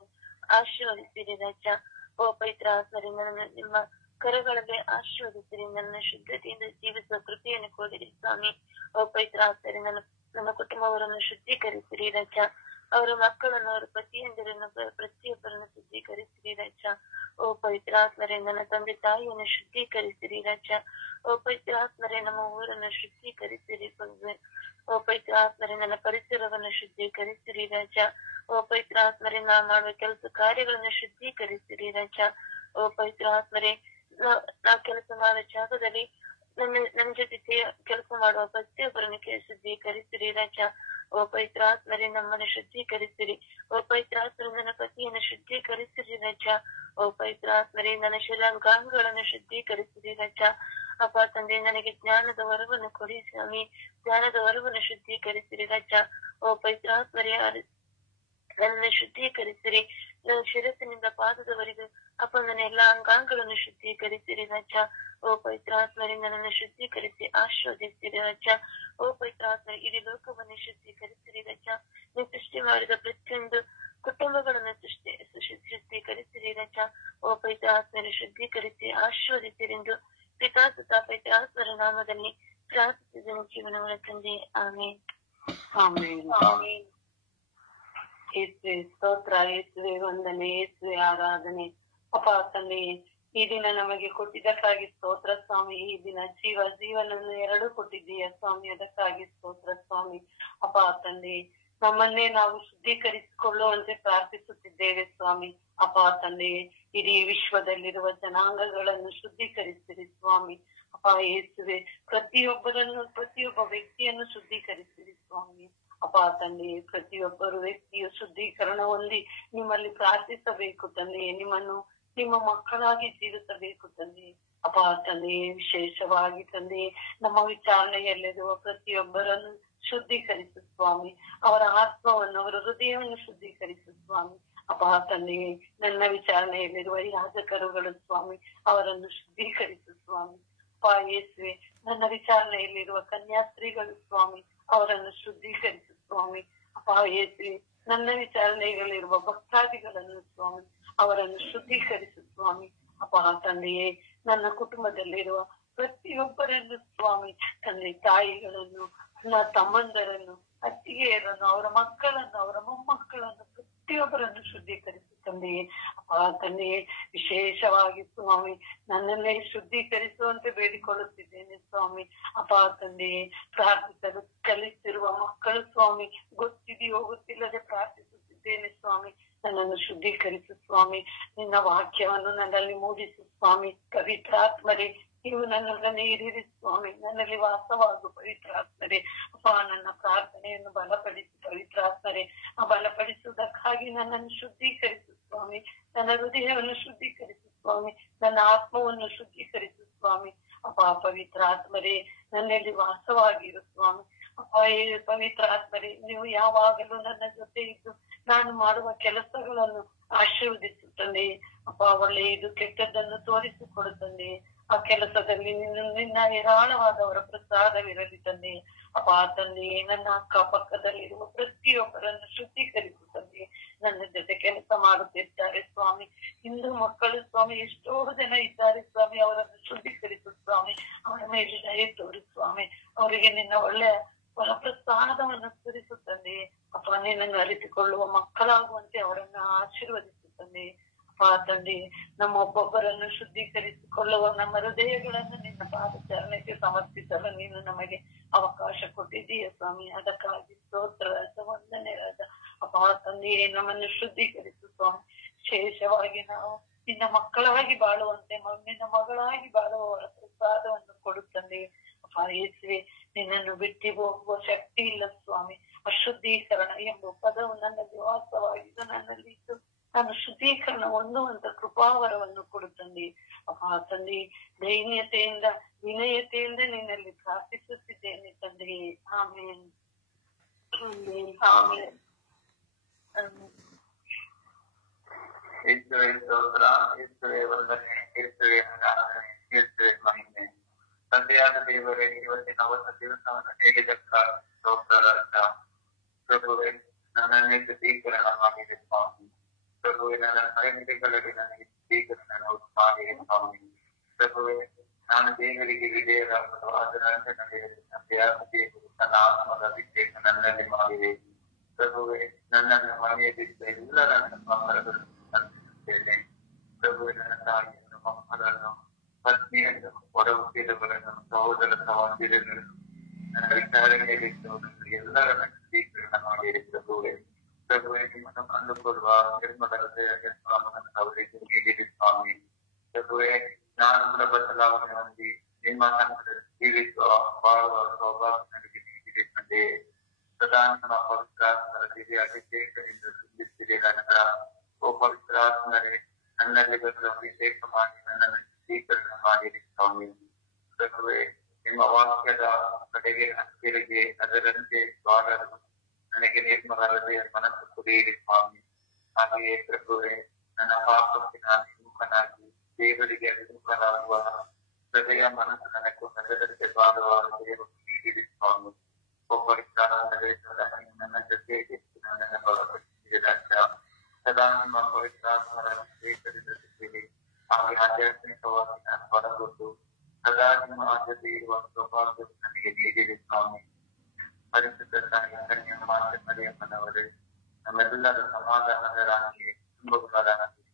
ಆಶೀರ್ವದಿಸಿರಿ ರಾಜ. ಓ ಪವಿತ್ರ ಆತ್ಮರೇ, ನನ್ನನ್ನು ನಿಮ್ಮ ಕರಗಳಿಗೆ ಆಶೀರ್ವದಿಸಿರಿ, ನನ್ನ ಶುದ್ಧತೆಯಿಂದ ಜೀವಿಸುವ ಕೃಪೆಯನ್ನು ಕೊಡಿರಿ ಸ್ವಾಮಿ. ಓ ಪವಿತ್ರ ಆತ್ಮರೇ, ನನ್ನ ಕುಟುಂಬವರನ್ನು ಶುದ್ಧೀಕರಿಸಿರಿ ರಾಜ. ಅವರ ಮಕ್ಕಳನ್ನು, ಅವರ ಪತಿಯಂದಿರನ್ನು, ಪ್ರತಿಯೊಬ್ಬರನ್ನು ಶುದ್ಧೀಕರಿಸಿರಿ ರಾಜ. ಓ ಪವಿತ್ರಾತ್ಮರೇ, ನನ್ನ ತಂದೆ ತಾಯಿಯನ್ನು ಶುದ್ಧೀಕರಿಸಿರಿ ರಾಜ. ಓ ಪವಿತ್ರಾತ್ಮರೇ, ನಮ್ಮ ಊರನ್ನು ಶುದ್ಧೀಕರಿಸಿರಿ ಪ್ರಭುವೇ. ಓ ಪವಿತ್ರಾತ್ಮರೇ, ನನ್ನ ಪರಿಸರವನ್ನು ಶುದ್ಧೀಕರಿಸಿರಿ ರಾಜ. ಓ ಪವಿತ್ರಾತ್ಮರೇ, ನಾ ಮಾಡುವ ಕೆಲಸ ಕಾರ್ಯಗಳನ್ನು ಶುದ್ಧೀಕರಿಸಿರಿ ರಾಜ. ಓ ಪವಿತ್ರಾತ್ಮರೇ, ನಾ ಕೆಲಸ ಮಾಡುವ ಜಾಗದಲ್ಲಿ ನನ್ನ ಜೊತೆ ಕೆಲಸ ಮಾಡುವ ಪ್ರತಿಯೊಬ್ಬರನ್ನು ಶುದ್ಧೀಕರಿಸಿರಿ ರಾಜ. ಓ ಪವಿತ್ರಾತ್ಮರೇ, ನಮ್ಮನ್ನು ಶುದ್ಧೀಕರಿಸಿರಿ. ಓ ಪವಿತ್ರಾತ್ಮರೇ, ನನ್ನ ಪತಿಯನ್ನು ಶುದ್ಧೀಕರಿಸಿರಿ ರಾಜ. ಓ ಪವಿತ್ರಾತ್ಮರೇ, ನನ್ನ ಶಿಲಾಂಗಾಂಗಗಳನ್ನು ಶುದ್ಧೀಕರಿಸಿರಿ ರಾಜ. ಅಪ್ಪ ತಂದೆ, ನನಗೆ ಜ್ಞಾನದ ವರವನ್ನು ಕೊಡಿ ಸ್ವಾಮಿ. ಜ್ಞಾನದ ವರವನ್ನು ಶುದ್ಧೀಕರಿಸಿರಿ ರಾಜ. ಓ ಪವಿತ್ರಾತ್ಮರೇ, ನನ್ನನ್ನು ಶುದ್ಧೀಕರಿಸಿರಿ. ನನ್ನ ಶಿರಸ್ಸಿನಿಂದ ಪಾದದವರೆಗೂ ಅಪ್ಪ ನನ್ನ ಎಲ್ಲಾ ಅಂಗಾಂಗಗಳನ್ನು ಶುದ್ಧೀಕರಿಸಿರಿ ರಾಜ. ಓ ಪವಿತ್ರಾತ್ಮರೇ, ನನ್ನನ್ನು ಶುದ್ಧೀಕರಿಸಿ ಆಶೀರ್ವದಿಸಿರಿ ರಾಜ. ಓ ಪವಿತ್ರಾತ್ಮರೇ, ಇಡೀ ಲೋಕವನ್ನು ಶುದ್ಧೀಕರಿಸಿರಿ ರಾಜ. ನೀವು ಸೃಷ್ಟಿ ಮಾಡಿದ ಪ್ರತಿಯೊಂದು ಕುಟುಂಬಗಳನ್ನು ಶುದ್ಧೀಕರಿಸಿರಿ ರಾಜ. ಓ ಪವಿತ್ರಾತ್ಮರೇ, ಶುದ್ಧೀಕರಿಸಿ ಆಶೀರ್ವದಿಸಿರೆಂದು ಪಿತಾಸುತ ಪವಿತ್ರಾತ್ಮರ ನಾಮದಲ್ಲಿ ಪ್ರಾರ್ಥಿಸಿದ ಜೀವನಗಳ ತಂದೆ. ಆಮೇನ್, ಆಮೆನ್. ಆಮೇನ್. ಯೇಸುವೆ ಸ್ತೋತ್ರ, ಯೇಸುವೆ ವಂದನೆ, ಯೇಸುವೆ ಆರಾಧನೆ. ಅಪ್ಪ ತಂದೆ, ಈ ದಿನ ನಮಗೆ ಕೊಟ್ಟಿದ್ದಕ್ಕಾಗಿ ಸ್ತೋತ್ರ ಸ್ವಾಮಿ. ಈ ದಿನ ಜೀವನನ್ನು ಎರಡು ಕೊಟ್ಟಿದ್ದೀಯ ಸ್ವಾಮಿ, ಅದಕ್ಕಾಗಿ ಸ್ತೋತ್ರ ಸ್ವಾಮಿ. ಅಪ್ಪ ತಂದೆ, ನಮ್ಮನ್ನೇ ನಾವು ಶುದ್ಧೀಕರಿಸಿಕೊಳ್ಳುವಂತೆ ಪ್ರಾರ್ಥಿಸುತ್ತಿದ್ದೇವೆ ಸ್ವಾಮಿ. ಅಪ್ಪ ತಂದೆ, ಇಡೀ ವಿಶ್ವದಲ್ಲಿರುವ ಜನಾಂಗಗಳನ್ನು ಶುದ್ಧೀಕರಿಸಿರಿ ಸ್ವಾಮಿ. ಅಪ್ಪ ಯೇಸುವೆ, ಪ್ರತಿಯೊಬ್ಬ ವ್ಯಕ್ತಿಯನ್ನು ಶುದ್ಧೀಕರಿಸಿರಿ ಸ್ವಾಮಿ. ಅಪ್ಪ ತಂದೆ, ಪ್ರತಿಯೊಬ್ಬರು ವ್ಯಕ್ತಿಯು ಶುದ್ಧೀಕರಣ ಹೊಂದಿ ನಿಮ್ಮಲ್ಲಿ ಪ್ರಾರ್ಥಿಸಬೇಕು ತಂದೆ, ನಿಮ್ಮ ಮಕ್ಕಳಾಗಿ ಜೀವಿಸಬೇಕು ತಂದೆ. ಅಪ್ಪ ತಂದೆ, ವಿಶೇಷವಾಗಿ ತಂದೆ, ನಮ್ಮ ವಿಚಾರಣೆಯಲ್ಲಿರುವ ಪ್ರತಿಯೊಬ್ಬರನ್ನು ಶುದ್ಧೀಕರಿಸು ಸ್ವಾಮಿ. ಅವರ ಆತ್ಮವನ್ನು, ಅವರ ಹೃದಯವನ್ನು ಶುದ್ಧೀಕರಿಸು ಸ್ವಾಮಿ. ಅಪ್ಪ ತಂದೆ, ನನ್ನ ವಿಚಾರಣೆಯಲ್ಲಿರುವ ಯಾಜಕರುಗಳು ಸ್ವಾಮಿ, ಅವರನ್ನು ಶುದ್ಧೀಕರಿಸು ಸ್ವಾಮಿ. ಅಪ್ಪ ಯೇಸುವೆ, ನನ್ನ ವಿಚಾರಣೆಯಲ್ಲಿರುವ ಕನ್ಯಾಸ್ತ್ರೀಗಳು ಸ್ವಾಮಿ, ಅವರನ್ನು ಶುದ್ಧೀಕರಿಸು ಸ್ವಾಮಿ. ಅಪ್ಪ ಯೇಸುವೆ, ನನ್ನ ವಿಚಾರಣೆಗಳಿರುವ ಭಕ್ತಾದಿಗಳನ್ನು ಸ್ವಾಮಿ, ಅವರನ್ನು ಶುದ್ಧೀಕರಿಸು ಸ್ವಾಮಿ. ಅಪ್ಪ ತಂದೆಯೇ, ನನ್ನ ಕುಟುಂಬದಲ್ಲಿರುವ ಪ್ರತಿಯೊಬ್ಬರನ್ನು ಸ್ವಾಮಿ, ತಂದೆ ತಾಯಿಗಳನ್ನು, ನನ್ನ ತಮ್ಮಂದರನ್ನು, ಅತ್ತಿಗೆಯರನ್ನು, ಅವರ ಮಕ್ಕಳನ್ನು, ಅವರ ಮೊಮ್ಮಕ್ಕಳನ್ನು, ಪ್ರತಿಯೊಬ್ಬರನ್ನು ಶುದ್ಧೀಕರಿಸು ತಂದೆಯೇ. ಅಪ್ಪ ತಂದೆಯೇ, ವಿಶೇಷವಾಗಿ ಸ್ವಾಮಿ, ನನ್ನನ್ನೇ ಶುದ್ಧೀಕರಿಸುವಂತೆ ಬೇಡಿಕೊಳ್ಳುತ್ತಿದ್ದೇನೆ ಸ್ವಾಮಿ. ಅಪ್ಪ ತಂದೆಯೇ, ಪ್ರಾರ್ಥಿಸಲು ಕಲಿತಿರುವ ಮಕ್ಕಳು ಸ್ವಾಮಿ, ಗೊತ್ತಿದೆಯೋ ಗೊತ್ತಿಲ್ಲದೆ ಪ್ರಾರ್ಥಿಸುತ್ತಿದ್ದೇನೆ ಸ್ವಾಮಿ. ನನ್ನನ್ನು ಶುದ್ಧೀಕರಿಸು ಸ್ವಾಮಿ. ನಿನ್ನ ವಾಕ್ಯವನ್ನು ನನ್ನಲ್ಲಿ ಮೂಡಿಸು ಸ್ವಾಮಿ. ಪವಿತ್ರಾತ್ಮರೇ, ನೀವು ನನ್ನೊಡನೆ ಇರಿರಿ ಸ್ವಾಮಿ. ನನ್ನಲ್ಲಿ ವಾಸವಾಗು ಪವಿತ್ರಾತ್ಮರೇ. ಅಪ್ಪ, ನನ್ನ ಪ್ರಾರ್ಥನೆಯನ್ನು ಬಲಪಡಿಸು ಪವಿತ್ರಾತ್ಮರೇ. ಬಲಪಡಿಸುವುದಕ್ಕಾಗಿ ನನ್ನನ್ನು ಶುದ್ಧೀಕರಿಸು ಸ್ವಾಮಿ. ನನ್ನ ಹೃದಯವನ್ನು ಶುದ್ಧೀಕರಿಸು ಸ್ವಾಮಿ. ನನ್ನ ಆತ್ಮವನ್ನು ಶುದ್ಧೀಕರಿಸು ಸ್ವಾಮಿ. ಅಪ್ಪ ಪವಿತ್ರಾತ್ಮರೇ, ನನ್ನಲ್ಲಿ ವಾಸವಾಗಿರು ಸ್ವಾಮಿ. ಅಪ್ಪ ಪವಿತ್ರಾತ್ಮರೇ, ನೀವು ಯಾವಾಗಲೂ ನನ್ನ ಜೊತೆ ಇದ್ದು ನಾನು ಮಾಡುವ ಕೆಲಸಗಳನ್ನು ಆಶೀರ್ವದಿಸುತ್ತಂದೆ. ಅಪ್ಪ, ಒಳ್ಳೆಯದು ಕೆಟ್ಟದ್ದನ್ನು ತೋರಿಸಿಕೊಡುತ್ತಂದೆ. ಆ ಕೆಲಸದಲ್ಲಿ ನಿನ್ನ ಹೇರಾಳವಾದವರ ಪ್ರಸಾದವಿರಲಿ ತಂದೆ. ಅಪ್ಪ ತಂದೆ, ನನ್ನ ಅಕ್ಕಪಕ್ಕದಲ್ಲಿರುವ ಪ್ರತಿಯೊಬ್ಬರನ್ನು ಶುದ್ಧೀಕರಿಸುತ್ತಂದೆ. ನನ್ನ ಜೊತೆ ಕೆಲಸ ಮಾಡುತ್ತಿದ್ದಾರೆ ಸ್ವಾಮಿ. ಹಿಂದೂ ಮಕ್ಕಳು ಸ್ವಾಮಿ, ಎಷ್ಟೋ ಜನ ಇದ್ದಾರೆ ಸ್ವಾಮಿ, ಅವರನ್ನು ಶುದ್ಧೀಕರಿಸು ಸ್ವಾಮಿ. ಅವರ ಮೇಲೆ ದಯೆ ತೋರಿ ಸ್ವಾಮಿ. ಅವರಿಗೆ ನಿನ್ನ ಒಳ್ಳೆಯ ಪ್ರಸಾದವನ್ನು ಸುರಿಸುತ್ತಂದೆ. ಅಪ್ಪ, ನಿನ್ನನ್ನು ಅರಿತುಕೊಳ್ಳುವ ಮಕ್ಕಳಾಗುವಂತೆ ಅವರನ್ನು ಆಶೀರ್ವದಿಸುತ್ತಂದೆ. ಅಪ್ಪ ತಂದೆ, ನಮ್ಮ ಒಬ್ಬೊಬ್ಬರನ್ನು ಶುದ್ಧೀಕರಿಸಿಕೊಳ್ಳುವ ನಮ್ಮ ಹೃದಯಗಳನ್ನು ನಿನ್ನ ಪಾದಚಾರಣೆಗೆ ಸಮರ್ಪಿಸಲು ನೀನು ನಮಗೆ ಅವಕಾಶ ಕೊಟ್ಟಿದ್ದೀಯ ಸ್ವಾಮಿ. ಅದಕ್ಕಾಗಿ ಸ್ತೋತ್ರ ರಾಜ, ವಂದನೆ ರಾಜ. ಅಪ್ಪ ತಂದೆಯೇ, ನಮ್ಮನ್ನು ಶುದ್ಧೀಕರಿಸು ಸ್ವಾಮಿ. ವಿಶೇಷವಾಗಿ ನಾವು ನಿನ್ನ ಮಕ್ಕಳಾಗಿ ಬಾಳುವಂತೆ, ನಿನ್ನ ಮಗಳಾಗಿ ಬಾಳುವವರ ಪ್ರಸಾದವನ್ನು ಕೊಡುತ್ತಂದೆ. ಅಪ್ಪ ಯೇಸುವೆ, ನಿನ್ನನ್ನು ಬಿಟ್ಟು ಹೋಗುವ ಶಕ್ತಿ ಇಲ್ಲ ಸ್ವಾಮಿ. ಅಶುದ್ಧೀಕರಣ ಎಂಬ ಪದವು ನನ್ನಲ್ಲಿ ವಾಸವಾಗಿದ್ದು, ನನ್ನಲ್ಲಿ ಇದ್ದು ನಾನು ಶುದ್ಧೀಕರಣ ಹೊಂದುವಂತ ಕೃಪಾವರವನ್ನು ಕೊಡುತ್ತಂದೆ. ಅಪ್ಪ ತಂದೆ, ದೈನ್ಯತೆಯಿಂದ ವಿನಯತೆಯಿಂದ ನಿನ್ನಲ್ಲಿ ಪ್ರಾರ್ಥಿಸುತ್ತಿದ್ದೇನೆ ತಂದೆಯೇ. ಆಮೇನ್, ಆಮೇನ್, ಆಮೇನ್. ಯೇಸುವೇ ಸ್ತೋತ್ರ, ಯೇಸುವೇ ವಂದನೆ, ಯೇಸುವೇ ಆರಾಧನೆ, ಯೇಸುವೇ ಮಹಿಮೆ. ತಂದೆಯಾದ ದೇವರೇ, ಇವತ್ತಿನ ಹೊಸ ದಿವಸವನ್ನು ನೀಡಿದ್ದಕ್ಕಾಗಿ ಸ್ತೋತ್ರ ರಾಜ. ಪ್ರಭುವೇ, ನನ್ನನ್ನೇ ಶುದ್ಧೀಕರಣ ಮಾಡಿದೆ ಸ್ವಾಮಿ. ಪ್ರಭುವೇ, ನನ್ನ ಮನೆಗಳಿಗೆ ನನಗೆ ಶುದ್ಧೀಕರಣ ಮಾಡಿದೆ ಸ್ವಾಮಿ. ಪ್ರಭುವೇ, ನಾನು ದೇವರಿಗೆ ವಿಧೇಯರಾಗಲು ಅದರಂತೆ ನಡೆಯಲು ತಂದೆಯಾದ ದೇವರು ನನ್ನ ಆತ್ಮದ ಅಭಿಷೇಕ ನನ್ನಲ್ಲಿ ಮಾಡಿದೆ. ಪ್ರಭುವೇ, ನನ್ನನ್ನು ಮನೆಯಲ್ಲಿದ್ದ ಎಲ್ಲರನ್ನು ಮಕ್ಕಳನ್ನು ಸಂತೈಸುತ್ತೇನೆ. ಪ್ರಭುವೇ, ನನ್ನ ತಾಯಿಯನ್ನು, ಮಕ್ಕಳನ್ನು, ಪತ್ನಿಯನ್ನು, ಹೊರಹುಟ್ಟಿದವರನ್ನು, ಸಹೋದರ ಸಹೋದರಿಯರನ್ನು, ನನ್ನ ವಿಚಾರಣೆಯಲ್ಲಿದ್ದವರನ್ನು ಎಲ್ಲರನ್ನು ಸ್ವೀಕರಣ ಮಾಡಿರಿ ಪ್ರಭುವೇ. ಪ್ರಭುವೇ, ನಿಮ್ಮನ್ನು ಕಂಡುಕೊಳ್ಳುವ ನಿರ್ಮಲ ಹೃದಯ ಅವರಿಗೆ ನೀಡಿರಿ ಸ್ವಾಮಿ. ಪ್ರಭುವೇ, ನಾನು ಕೂಡ ಬದಲಾವಣೆ ಹೊಂದಿ ನಿಮ್ಮ ಸಂಘದಲ್ಲಿ ಜೀವಿಸುವ ಬಾಳುವ ಸೌಭಾಗ್ಯ ನನಗೆ ನೀಡಿರಿ ತಂದೆ. ಪ್ರಧಾನ ಪವಿತ್ರಾತ್ಮರ ದಿವ್ಯ ಅಭಿಷೇಕದಿಂದ ಸುಂದಿಸಿರಿ ನಂತರ. ಓ ಪವಿತ್ರಾತ್ಮರೇ, ನನ್ನಲ್ಲಿ ಬರುವ ಅಭಿಷೇಕ ಮಾಡಿ ನನ್ನನ್ನು ಸ್ವೀಕರಣ ಮಾಡಿರಿ ಸ್ವಾಮಿ. ಪ್ರಭುವೇ, ನಿಮ್ಮ ವಾಕ್ಯದ ಕಡೆಗೆ ಹತ್ತಿರಗೆ ಅದರಂತೆ ಬಾಳಲು ನನಗೆ ನಿರ್ಮಲ ಹೃದಯ ಮನಸ್ಸು ಕುಡಿಯಿರಿ ಸ್ವಾಮಿ. ಹಾಗೆಯೇ ಪ್ರಭುವೇ, ನನ್ನ ಪಾಪಕ್ಕೆ ನಾನು ವಿಮುಖನಾಗಿ ದೇವರಿಗೆ ಅಭಿಮುಖನಾಗುವ ಹೃದಯ ಮನಸ್ಸು ನನಗೂ ನಗರಕ್ಕೆ ಬಾಳುವ ಹೃದಯವನ್ನು ನೀಡಿರಿ ಸ್ವಾಮಿ. ನನ್ನ ಜೊತೆಗೆ ನನ್ನನ್ನು ಬಲಪಡಿಸಿರಿ ರಾಜ. ಸದಾ ನಿಮ್ಮ ಪವಿತ್ರಾತ್ಮರನ್ನು ಸ್ವೀಕರಿಸುತ್ತೀರಿ. ಹಾಗೆ ಆಧ್ಯಾತ್ಮಿಕವಾಗಿ ನಾನು ಬಲಗೊಟ್ಟು ಸದಾ ನಿಮ್ಮ ಜೊತೆ ಇರುವ ಸೌಭಾಗ್ಯ ನನಗೆ ನೀಡಿರಿ ಸ್ವಾಮಿ. ಪರಿಶುದ್ಧ ತಾಯಿ ಕನ್ಯಾ ಮಾತೆ ಮರಿಯಮ್ಮನವರೇ, ನಮ್ಮೆಲ್ಲರ ಸಮಾಧಾನದ ರಾಣಿಗೆ, ಕುಟುಂಬಗಳ ರಾಣಿಗೆ,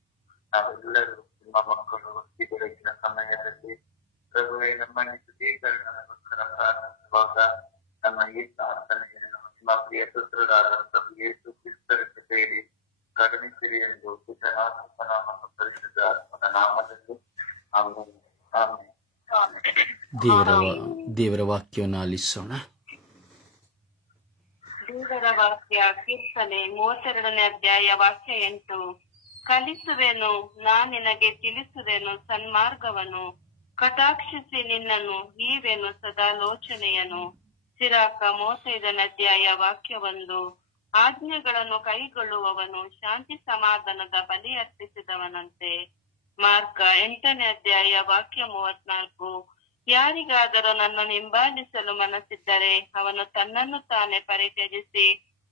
ನಾವೆಲ್ಲರೂ ನಿಮ್ಮ ಮಕ್ಕಳು ಈ ಬೆಳಗಿನ ಸಮಯದಲ್ಲಿ ಪ್ರಭುವೆ ನಮ್ಮನ್ನು ಶುದ್ಧೀಕರಣಕ್ಕೋಸ್ಕರ ಪ್ರಾರ್ಥಿಸುವಾಗ ನಮ್ಮ ಈ ಪ್ರಾರ್ಥನೆಯನ್ನು ನಿಮ್ಮ ಪ್ರಿಯ ಪುತ್ರರಾದ ಪ್ರಭು ಯೇಸು ಕ್ರಿಸ್ತರ ಕೃಪೆಯಲ್ಲಿ ಕರುಣಿಸಿರಿ ಎಂದು ಪಿತನಾದ ಮತ್ತು ಪರಿಶುದ್ಧ ಆತ್ಮನ ನಾಮದಲ್ಲಿ ಆಮೆನ್. ದೇವರ ವಾಕ್ಯವನ್ನು ಆಲಿಸೋಣ. ದೇವರ ವಾಕ್ಯ ಕೀರ್ತನೆ 32ನೇ ಅಧ್ಯಾಯ ವಾಕ್ಯ 8. ಕಲಿಸುವೆನು, ನಿನಗೆ ತಿಳಿಸುವೆನು ಸನ್ಮಾರ್ಗವನ್ನು, ಕಟಾಕ್ಷಿಸಿ ನಿನ್ನನ್ನು ಹೀವೆನು ಸದಾಲೋಚನೆಯನು. ಸಿರಾಕ 35ನೇ ಅಧ್ಯಾಯ ವಾಕ್ಯ 1. ಆಜ್ಞೆಗಳನ್ನು ಕೈಗೊಳ್ಳುವವನು ಶಾಂತಿ ಸಮಾಧಾನದ ಬಲಿ ಅರ್ಪಿಸಿದವನಂತೆ. ಮಾರ್ಕ 8ನೇ ಅಧ್ಯಾಯ ವಾಕ್ಯ 34. ಯಾರಿಗಾದರೂ ನನ್ನನ್ನು ಹಿಂಬಾಲಿಸಲು ಮನಸ್ಸಿದ್ದರೆ ಅವನು ತನ್ನನ್ನು ತಾನೇ ಪರಿತ್ಯಜಿಸಿ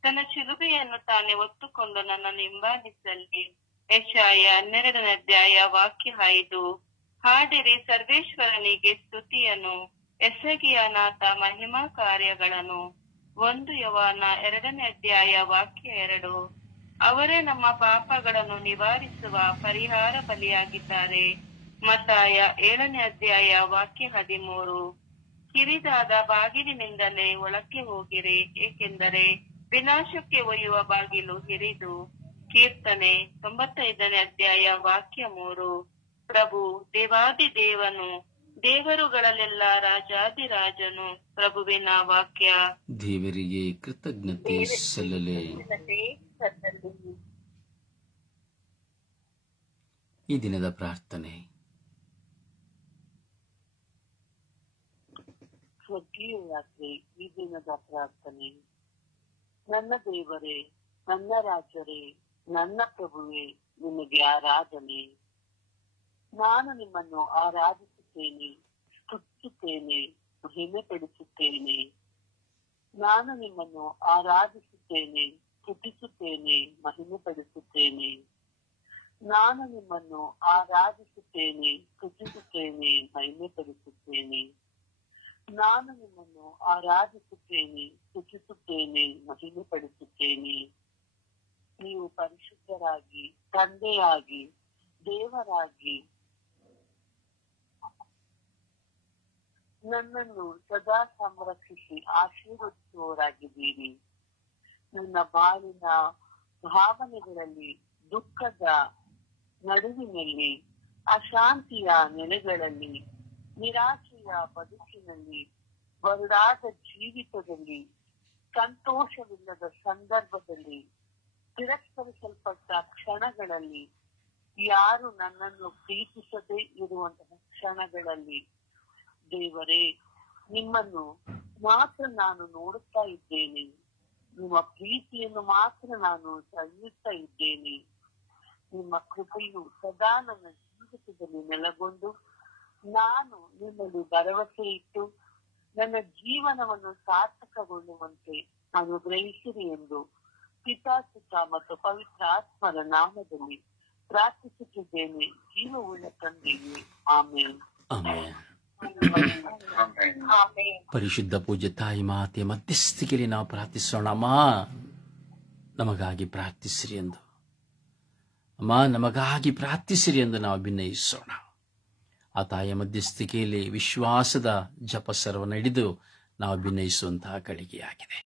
ತನ್ನ ಶಿಲುಬೆಯನ್ನು ತಾನೇ ಹೊತ್ತುಕೊಂಡು ನನ್ನನ್ನು ಹಿಂಬಾಲಿಸಲಿ. ಯೆಶಾಯ 12ನೇ ಅಧ್ಯಾಯ ವಾಕ್ಯ 5. ಹಾಡಿರಿ ಸರ್ವೇಶ್ವರನಿಗೆ ಸ್ತುತಿಯನ್ನು, ಎಸಗಿಯನಾಥ ಮಹಿಮಾ ಕಾರ್ಯಗಳನ್ನು. 1 ಯೋಹಾನ 2ನೇ ಅಧ್ಯಾಯ ವಾಕ್ಯ 2. ಅವರೇ ನಮ್ಮ ಪಾಪಗಳನ್ನು ನಿವಾರಿಸುವ ಪರಿಹಾರ ಬಲಿಯಾಗಿದ್ದಾರೆ. ಮತ್ತಾಯ 7ನೇ ಅಧ್ಯಾಯ ವಾಕ್ಯ 13. ಕಿರಿದಾದ ಬಾಗಿಲಿನಿಂದಲೇ ಒಳಕ್ಕೆ ಹೋಗಿರಿ, ಏಕೆಂದರೆ ವಿನಾಶಕ್ಕೆ ಒಯ್ಯುವ ಬಾಗಿಲು ಹಿರಿದು. ಕೀರ್ತನೆ 95ನೇ ಅಧ್ಯಾಯ ವಾಕ್ಯ 3. ಪ್ರಭು ದೇವಾದಿದೇವನು, ದೇವರುಗಳಲ್ಲೆಲ್ಲ ರಾಜಾದಿರಾಜನು, ಪ್ರಭುವಿನ ವಾಕ್ಯ. ದೇವರಿಗೆ ಕೃತಜ್ಞತೆ ಸಲ್ಲಲಿ. ಈ ದಿನದ ಪ್ರಾರ್ಥನೆ. ಸ್ವರ್ಗೀಯ ಯಾತ್ರೆ. ಈ ದಿನದ ಪ್ರಾರ್ಥನೆ. ನನ್ನ ದೇವರೇ, ನನ್ನ ರಾಜರೇ, ನನ್ನ ಪ್ರಭುವೇ, ನಿಮಗೆ ಆರಾಧನೆ. ನಾನು ನಿಮ್ಮನ್ನು ಆರಾಧಿಸುತ್ತೇನೆ, ಸ್ತುತಿಸುತ್ತೇನೆ, ಮಹಿಮೆ ಪಡಿಸುತ್ತೇನೆ. ನಾನು ನಿಮ್ಮನ್ನು ಆರಾಧಿಸುತ್ತೇನೆ, ಸ್ತುತಿಸುತ್ತೇನೆ, ಮಹಿಮೆ ಪಡಿಸುತ್ತೇನೆ. ನಾನು ನಿಮ್ಮನ್ನು ಆರಾಧಿಸುತ್ತೇನೆ, ಸ್ತುತಿಸುತ್ತೇನೆ, ಮಹಿಮೆ ಪಡಿಸುತ್ತೇನೆ. ನಾನು ನಿಮ್ಮನ್ನು ಆರಾಧಿಸುತ್ತೇನೆ, ಸ್ತುತಿಸುತ್ತೇನೆ, ಮಹಿಮೆ ಪಡಿಸುತ್ತೇನೆ. ನೀವು ಪರಿಶುದ್ಧರಾಗಿ, ತಂದೆಯಾಗಿ, ದೇವರಾಗಿ ನನ್ನನ್ನು ಸದಾ ಸಂರಕ್ಷಿಸಿ ಆಶೀರ್ವದಿಸುವವರಾಗಿದ್ದೀರಿ. ನನ್ನ ಬಾಳಿನ ಭಾವನೆಗಳಲ್ಲಿ, ದುಃಖದ ನಡುವಿನಲ್ಲಿ, ಅಶಾಂತಿಯ ನೆಲೆಗಳಲ್ಲಿ, ನಿರಾಶೆಯ ಬದುಕಿನಲ್ಲಿ, ಬರಡಾದ ಜೀವಿತದಲ್ಲಿ, ಸಂತೋಷವಿಲ್ಲದ ಸಂದರ್ಭದಲ್ಲಿ, ತಿರಸ್ಕರಿಸಲ್ಪಟ್ಟ ಕ್ಷಣಗಳಲ್ಲಿ, ಯಾರು ನನ್ನನ್ನು ಪ್ರೀತಿಸದೇ ಇರುವಂತಹ ಕ್ಷಣಗಳಲ್ಲಿ, ದೇವರೇ, ನಿಮ್ಮನ್ನು ಮಾತ್ರ ನಾನು ನೋಡುತ್ತಾ ಇದ್ದೇನೆ. ನಿಮ್ಮ ಪ್ರೀತಿಯನ್ನು ಮಾತ್ರ ನಾನು ಸಲ್ಲಿಸ್ತಾ ಇದ್ದೇನೆ. ನಿಮ್ಮ ಕೃಪೆಯು ಸದಾ ನನ್ನ ಜೀವಿತದಲ್ಲಿ ನೆಲೆಗೊಂಡು ನಾನು ನಿಮ್ಮಲ್ಲಿ ಭರವಸೆ ಇಟ್ಟು ನನ್ನ ಜೀವನವನ್ನು ಸಾರ್ಥಕಗೊಳ್ಳುವಂತೆ ಅನುಗ್ರಹಿಸಿರಿ ಎಂದು ಪಿತಾ, ಸುತ ಮತ್ತು ಪವಿತ್ರ ಆತ್ಮರ ನಾಮದಲ್ಲಿ ಪ್ರಾರ್ಥಿಸುತ್ತಿದ್ದೇನೆ. ಜೀವವುಳ್ಳ ತಂದೆಯೇ, ಆಮೇನ್. ಪರಿಶುದ್ಧ ಪೂಜ್ಯ ತಾಯಿ ಮಾತೆಯ ಮಧ್ಯಸ್ಥಿಕೆಯಲ್ಲಿ ನಾವು ಪ್ರಾರ್ಥಿಸೋಣ. ಅಮ್ಮ, ನಮಗಾಗಿ ಪ್ರಾರ್ಥಿಸಿರಿ ಎಂದು, ಅಮ್ಮ ನಮಗಾಗಿ ಪ್ರಾರ್ಥಿಸಿರಿ ಎಂದು ನಾವು ಭಿನ್ನಯಿಸೋಣ. ಆ ತಾಯಿಯ ಮಧ್ಯಸ್ಥಿಕೆಯಲ್ಲಿ ವಿಶ್ವಾಸದ ಜಪ ಸರ್ವನ ಹಿಡಿದು ನಾವು ಭಿನ್ನಯಿಸುವಂತಹ ಗಳಿಗೆಯಾಗಿದೆ.